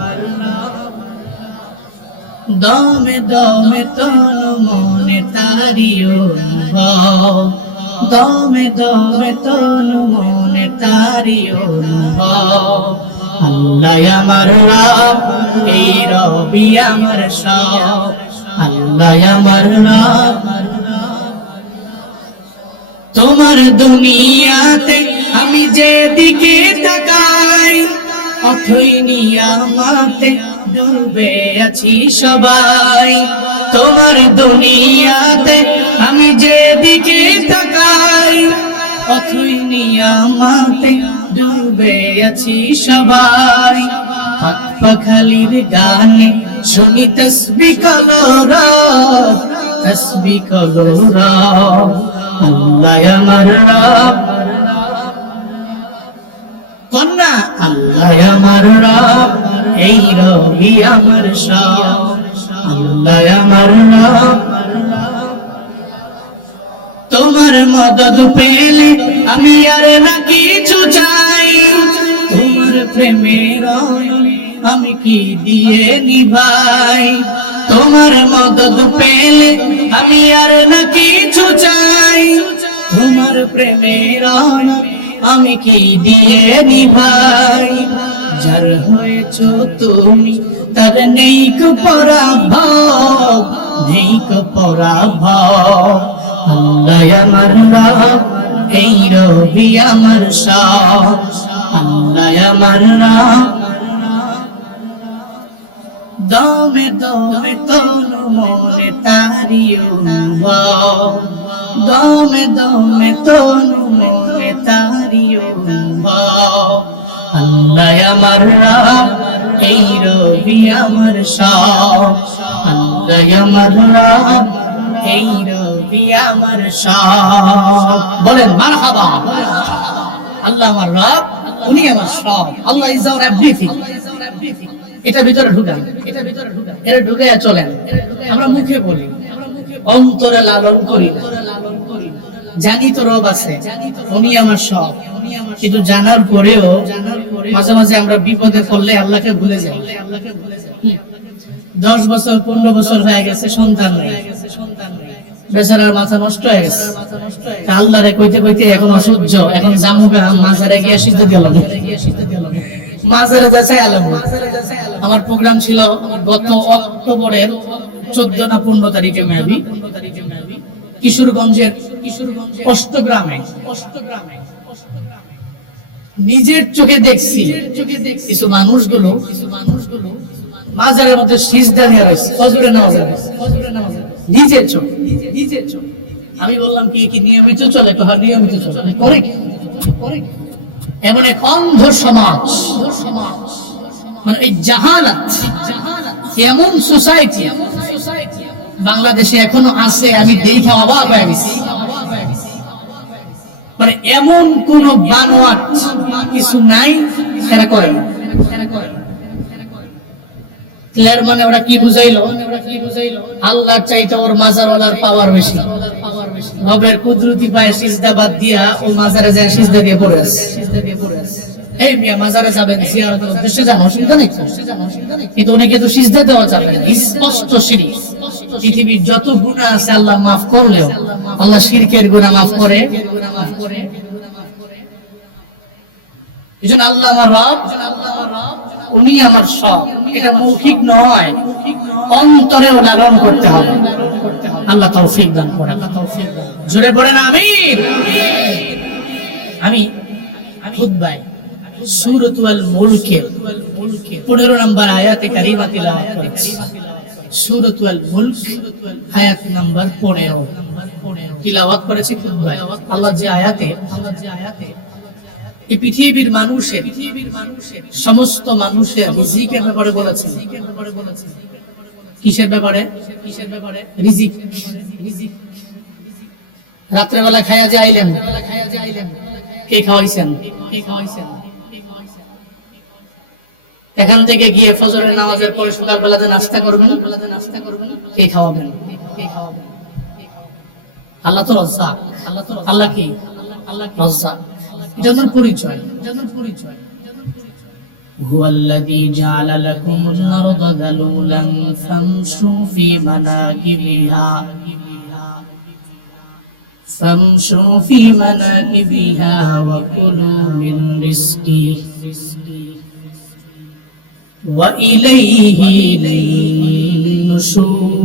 দমে দমে তনু মনে তারি অনুভব। দমে দমে তনু মনে তারি অনুভব। আল্লাহ আমার রব, এই রবি আমার সব। আল্লাহ আমার রব, তোমার দুনিয়াতে আমি যেদিকে তাকাই, অথই নিয়ামতে ডুবে আছি সবাই। তোমার দুনিয়াতে আমি যেদিকে তাকাই, অথই নিয়ামতে ডুবে আছি সবাই। পাক পাখালির গানে শুনি তসবিহ কলরব, তসবিহ কলরব। আল্লাহ আমার রব, কন্যা আল্লাহ আমার রব, এই রবি আমার সব। আল্লাহ আমার রব, তোমার মদদ পেলে আমি আর না কিছু চাই। তোমার প্রেমের আমি কি দিয়ে নিভাই। তোমার মদদ পেলে আমি আর না কিছু চাই। তোমার প্রেমের আমি কি দিয়ে নিভাই। যার হয়েছো তুমি তার নেই কো পরাভব, নেই কো পরাভব। আল্লাহ আমার রব, এই রবি আমার সব। আল্লাহ আমার রব, দমে দমে তনু মনে তারি অনুভব। দমে দমে তনু মনে তারি অনুভব। আল্লাহ আমার রব, এই রবি আমার সব। আল্লাহ আমার রব, এই রবি আমার সব। বলেন মারহাবা। আল্লাহ আমার রব, উনি আমার সব। আল্লাহ ইজ আওয়ার এভরিথিং। এটা ভিতরে ঢুকান, এটা ঢুকে চলেন। আমরা মুখে বলি, অন্তরে লালন করি। জানি তো রব আছে, উনি আমার সব, কিন্তু জানার পরেও মাঝে মাঝে আমরা বিপদে পড়লে আল্লাহকে ভুলে যাই। 10 বছর 15 বছর হয়ে গেছে, সন্তান নেই, বেচারার মাথা নষ্ট হয়ে গেছে। আল্লাহরে কইতে কইতে এখন অসহ্য, এখন জামুকা মাজারে গিয়ে সিদ্ধ গেলাম, মাজারে যাচ্ছে আলম। আমার প্রোগ্রাম ছিল গত অক্টোবরের 14 না 15 তারিখে মেবি, কিশোরগঞ্জের অষ্টগ্রামে। নিজের চোখে দেখছি কিছু মানুষগুলো মাজারের মধ্যে সিজদা নিয়ে রয়েছে, ফজরের নামাজে নিজের চোখ। আমি বললাম কি কি নিয়মিত চলে? নিয়মিত চলে। করে কি এমন এক অন্ধ সমাজ, মানে এই জাহালাত, এমন সোসাইটি বাংলাদেশে এখনো আছে। আমি দেখে অবাক হয়ে গেছি। মানে এমন কোন বানোয়াট কিছু নাই এরা করে না। ক্লিয়ার? মানে ওরা কি বুঝাইলো? আল্লাহর চাইতে ওর মাজারওয়ালার পাওয়ার বেশি। রবের কুদরতি পায়ে সিজদা বাদ দিয়া ও মাজারে যায় সিজদা দিয়ে পড়ে আছে। এই মিয়া মাজারে যাবেন জিয়ারতের উদ্দেশ্যে যান, অসুবিধা নেই, কিন্তু অনেকে তো সিজদা দেওয়া যাবে না। স্পষ্ট শিরক। পৃথিবীর যত গুনাহ আছে আল্লাহ মাফ করলেও আল্লাহ শিরকের গুনাহ মাফ করে। এজন্য আল্লাহ আমার রব, উনি আমার সব। এটা মৌখিক নয়, অন্তরেও লালন করতে হবে। আল্লাহ তৌফিক দান করেন। জোরে পড়েন আমিন। আমি খুতবায় সূরাতুল মুলকের 15 নম্বর আয়াতে কারিমা তিলাওয়াত করেছি। সূরাতুল মুলক আয়াত নাম্বার 15 তিলাওয়াত করেছি খুতবায়। আল্লাহ যে আয়াতে এই পৃথিবীর মানুষের সমস্ত মানুষের রিজিকের ব্যাপারে বলেছেন। কিসের ব্যাপারে? রিজিক। রাত্রে বেলা খায়া যে আইলেন, কে খাওয়াইছেন? এখান থেকে গিয়ে ফজরের নামাজের পরে সকালবেলা যে নাস্তা করবেন, কে খাওয়াবেন? আল্লাহ তো রাজ্জাক। আল্লাহ কি? রাজ্জাক। এটার পরিচয়। هو الذي جعل لكم الأرض ذلولا فامشوا في مناكبها وكلوا من رزقه وإليه النشور